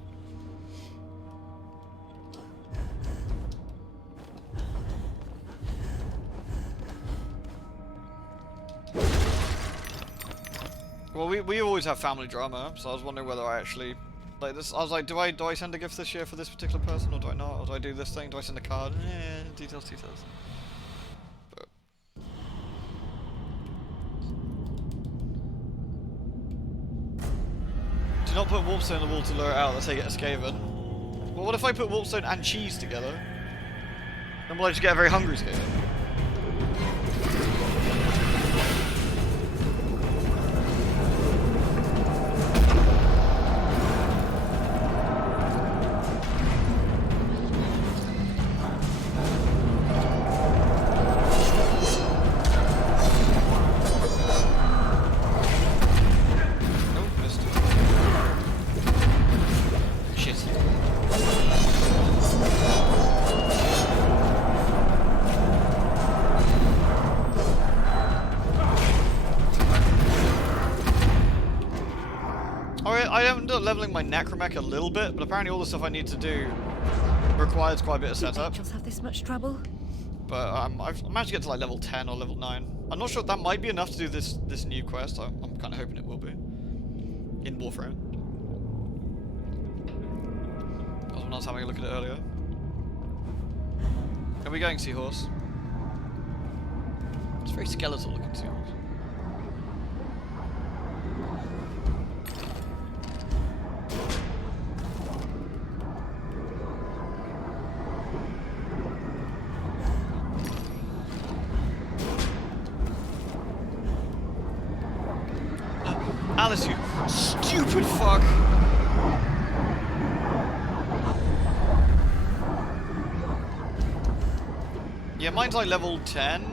Well, we always have family drama, so I was wondering whether I actually like this. I was like, do I send a gift this year for this particular person, or do I not? Or do I do this thing? Do I send a card? Details. But do not put warpstone in the wall to lure it out. Let's say get a Skaven. Well, what if I put warpstone and cheese together? Then will I just get a very hungry Skaven? leveling my necromech a little bit, but apparently all the stuff I need to do requires quite a bit of Do setup. angels have this much trouble? But I've managed to get to like level 10 or level 9. I'm not sure if that might be enough to do this new quest. I'm kind of hoping it will be. In Warframe. That was when I was having a look at it earlier. Are we going Seahorse? It's very skeletal looking Seahorse. Alice, you stupid fuck! Yeah, mine's like level 10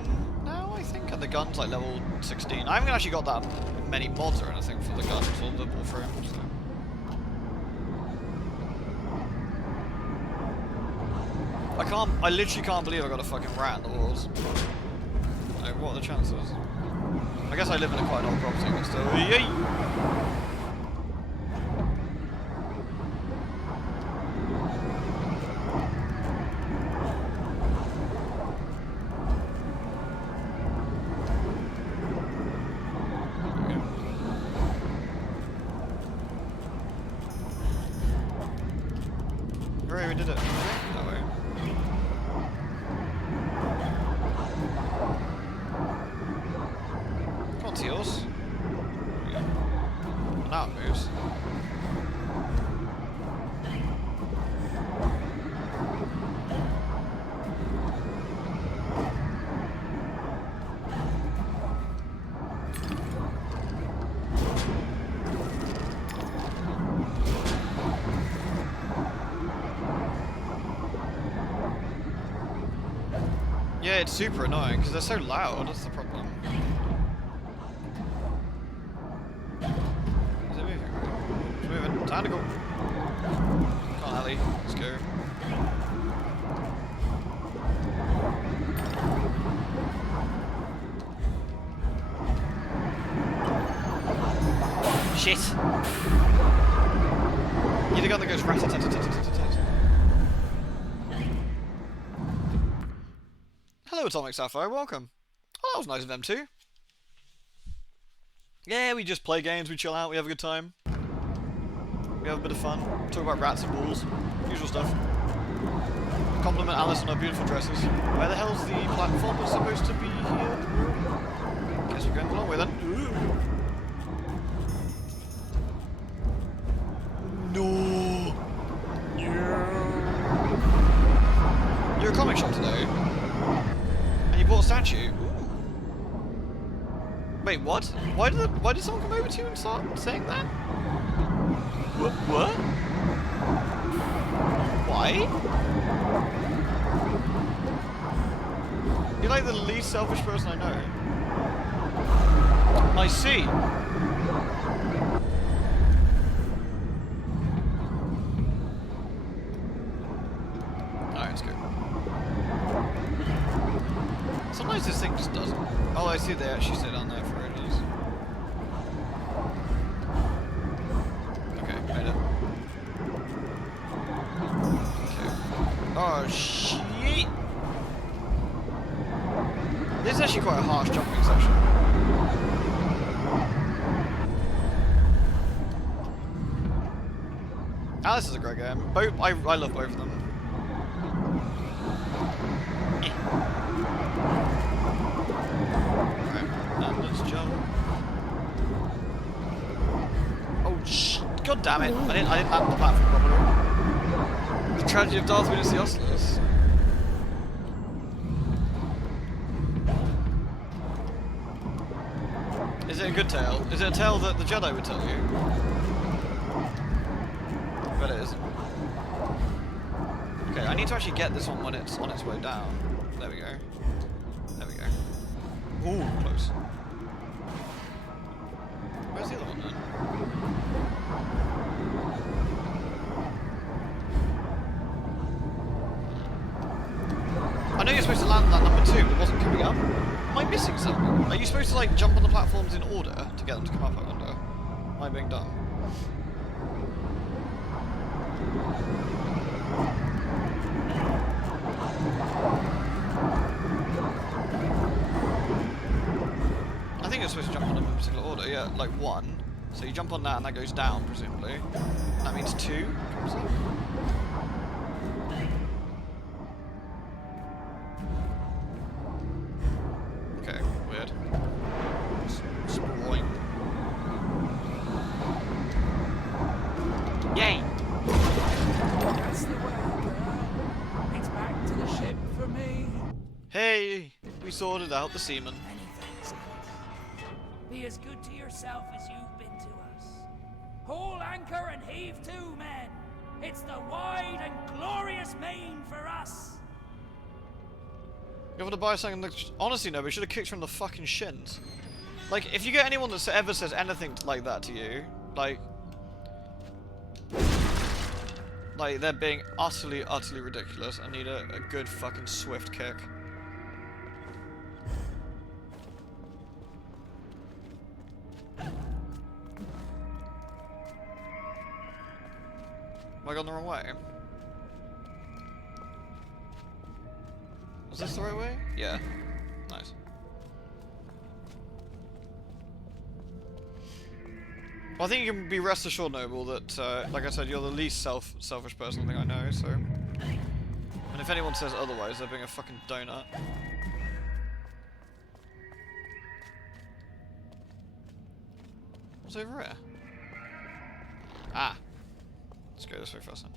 now, I think, and the gun's like level 16. I haven't actually got that many mods or anything for the guns or the Warframe, so. I literally can't believe I got a fucking rat in the walls. Like, what are the chances? I guess I live in a quite old property, but still. Yay! Hooray, we did it. That way. Come on, Teals. There we go. Now it moves. Yeah, it's super annoying because they're so loud, that's the problem. Is it moving? It's moving. Time to go. Come on, Ellie. Let's go. Shit! You're the gun that goes rat-a-tat-tat-tat-tat-tat. Hello, Atomic Sapphire, welcome. Oh, that was nice of them too. Yeah, we just play games, we chill out, we have a good time. We have a bit of fun. Talk about rats and balls. Usual stuff. Compliment Alice on her beautiful dresses. Where the hell's the platform that's supposed to be here? Guess we're going the long way then. No! You're a comic shop today? And you bought a statue? Ooh. Wait, what? Why did someone come over to you and start saying that? What? Why? You're like the least selfish person I know. I see. Alright, let's go. Sometimes this thing just doesn't. Oh, I see they actually stay down there for ages. Okay, made it. Okay. Oh, shit! This is actually quite a harsh jumping section. Alice is a great game. Both, I love both of them. Let's jump. Oh, god damn it! I didn't land on the platform properly. The tragedy of Darth Vader's the Ostlers. Is it a good tale? Is it a tale that the Jedi would tell you? I bet it is. Okay, I need to actually get this one when it's on its way down. There we go. There we go. Ooh, close. Where's the other one then? I know you're supposed to land that number 2, but it wasn't coming up. Am I missing something? Are you supposed to like jump on the platforms in order to get them to come up, I wonder? Am I being dumb? get like 1. So you jump on that and that goes down, presumably. That means 2 comes up. Okay, weird. Exploring. Yay! That's the way, girl. It's back to the ship for me. Hey! We sorted out the seaman. Many thanks, Alice. Be as good to yourself as you've been to us. Haul anchor and heave to, men. It's the wide and glorious main for us. You want to buy something that... Honestly, no, we should have kicked her in the fucking shins. Like, if you get anyone that ever says anything like that to you, like, they're being utterly, utterly ridiculous and need a good fucking swift kick. Have I gone the wrong way? Was this the right way? Yeah. Nice. Well, I think you can be rest assured, Noble, that, like I said, you're the least selfish person I think I know, so... And if anyone says otherwise, they're being a fucking donut. What's over here? Ah! Let's go this way first then.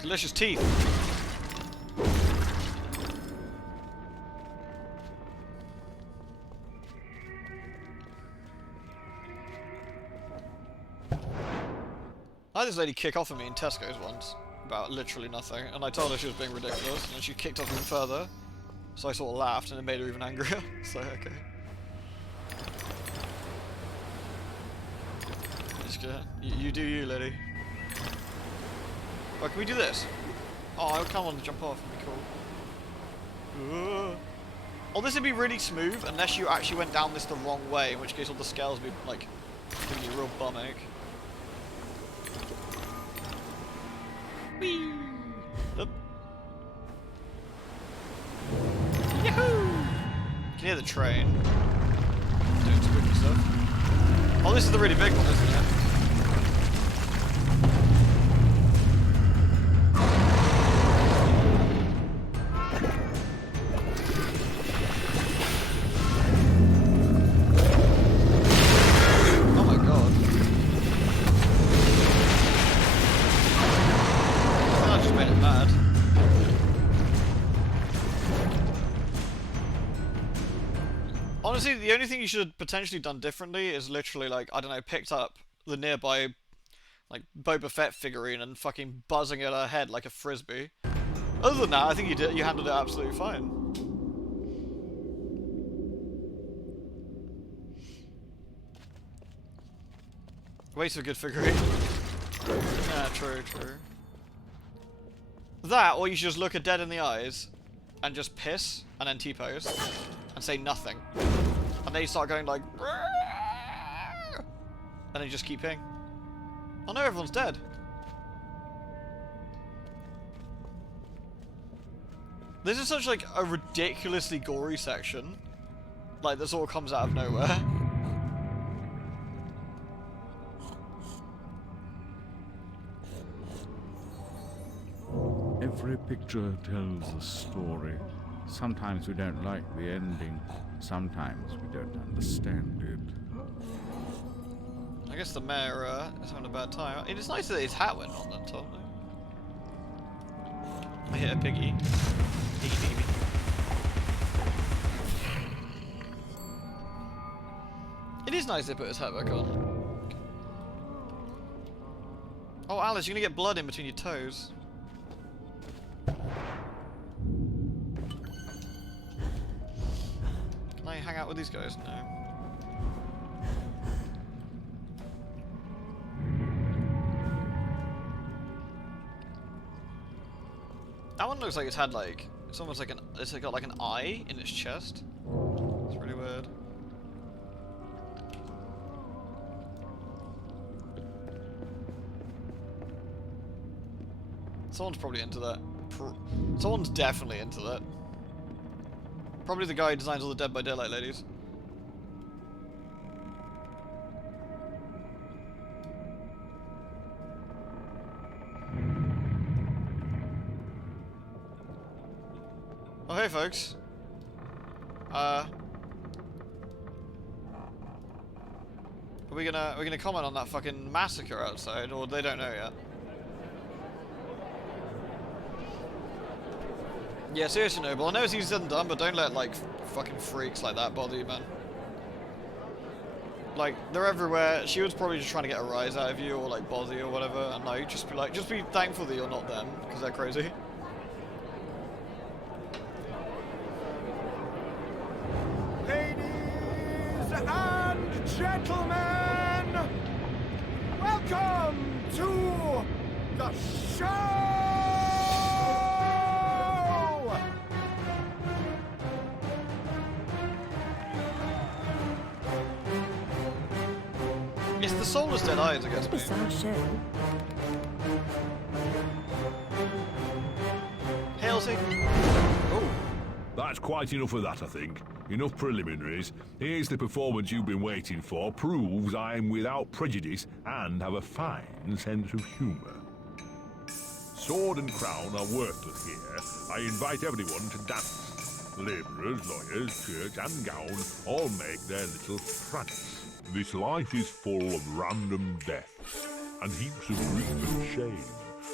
Delicious teeth! I had this lady kick off at me in Tesco's once, about literally nothing, and I told her she was being ridiculous, and then she kicked off even further, so I sort of laughed, and it made her even angrier, so okay. You do you, lady. Oh, can we do this? Oh, I kind of want to jump off, it'd be cool. Oh, this would be really smooth, unless you actually went down this the wrong way, in which case all the scales would be, like, giving you a real bum ache. Whee! Up. Yahoo! You can hear the train doing spooky stuff. Oh, this is the really big one, isn't it? Oh my god. I just made it mad. Honestly, the only thing you should have potentially done differently is literally, like, I don't know, picked up the nearby, like, Boba Fett figurine and fucking buzzing at her head like a frisbee. Other than that, I think you handled it absolutely fine. Way too good figurine. Yeah, true, true. That, or you should just look her dead in the eyes and just piss and then T-pose and say nothing. And then you start going like, and then you just keep peeing. Oh no, everyone's dead. This is such like a ridiculously gory section. Like this all comes out of nowhere. Every picture tells a story. Sometimes we don't like the ending. Sometimes we don't understand it. I guess the mayor is having a bad time. It is nice that his hat went on that top though. I hit a piggy. Piggy, piggy, piggy. It is nice they put his hat back on. Oh, Alice, you're gonna get blood in between your toes. Can I hang out with these guys? No. That one looks like it's had like, it's almost like it's got like an eye in its chest. It's really weird. Someone's probably into that. Someone's definitely into that. Probably the guy who designs all the Dead by Daylight ladies. Oh hey folks. Are we gonna comment on that fucking massacre outside, or they don't know yet? Yeah, seriously, Noble. I know it's easy said and done, but don't let like fucking freaks like that bother you, man. Like they're everywhere. She was probably just trying to get a rise out of you, or like bother you, or whatever. And like, just be thankful that you're not them, because they're crazy. Ladies and gentlemen, welcome to the show! It's the soulless dead eyes, I guess. Bizarre show. Halsey. Oh. That's quite enough of that, I think. Enough preliminaries. Here's the performance you've been waiting for. Proves I'm without prejudice and have a fine sense of humour. Sword and crown are worthless here. I invite everyone to dance. Labourers, lawyers, church and gown all make their little prance. This life is full of random deaths and heaps of grief and shame.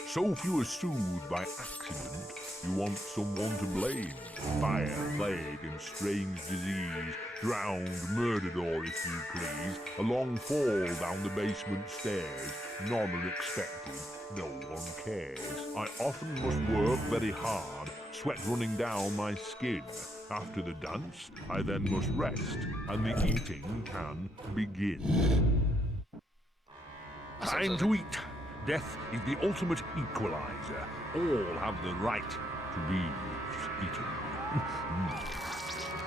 So few are soothed by accident, you want someone to blame. Fire, plague and strange disease, drowned, murdered or, if you please, a long fall down the basement stairs. None are expected, no one cares. I often must work very hard, sweat running down my skin. After the dance, I then must rest, and the eating can begin. Time to eat. Death is the ultimate equalizer. All have the right to be eaten.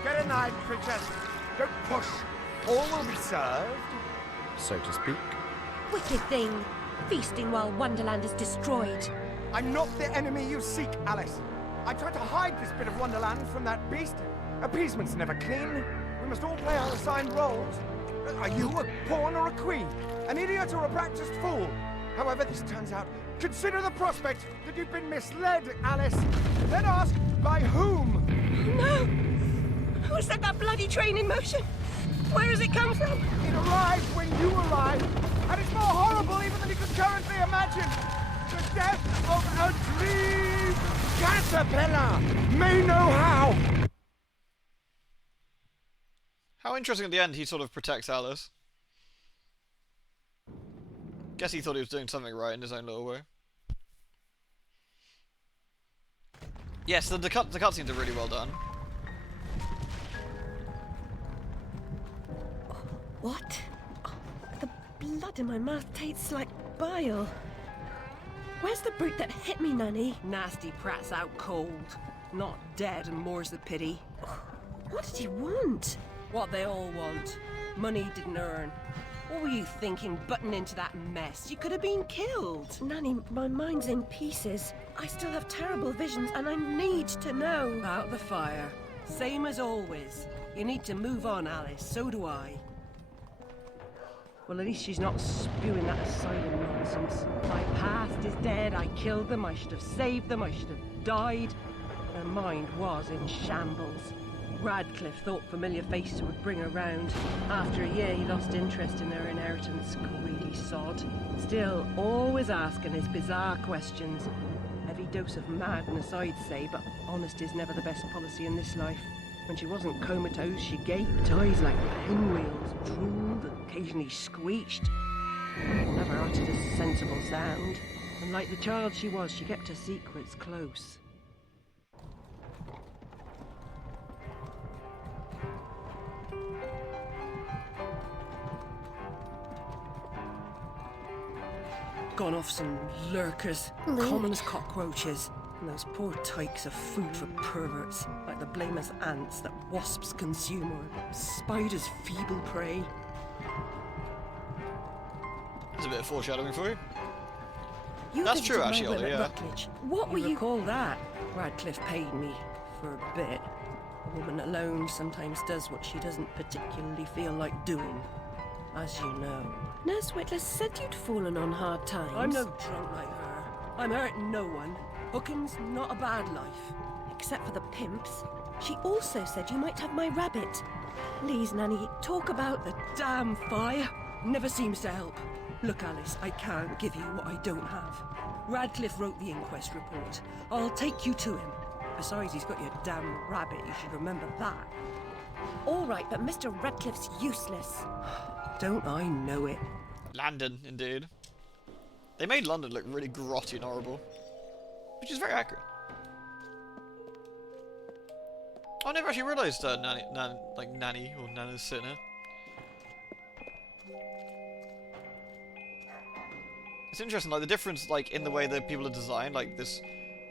Get in line, creatures. Don't push. All will be served, so to speak. Wicked thing. Feasting while Wonderland is destroyed. I'm not the enemy you seek, Alice. I tried to hide this bit of Wonderland from that beast. Appeasement's never clean. We must all play our assigned roles. Are you a pawn or a queen? An idiot or a practiced fool? However this turns out, consider the prospect that you've been misled, Alice. Then ask, by whom? No! Who set that bloody train in motion? Where has it come from? It arrived when you arrived, and it's more horrible even than you could currently imagine. The death of a dream caterpillar may know how. How interesting at the end he sort of protects Alice. Guess he thought he was doing something right in his own little way. Yes, the cutscenes are really well done. What? Oh, the blood in my mouth tastes like bile. Where's the brute that hit me, Nanny? Nasty prat's out cold. Not dead, and more's the pity. What did he want? What they all want. Money he didn't earn. What were you thinking, butting into that mess? You could have been killed. Nanny, my mind's in pieces. I still have terrible visions, and I need to know. About the fire. Same as always. You need to move on, Alice. So do I. Well, at least she's not spewing that asylum nonsense. My past is dead. I killed them. I should have saved them. I should have died. Her mind was in shambles. Radcliffe thought familiar faces would bring her round. After a year, he lost interest in their inheritance. Greedy sod. Still, always asking his bizarre questions. Heavy dose of madness, I'd say, but honesty's never the best policy in this life. When she wasn't comatose, she gaped, eyes like pinwheels, drooled, and occasionally screeched. Never uttered a sensible sound. And like the child she was, she kept her secrets close. Gone off some lurkers, common as cockroaches. And those poor tykes are food for perverts, like the blameless ants that wasps consume or spiders' feeble prey. There's a bit of foreshadowing for you. You That's visited true, my actually, will Ollie, at yeah. Rutledge. What were you... recall that? Radcliffe paid me for a bit. woman alone sometimes does what she doesn't particularly feel like doing, as you know. Nurse Whitler said you'd fallen on hard times. I'm no drunk like her. I'm hurting no one. Hooking's not a bad life. Except for the pimps. She also said you might have my rabbit. Please, Nanny, talk about the... Damn fire! Never seems to help. Look, Alice, I can't give you what I don't have. Radcliffe wrote the inquest report. I'll take you to him. Besides, he's got your damn rabbit, you should remember that. All right, but Mr. Radcliffe's useless. Don't I know it? London, indeed. They made London look really grotty and horrible. Which is very accurate. I never actually realised Nanny or Nana's sitting here. It's interesting, like the difference, like in the way that people are designed, like this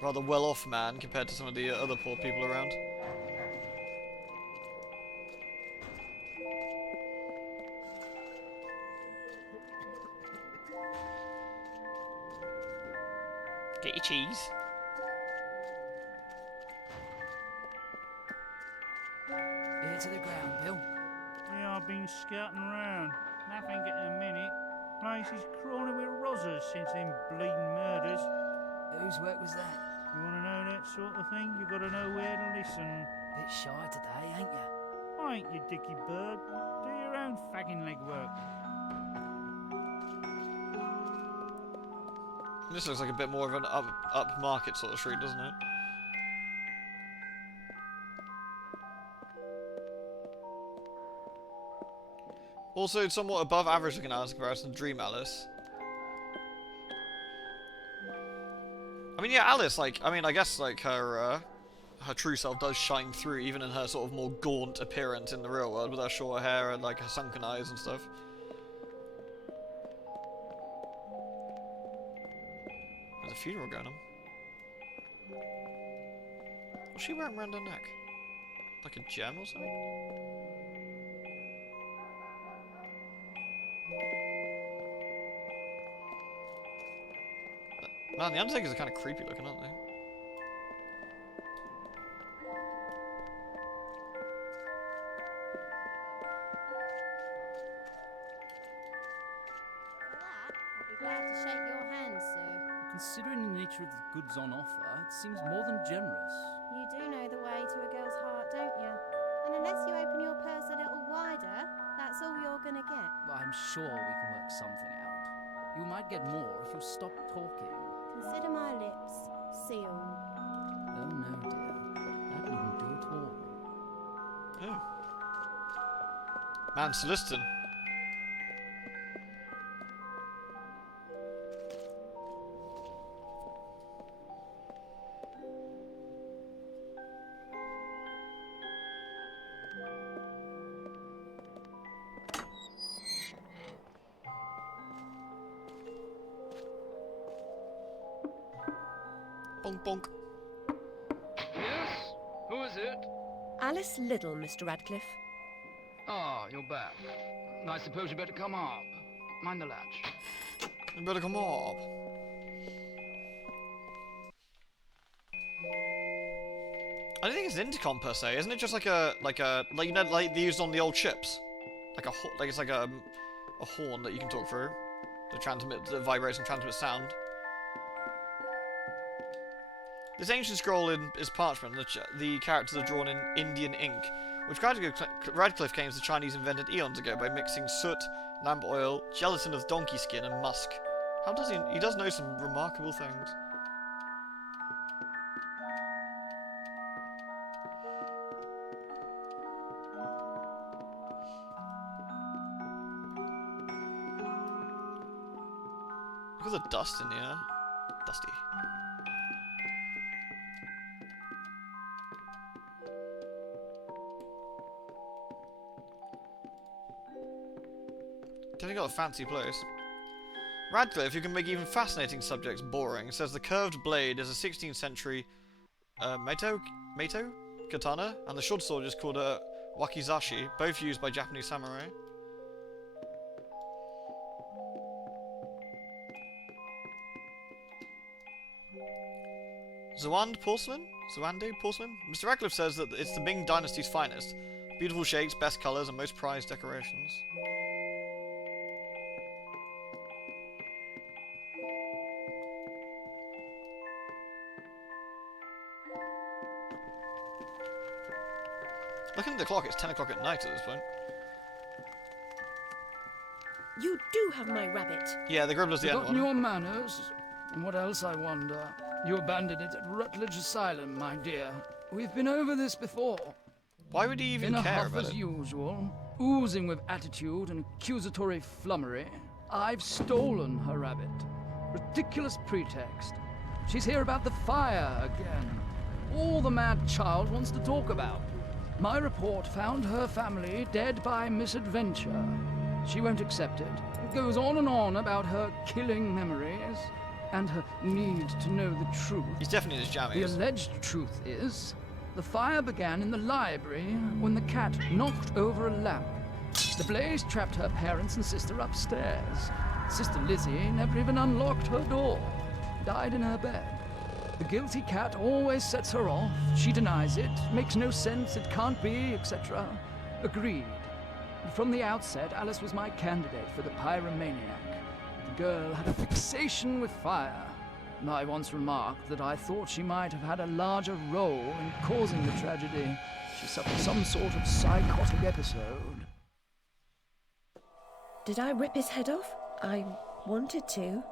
rather well-off man compared to some of the other poor people around. Get your cheese. Ear to the ground, Bill. Yeah, I've been scouting around. Nothing getting a minute. Place is crawling with rozzers since them bleeding murders. Whose work was that? You want to know that sort of thing? You got to know where to listen. Bit shy today, ain't ya? I ain't you, dicky bird. Do your own fagging legwork. This looks like a bit more of an upmarket sort of street, doesn't it? Also, somewhat above average looking Alice in comparison to Dream Alice. I mean, yeah, Alice, like, I mean, I guess, like, her true self does shine through, even in her sort of more gaunt appearance in the real world, with her short hair and, like, her sunken eyes and stuff. There's a funeral going on. What's she wearing around her neck? Like a gem or something? Man, the Undertakers are kind of creepy looking, aren't they? Glad to shake your hand, sir. Considering the nature of the goods on offer, it seems more than generous. You do know the way to a girl's heart, don't you? And unless you open your purse a little wider, that's all you're gonna get. Well, I'm sure we can work something out. You might get more if you stop talking. Consider my lips sealed. Oh no, dear. That wouldn't do at all. Oh. Man, Celestin. Bonk bonk. Yes? Who is it? Alice Liddell, Mr. Radcliffe. Ah, you're back. I suppose you better come up. Mind the latch. You better come up. I don't think it's an intercom per se, isn't it? Just like you know, like they used on the old ships, like it's like a horn that you can talk through, that vibrates and transmits sound. This ancient scroll is parchment, and the characters are drawn in Indian ink, which Radcliffe claims the Chinese invented eons ago by mixing soot, lamp oil, gelatin of donkey skin, and musk. How does he? He does know some remarkable things. Look at the dust in the air. Dusty. Definitely got a fancy place. Radcliffe, who can make even fascinating subjects boring, says the curved blade is a 16th century Meito katana, and the short sword is called a wakizashi, both used by Japanese samurai. Zawand porcelain? Zawandi porcelain? Mr. Radcliffe says that it's the Ming Dynasty's finest. Beautiful shapes, best colours, and most prized decorations. Looking at the clock, it's 10 o'clock at night at this point. You do have my rabbit. Yeah, the Gribbler's the end Forgotten one. your manners? And what else, I wonder? You abandoned it at Rutledge Asylum, my dear. We've been over this before. Why would he even In a care huff about as it? usual, oozing with attitude and accusatory flummery, I've stolen her rabbit. Ridiculous pretext. She's here about the fire again. All the mad child wants to talk about. My report found her family dead by misadventure. She won't accept it. It goes on and on about her killing memories and her need to know the truth. He's definitely in his jammies. The alleged truth is, the fire began in the library when the cat knocked over a lamp. The blaze trapped her parents and sister upstairs. Sister Lizzie never even unlocked her door. Died in her bed. The guilty cat always sets her off. She denies it. Makes no sense. It can't be, etc. Agreed. From the outset, Alice was my candidate for the pyromaniac. The girl had a fixation with fire. I once remarked that I thought she might have had a larger role in causing the tragedy. She suffered some sort of psychotic episode. Did I rip his head off? I wanted to.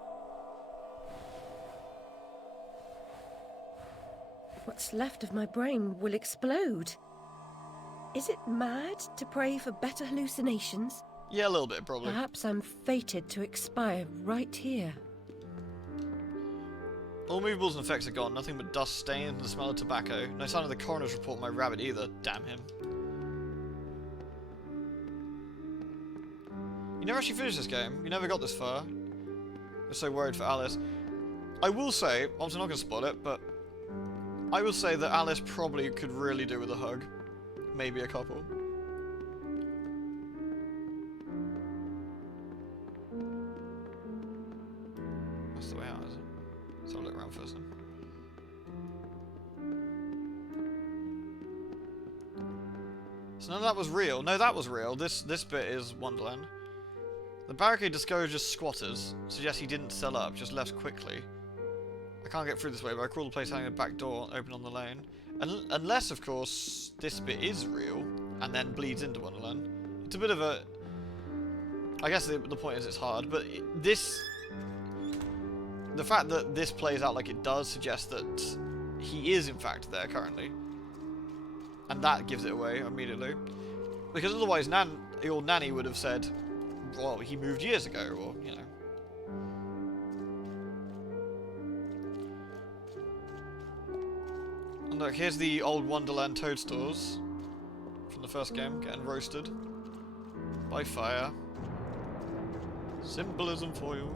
What's left of my brain will explode. Is it mad to pray for better hallucinations? Yeah, a little bit, probably. Perhaps I'm fated to expire right here. All movables and effects are gone, nothing but dust stains and the smell of tobacco. No sign of the coroner's report on my rabbit either, damn him. You never actually finished this game, you never got this far. You're so worried for Alice. I will say, obviously not going to spoil it, but I will say that Alice probably could really do with a hug. Maybe a couple. That's the way out, is it? Let's have a look around first then. So none of that was real. No, that was real. This bit is Wonderland. The barricade discourages squatters. Suggests he didn't sell up, just left quickly. I can't get through this way, but I crawl the place having a back door open on the lane. Unless, of course, this bit is real, and then bleeds into Wonderland. It's a bit of a... I guess the point is it's hard, but the fact that this plays out like it does suggests that he is, in fact, there currently. And that gives it away immediately. Because otherwise, your nanny would have said, well, he moved years ago, or, you know. And look, here's the old Wonderland toadstools from the first game, getting roasted by fire. Symbolism for you.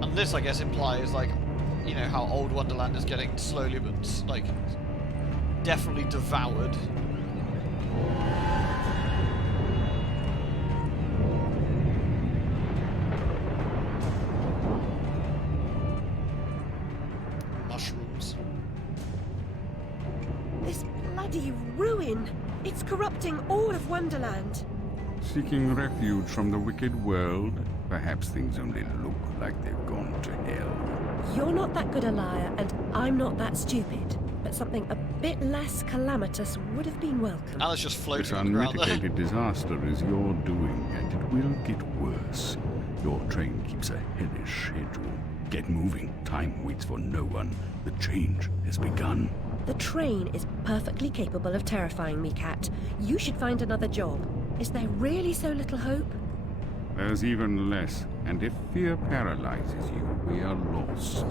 And this, I guess, implies, like, you know, how old Wonderland is getting slowly but, like, definitely devoured. Mushrooms. This bloody ruin! It's corrupting all of Wonderland. Seeking refuge from the wicked world, perhaps things only look like they've gone to hell. You're not that good a liar, and I'm not that stupid. But something a bit less calamitous would have been welcome. Alice just This floating on the ground there. unmitigated disaster is your doing, and it will get worse. Your train keeps a hellish schedule. Get moving. Time waits for no one. The change has begun. The train is perfectly capable of terrifying me, Cat. You should find another job. Is there really so little hope? There's even less, and if fear paralyzes you, we are lost.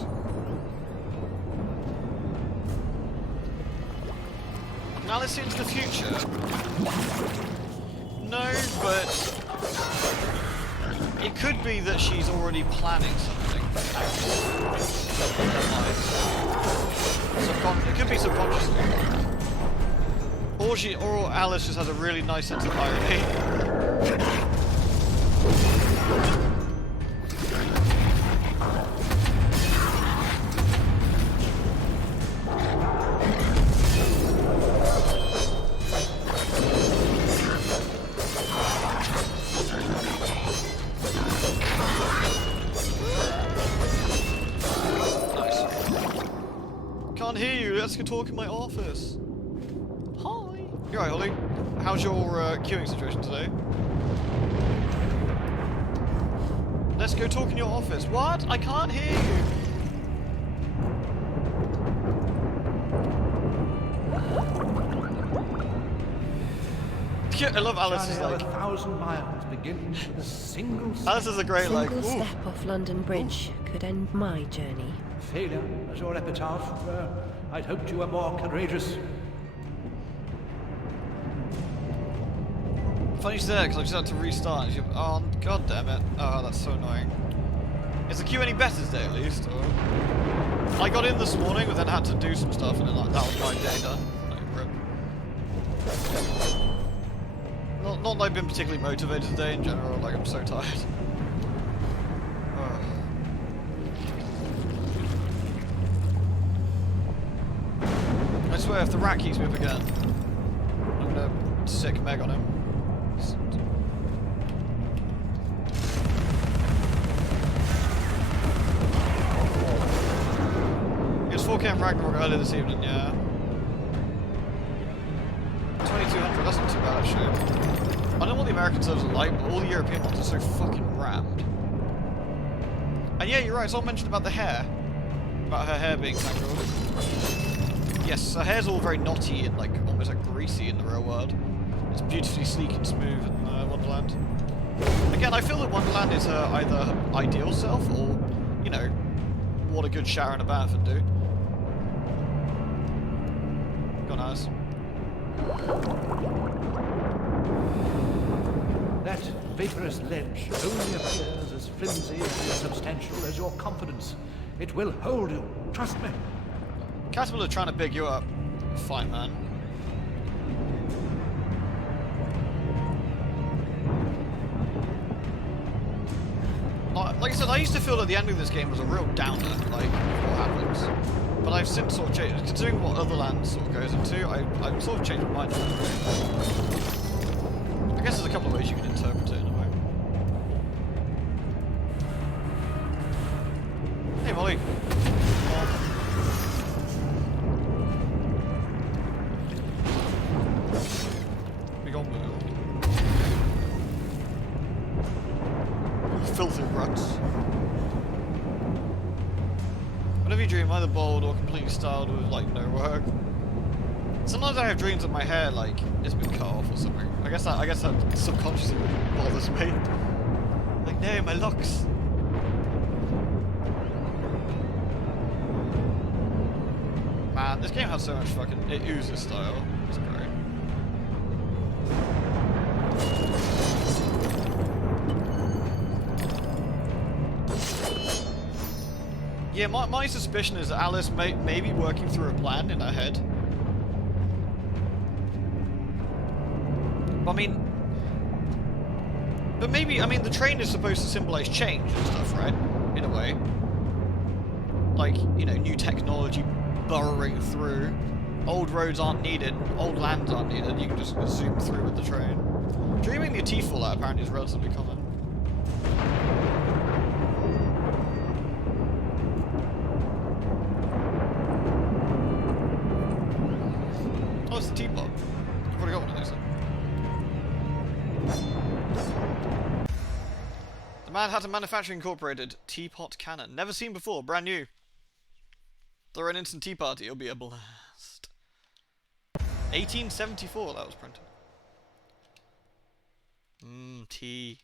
Can Alice see into the future? No, but it could be that she's already planning something. It could be subconsciously. Or Alice just has a really nice sense of irony. let's go talk in my office. Hi. You're right, Holly. How's your queuing situation today? Let's go talk in your office. What? I can't hear you. I love Alice's like. 1,000 miles begins with a single step. Alice is a great like. Single step off London Bridge could end my journey. Failure as your epitaph. I'd hoped you were more courageous. Funny you say that because I just had to restart. And oh god damn it! Oh, that's so annoying. Is the queue any better today at least? Or... I got in this morning, but then had to do some stuff, and then like, that was my day done. Like, rip. Not that I've been particularly motivated today in general. Like I'm so tired. I swear, if the rat keeps me up again, I'm gonna sick Meg on him. It was 4K in Ragnarok earlier this evening, yeah. 2200, that's not too bad actually. I don't know what the American servers are like, but all the European ones are so fucking rammed. And yeah, you're right, it's all mentioned about the hair. About her hair being tangled. Yes, her hair's all very knotty and like almost like greasy in the real world. It's beautifully sleek and smooth in Wonderland. Again, I feel that Wonderland is her either her ideal self or, you know, what a good Sharon of Banff would do. Go on, Alice. That vaporous ledge only appears as flimsy and insubstantial as your confidence. It will hold you, trust me. Caterpillar trying to big you up. Fine, man. Like I said, I used to feel that the ending of this game was a real downer, like, what happens. But I've since sort of changed. Considering what other land sort of goes into, I've sort of changed my mind. I guess there's a couple of ways you can interpret it in a way. Hey, Molly. Filthy ruts. Whenever you dream, either bold or completely styled with like no work. Sometimes I have dreams of my hair like it's been cut off or something. I guess that subconsciously really bothers me. Like no, my locks. Man, this game has so much fucking it oozes style. It's great. Yeah, my suspicion is that Alice may be working through a plan in her head. But maybe, I mean, the train is supposed to symbolize change and stuff, right? In a way. Like, you know, new technology burrowing through. Old roads aren't needed, old lands aren't needed, you can just zoom through with the train. Dreaming the teeth fall out apparently is relatively common. Oh, it's the teapot. I've already got one of those then. The Mad Hatter Manufacturing Incorporated teapot cannon. Never seen before, brand new. Throw an instant tea party, it'll be a blast. 1874 that was printed. Tea.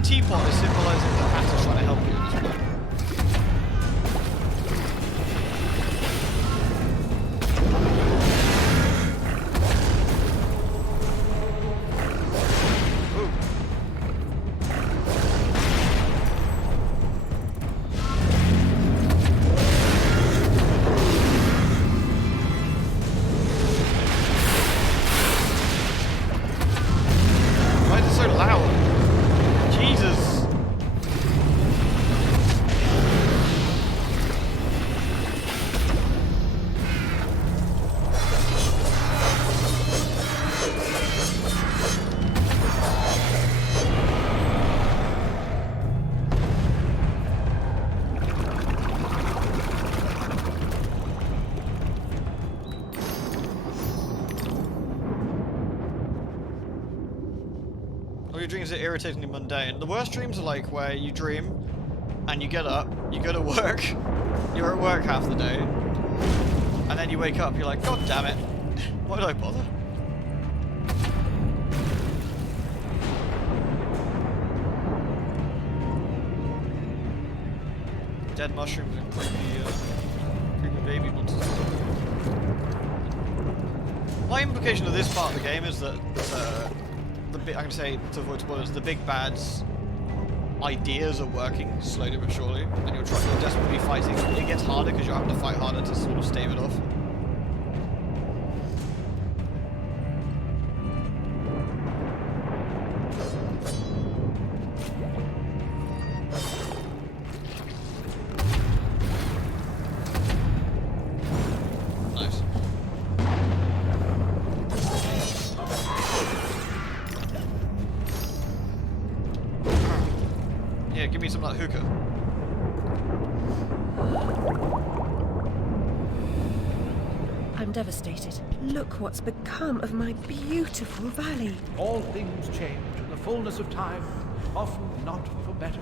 Teapot is symbolising the Hatter's trying to help you at this point. dreams are irritatingly mundane. The worst dreams are like where you dream and you get up, you go to work, you're at work half the day, and then you wake up, you're like, God damn it, why did I bother? Dead mushrooms and creepy baby monsters. My implication of this part of the game is that I'm going to say, to avoid spoilers, the big bad's ideas are working slowly but surely, and you're desperately fighting. It gets harder because you're having to fight harder to sort of stave it off. Nice. Yeah, give me some of that hookah. I'm devastated. Look what's become of my beautiful valley. All things change in the fullness of time, often not for better.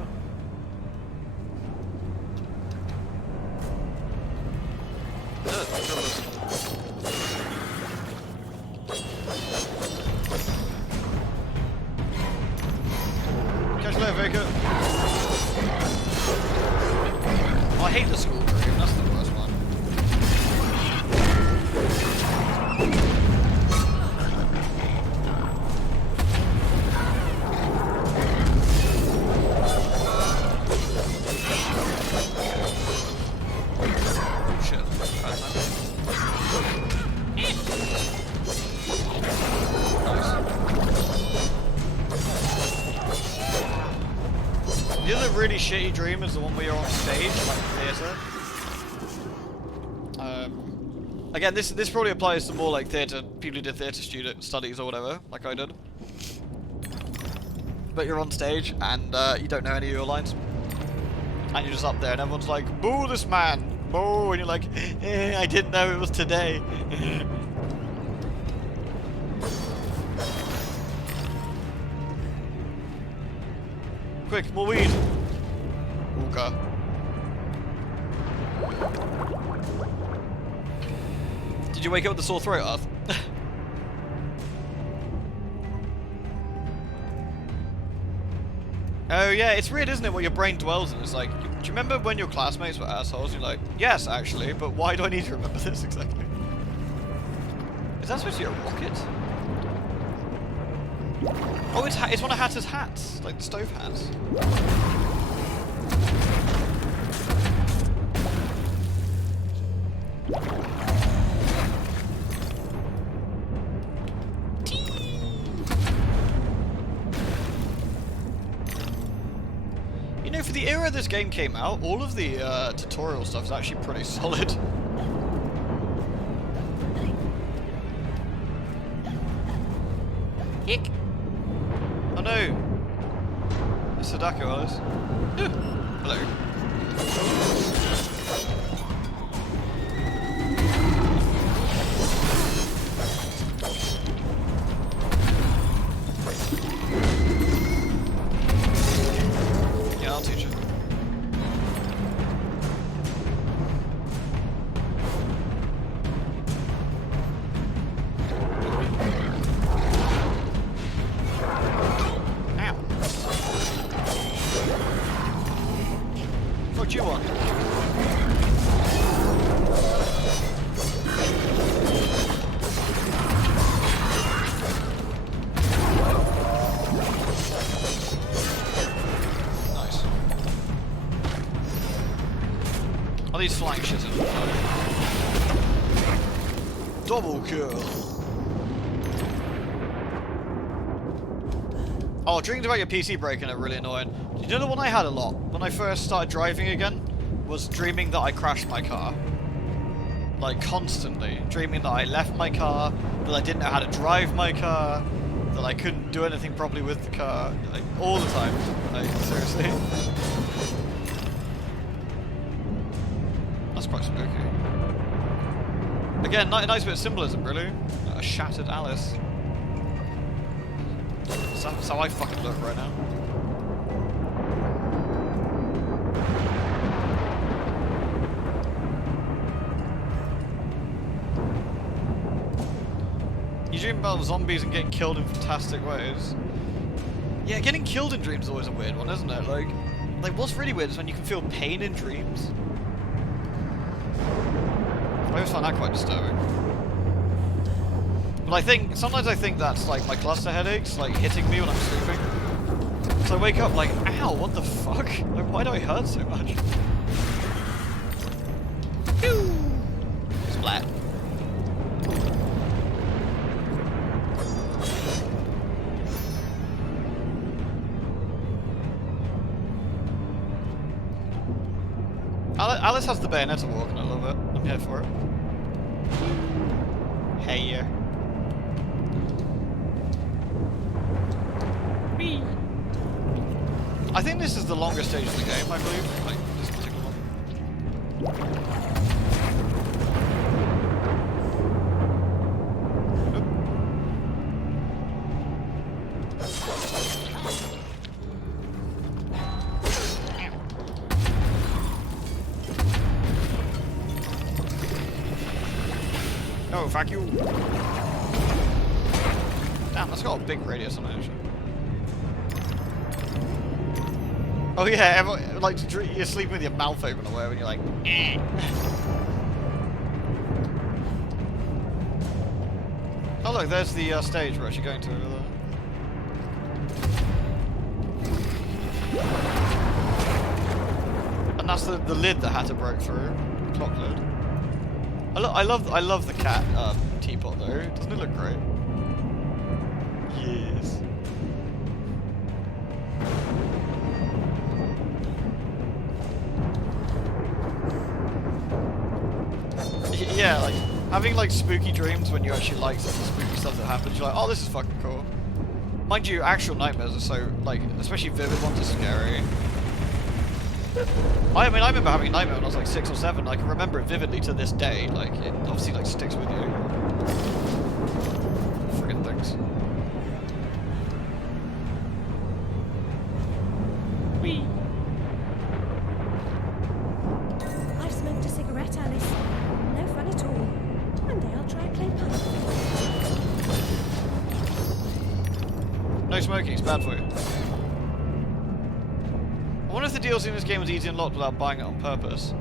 Catch you later, Vega. Oh, I hate the school dream, that's the worst one. Shit, bad time. The other really shitty dream is the one where you're on stage, like theatre. Again, this probably applies to more like theatre, people who did theatre studies or whatever, like I did. But you're on stage and you don't know any of your lines. And you're just up there and everyone's like, boo this man, boo, and you're like, I didn't know it was today. Quick, more weed. Okay. Did you wake up with a sore throat, Arth? Oh yeah, it's weird, isn't it, what your brain dwells in? It's like, do you remember when your classmates were assholes? You're like, yes, actually, but why do I need to remember this exactly? Is that supposed to be a rocket? Oh, it's one of Hatter's hats, like the stove hats. You know, for the era this game came out, all of the tutorial stuff is actually pretty solid. Hick! Oh no! It's Sadako, Alice. Ooh. Hello. Yeah, I'll teach you. What do you want? Nice. Are these flying shit in the double kill. Oh, dreams about your PC breaking are really annoying. You know the one I had a lot when I first started driving again? Was dreaming that I crashed my car. Like, constantly. Dreaming that I left my car, that I didn't know how to drive my car, that I couldn't do anything properly with the car. Like, all the time. Like, seriously. That's quite spooky. Again, nice bit of symbolism, really. A shattered Alice. That's how I fucking look right now. You dream about zombies and getting killed in fantastic ways. Yeah, getting killed in dreams is always a weird one, isn't it? Like what's really weird is when you can feel pain in dreams. I always find that quite disturbing. But sometimes I think that's like my cluster headaches, like hitting me when I'm sleeping. So I wake up like, ow, what the fuck? Like, why do I hurt so much? Pew! Splat. Alice has the Bayonetta walk and I love it. I'm here for it. Hey, yeah. I think this is the longest stage of the game, I believe. Like, this particular one. No, fuck you. Damn, that's got a big radius on it, actually. Oh yeah, everyone, like you're sleeping with your mouth open away when you're like, eh. Oh look, there's the stage we're actually going to over there. And that's the lid that Hatter broke through, the clock lid. I love the cat teapot though. Doesn't it look great? Yes. Yeah, like having like spooky dreams when you actually like some of the spooky stuff that happens. You're like, oh, this is fucking cool. Mind you, actual nightmares are so like, especially vivid ones are scary. I mean, I remember having a nightmare when I was like 6 or 7. I can remember it vividly to this day. Like, it obviously like sticks with you. Friggin' things. Whee! I've smoked a cigarette, Alice. No fun at all. One day I'll try a clay pipe. No smoking, it's bad for you. I wonder if the DLC in this game was easy and locked without buying it on purpose.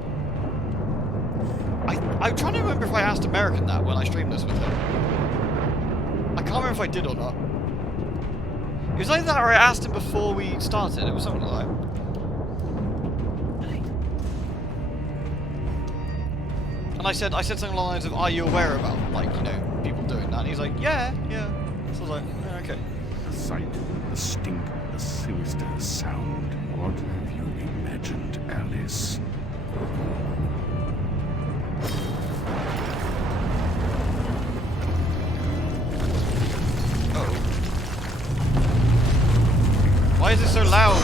I'm trying to remember if I asked American that when I streamed this with him. I can't remember if I did or not. It was either that or I asked him before we started. It was something like that. And I said something along the lines of, are you aware about, like, you know, people doing that? And he's like, yeah. So I was like, yeah, okay. The sight, the stink, the sinister sound. What have you imagined, Alice? Uh-oh. Why is it so loud?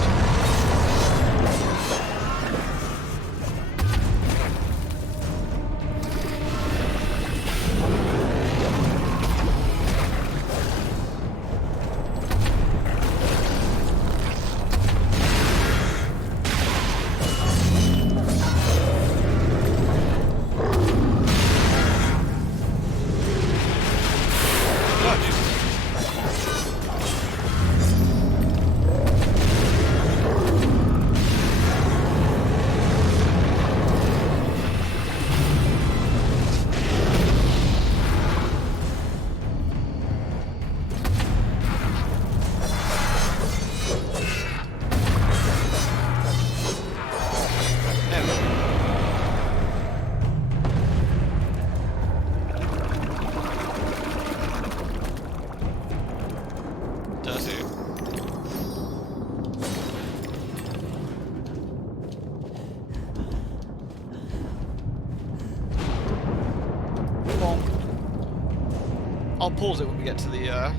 I'll pause it when we get to the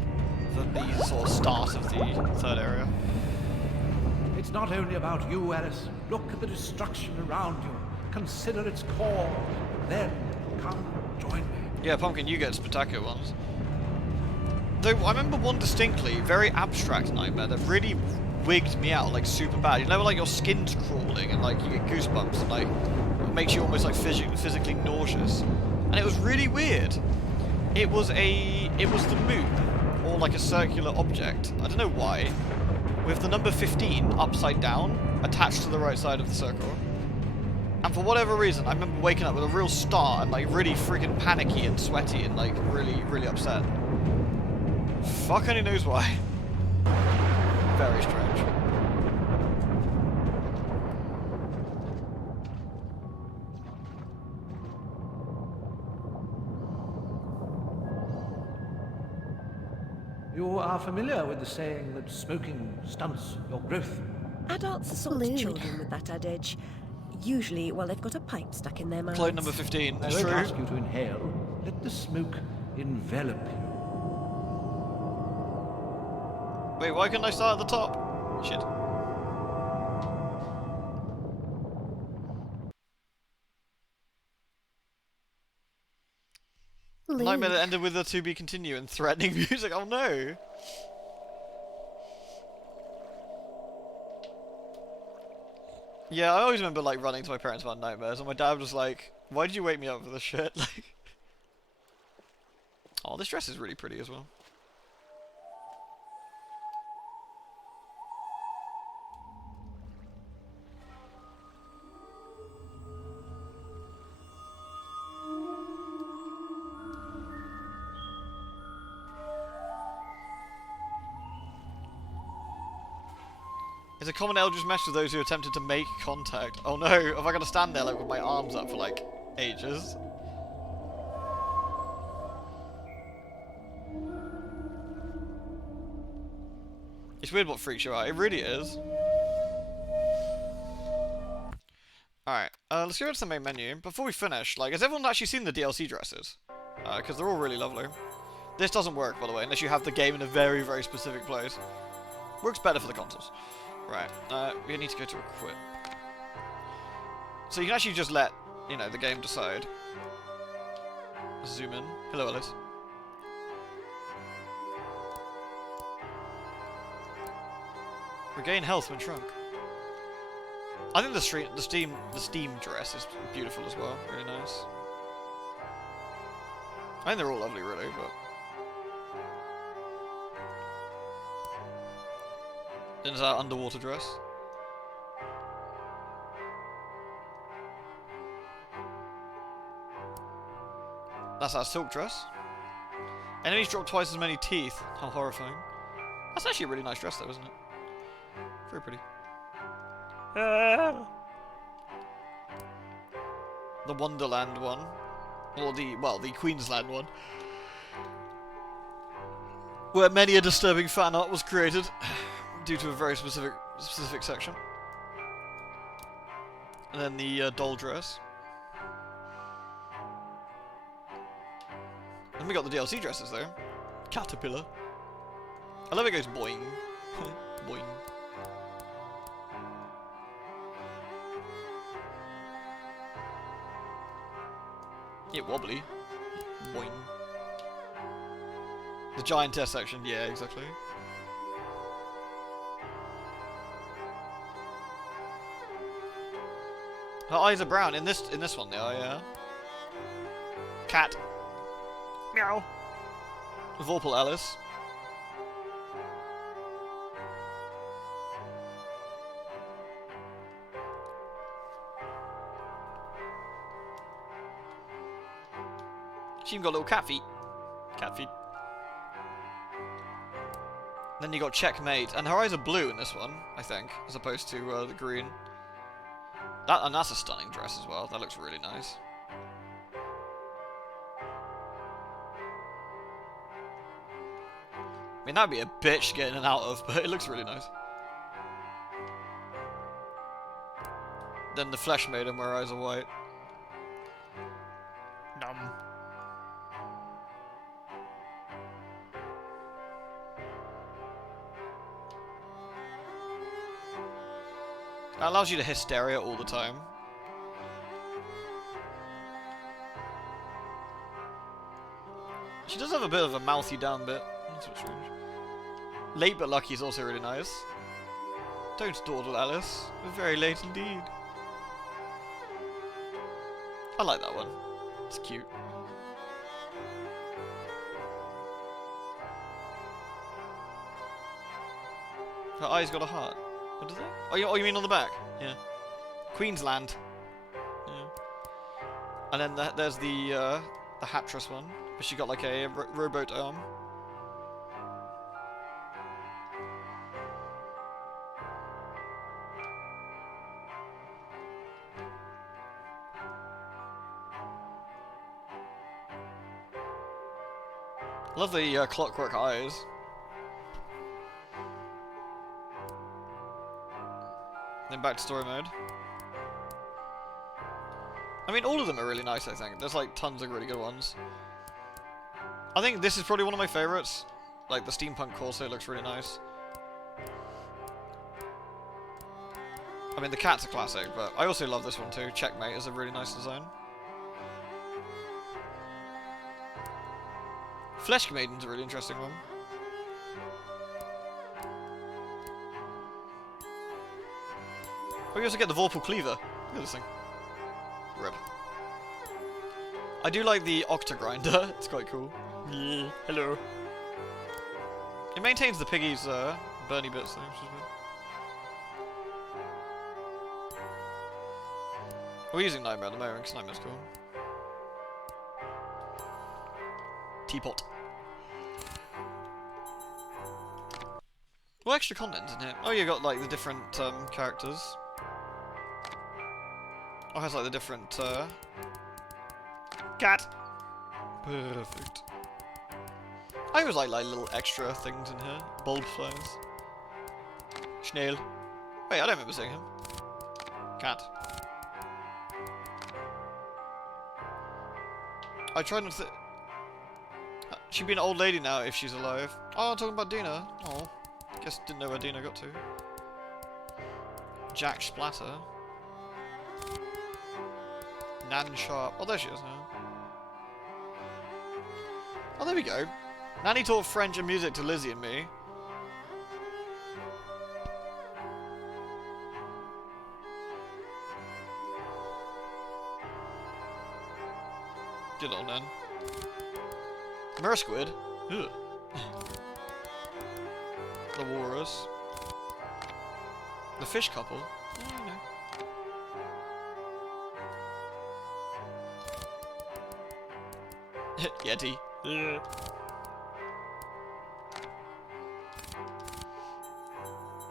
sort of start of the third area. It's not only about you, Alice. Look at the destruction around you. Consider its core. Then come join me. Yeah, Pumpkin, you get spectacular ones. Though I remember one distinctly, very abstract nightmare that really wigged me out like super bad. You know, like your skin's crawling and like you get goosebumps and like it makes you almost like physically nauseous, and it was really weird. It was the moon, or like a circular object. I don't know why, with the number 15 upside down, attached to the right side of the circle. And for whatever reason, I remember waking up with a real start and like really freaking panicky and sweaty and like really upset. Fuck only knows why. Very strange. You are familiar with the saying that smoking stunts your growth. Adults assault children with that adage. Usually while they've got a pipe stuck in their mouths. Clone number 15. I won't ask you to inhale. Let the smoke envelop you. Wait, why couldn't I start at the top? Shit. Nightmare that ended with a to be continue and threatening music. Oh no! Yeah, I always remember like running to my parents about nightmares, and my dad was like, "Why did you wake me up for this shit?" Like, oh, this dress is really pretty as well. It's a common eldritch message to those who attempted to make contact. Oh no, have I got to stand there like with my arms up for like ages? It's weird what freaks you out. It really is. Alright, let's go to the main menu. Before we finish, like, has everyone actually seen the DLC dresses? Because they're all really lovely. This doesn't work, by the way, unless you have the game in a very specific place. Works better for the consoles. Right, we need to go to equip. So you can actually just let, you know, the game decide. Zoom in. Hello, Alice. Regain health when shrunk. I think the Steam dress is beautiful as well. Really nice. I think they're all lovely, really, but. Then there's our underwater dress. That's our silk dress. Enemies drop twice as many teeth. How horrifying. That's actually a really nice dress though, isn't it? Very pretty. The Wonderland one. Or the Queensland one. Where many a disturbing fan art was created. Due to a very specific section. And then the doll dress. And we got the DLC dresses though. Caterpillar. I love it goes boing. Boing. Yeah, wobbly. Boing. The giantess section, yeah, exactly. Her eyes are brown in this one. They are, yeah. Cat. Meow. Vorpal Alice. She even got little cat feet. Cat feet. Then you got Checkmate, and her eyes are blue in this one, I think, as opposed to the green. And that's a stunning dress as well. That looks really nice. I mean, that'd be a bitch to get in and out of, but it looks really nice. Then the Flesh Maiden, where her eyes are white. Numb. That allows you to hysteria all the time. She does have a bit of a mouthy down bit. That's what's strange. Late but lucky is also really nice. Don't dawdle, Alice. We're very late indeed. I like that one. It's cute. Her eyes got a heart. What does that? Oh, you mean on the back? Yeah. Queensland. Yeah. And then there's the Hattress one, but she got like a rowboat arm. Love the clockwork eyes. Then back to story mode. I mean, all of them are really nice, I think. There's like tons of really good ones. I think this is probably one of my favourites. Like the steampunk Corso looks really nice. I mean, the cat's a classic, but I also love this one too. Checkmate is a really nice design. Flesh Maiden's a really interesting one. Oh, you also get the Vorpal Cleaver. Look at this thing. Rip. I do like the Octagrinder. It's quite cool. Yeah, hello. It maintains the piggy's Bernie bits though, which is weird. We're using Nightmare at the moment because Nightmare's cool. Teapot. What extra content's in here? Oh, you got like the different characters. Oh, it has like the different cat. Perfect. I always like little extra things in here. Bulb flies. Snail. Wait, I don't remember seeing him. Cat. I try not to. She'd be an old lady now if she's alive. Oh, I'm talking about Dina. Oh, guess didn't know where Dina got to. Jack Splatter. Nan Sharp. Oh, there she is now. Oh, there we go. Nanny taught French and music to Lizzie and me. Good old Nan. Mersquid. Ugh. The Walrus. The Fish Couple. Oh, no. Yeti. Ugh.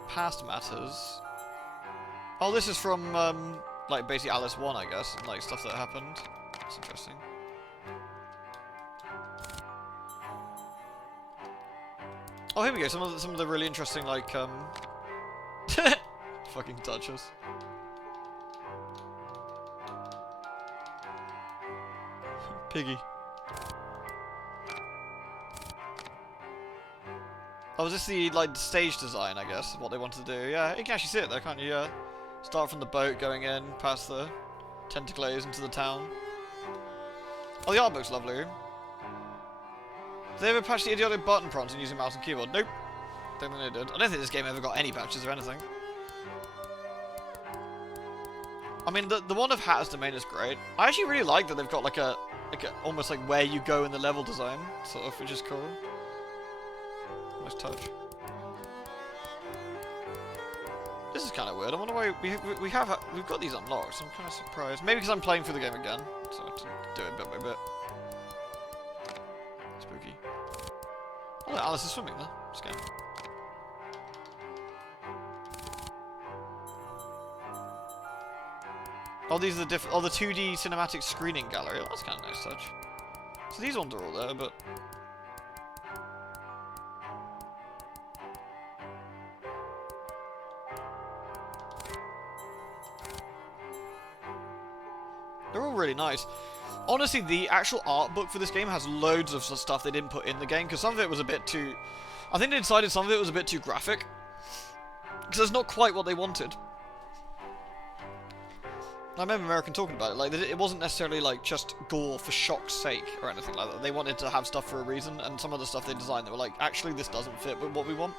Past matters. Oh, this is from, like, basically Alice 1, I guess, and, like, stuff that happened. That's interesting. Oh, here we go. Some of the really interesting, like, fucking Duchess. Piggy. Oh, is this the, like, stage design, I guess, what they wanted to do? Yeah, you can actually see it there, can't you? Yeah. Start from the boat, going in, past the tentacles into the town. Oh, the art book's lovely. Did they ever patch the idiotic button prompts using mouse and keyboard? Nope. Don't think they did. I don't think this game ever got any patches or anything. I mean, the one of Hatter's Domain is great. I actually really like that they've got like a almost like where you go in the level design, sort of, which is cool. Nice touch. This is kind of weird. I wonder why we've got these unlocked. So I'm kind of surprised. Maybe because I'm playing through the game again, so I have to do it bit by bit. Spooky. Oh, Alice is swimming there. Scan. Oh, these are the the 2D cinematic screening gallery. Oh, that's kind of a nice touch. So these ones are all there, but they're all really nice. Honestly, the actual art book for this game has loads of stuff they didn't put in the game, because some of it was a bit too... I think they decided some of it was a bit too graphic. Because it's not quite what they wanted. I remember American talking about it. Like, it wasn't necessarily like just gore for shock's sake or anything like that. They wanted to have stuff for a reason, and some of the stuff they designed, they were like, actually, this doesn't fit with what we want.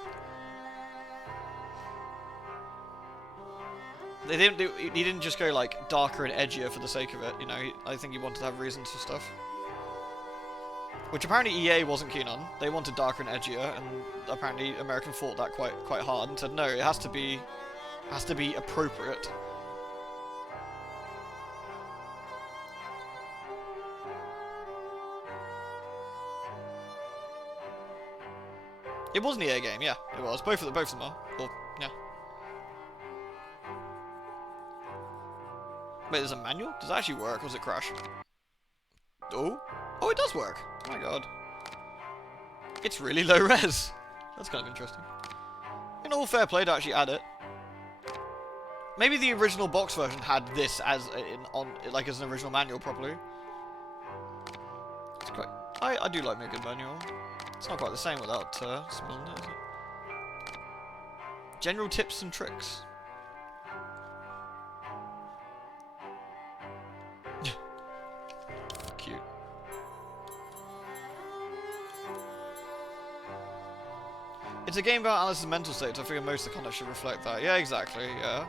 They didn't do. He didn't just go like darker and edgier for the sake of it. You know, I think he wanted to have reasons for stuff, which apparently EA wasn't keen on. They wanted darker and edgier, and apparently American fought that quite hard and said no, it has to be appropriate. It was an EA game, yeah, it was. Both of them are. Well, yeah. Wait, there's a manual? Does it actually work, or does it crash? Oh? Oh, it does work! Oh my god. It's really low res! That's kind of interesting. In all fair play to actually add it. Maybe the original box version had this as as an original manual properly. It's quite... I do like me a good manual. It's not quite the same without smelling it, is it? General tips and tricks. Cute. It's a game about Alice's mental state, so I figure most of the content should reflect that. Yeah, exactly, yeah.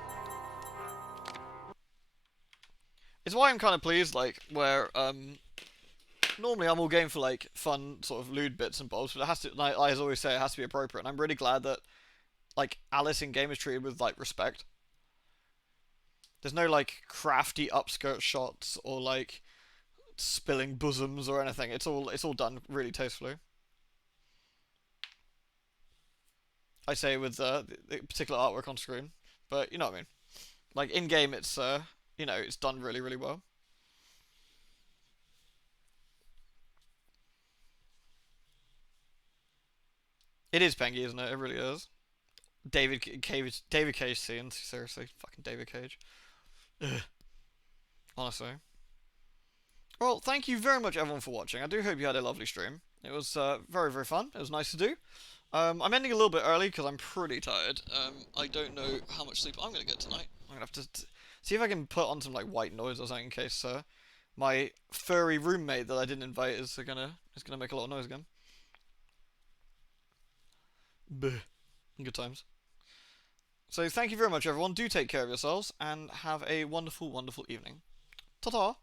It's why I'm kind of pleased, like, where, normally I'm all game for, like, fun, sort of lewd bits and bobs, but it has to, like, as I always say, it has to be appropriate, and I'm really glad that, like, Alice in game is treated with, like, respect. There's no, like, crafty upskirt shots, or, like, spilling bosoms or anything. It's all done really tastefully. I say with the particular artwork on screen, but you know what I mean. Like in game, it's you know, it's done really, really well. It is Pengy, isn't it? It really is. David Cage scenes, seriously, fucking David Cage. Ugh. Honestly. Well, thank you very much everyone for watching. I do hope you had a lovely stream. It was very, very fun. It was nice to do. I'm ending a little bit early because I'm pretty tired. I don't know how much sleep I'm going to get tonight. I'm going to have to see if I can put on some like white noise or something in case my furry roommate that I didn't invite is gonna make a lot of noise again. Bleh. Good times. So thank you very much everyone. Do take care of yourselves and have a wonderful, wonderful evening. Ta-ta!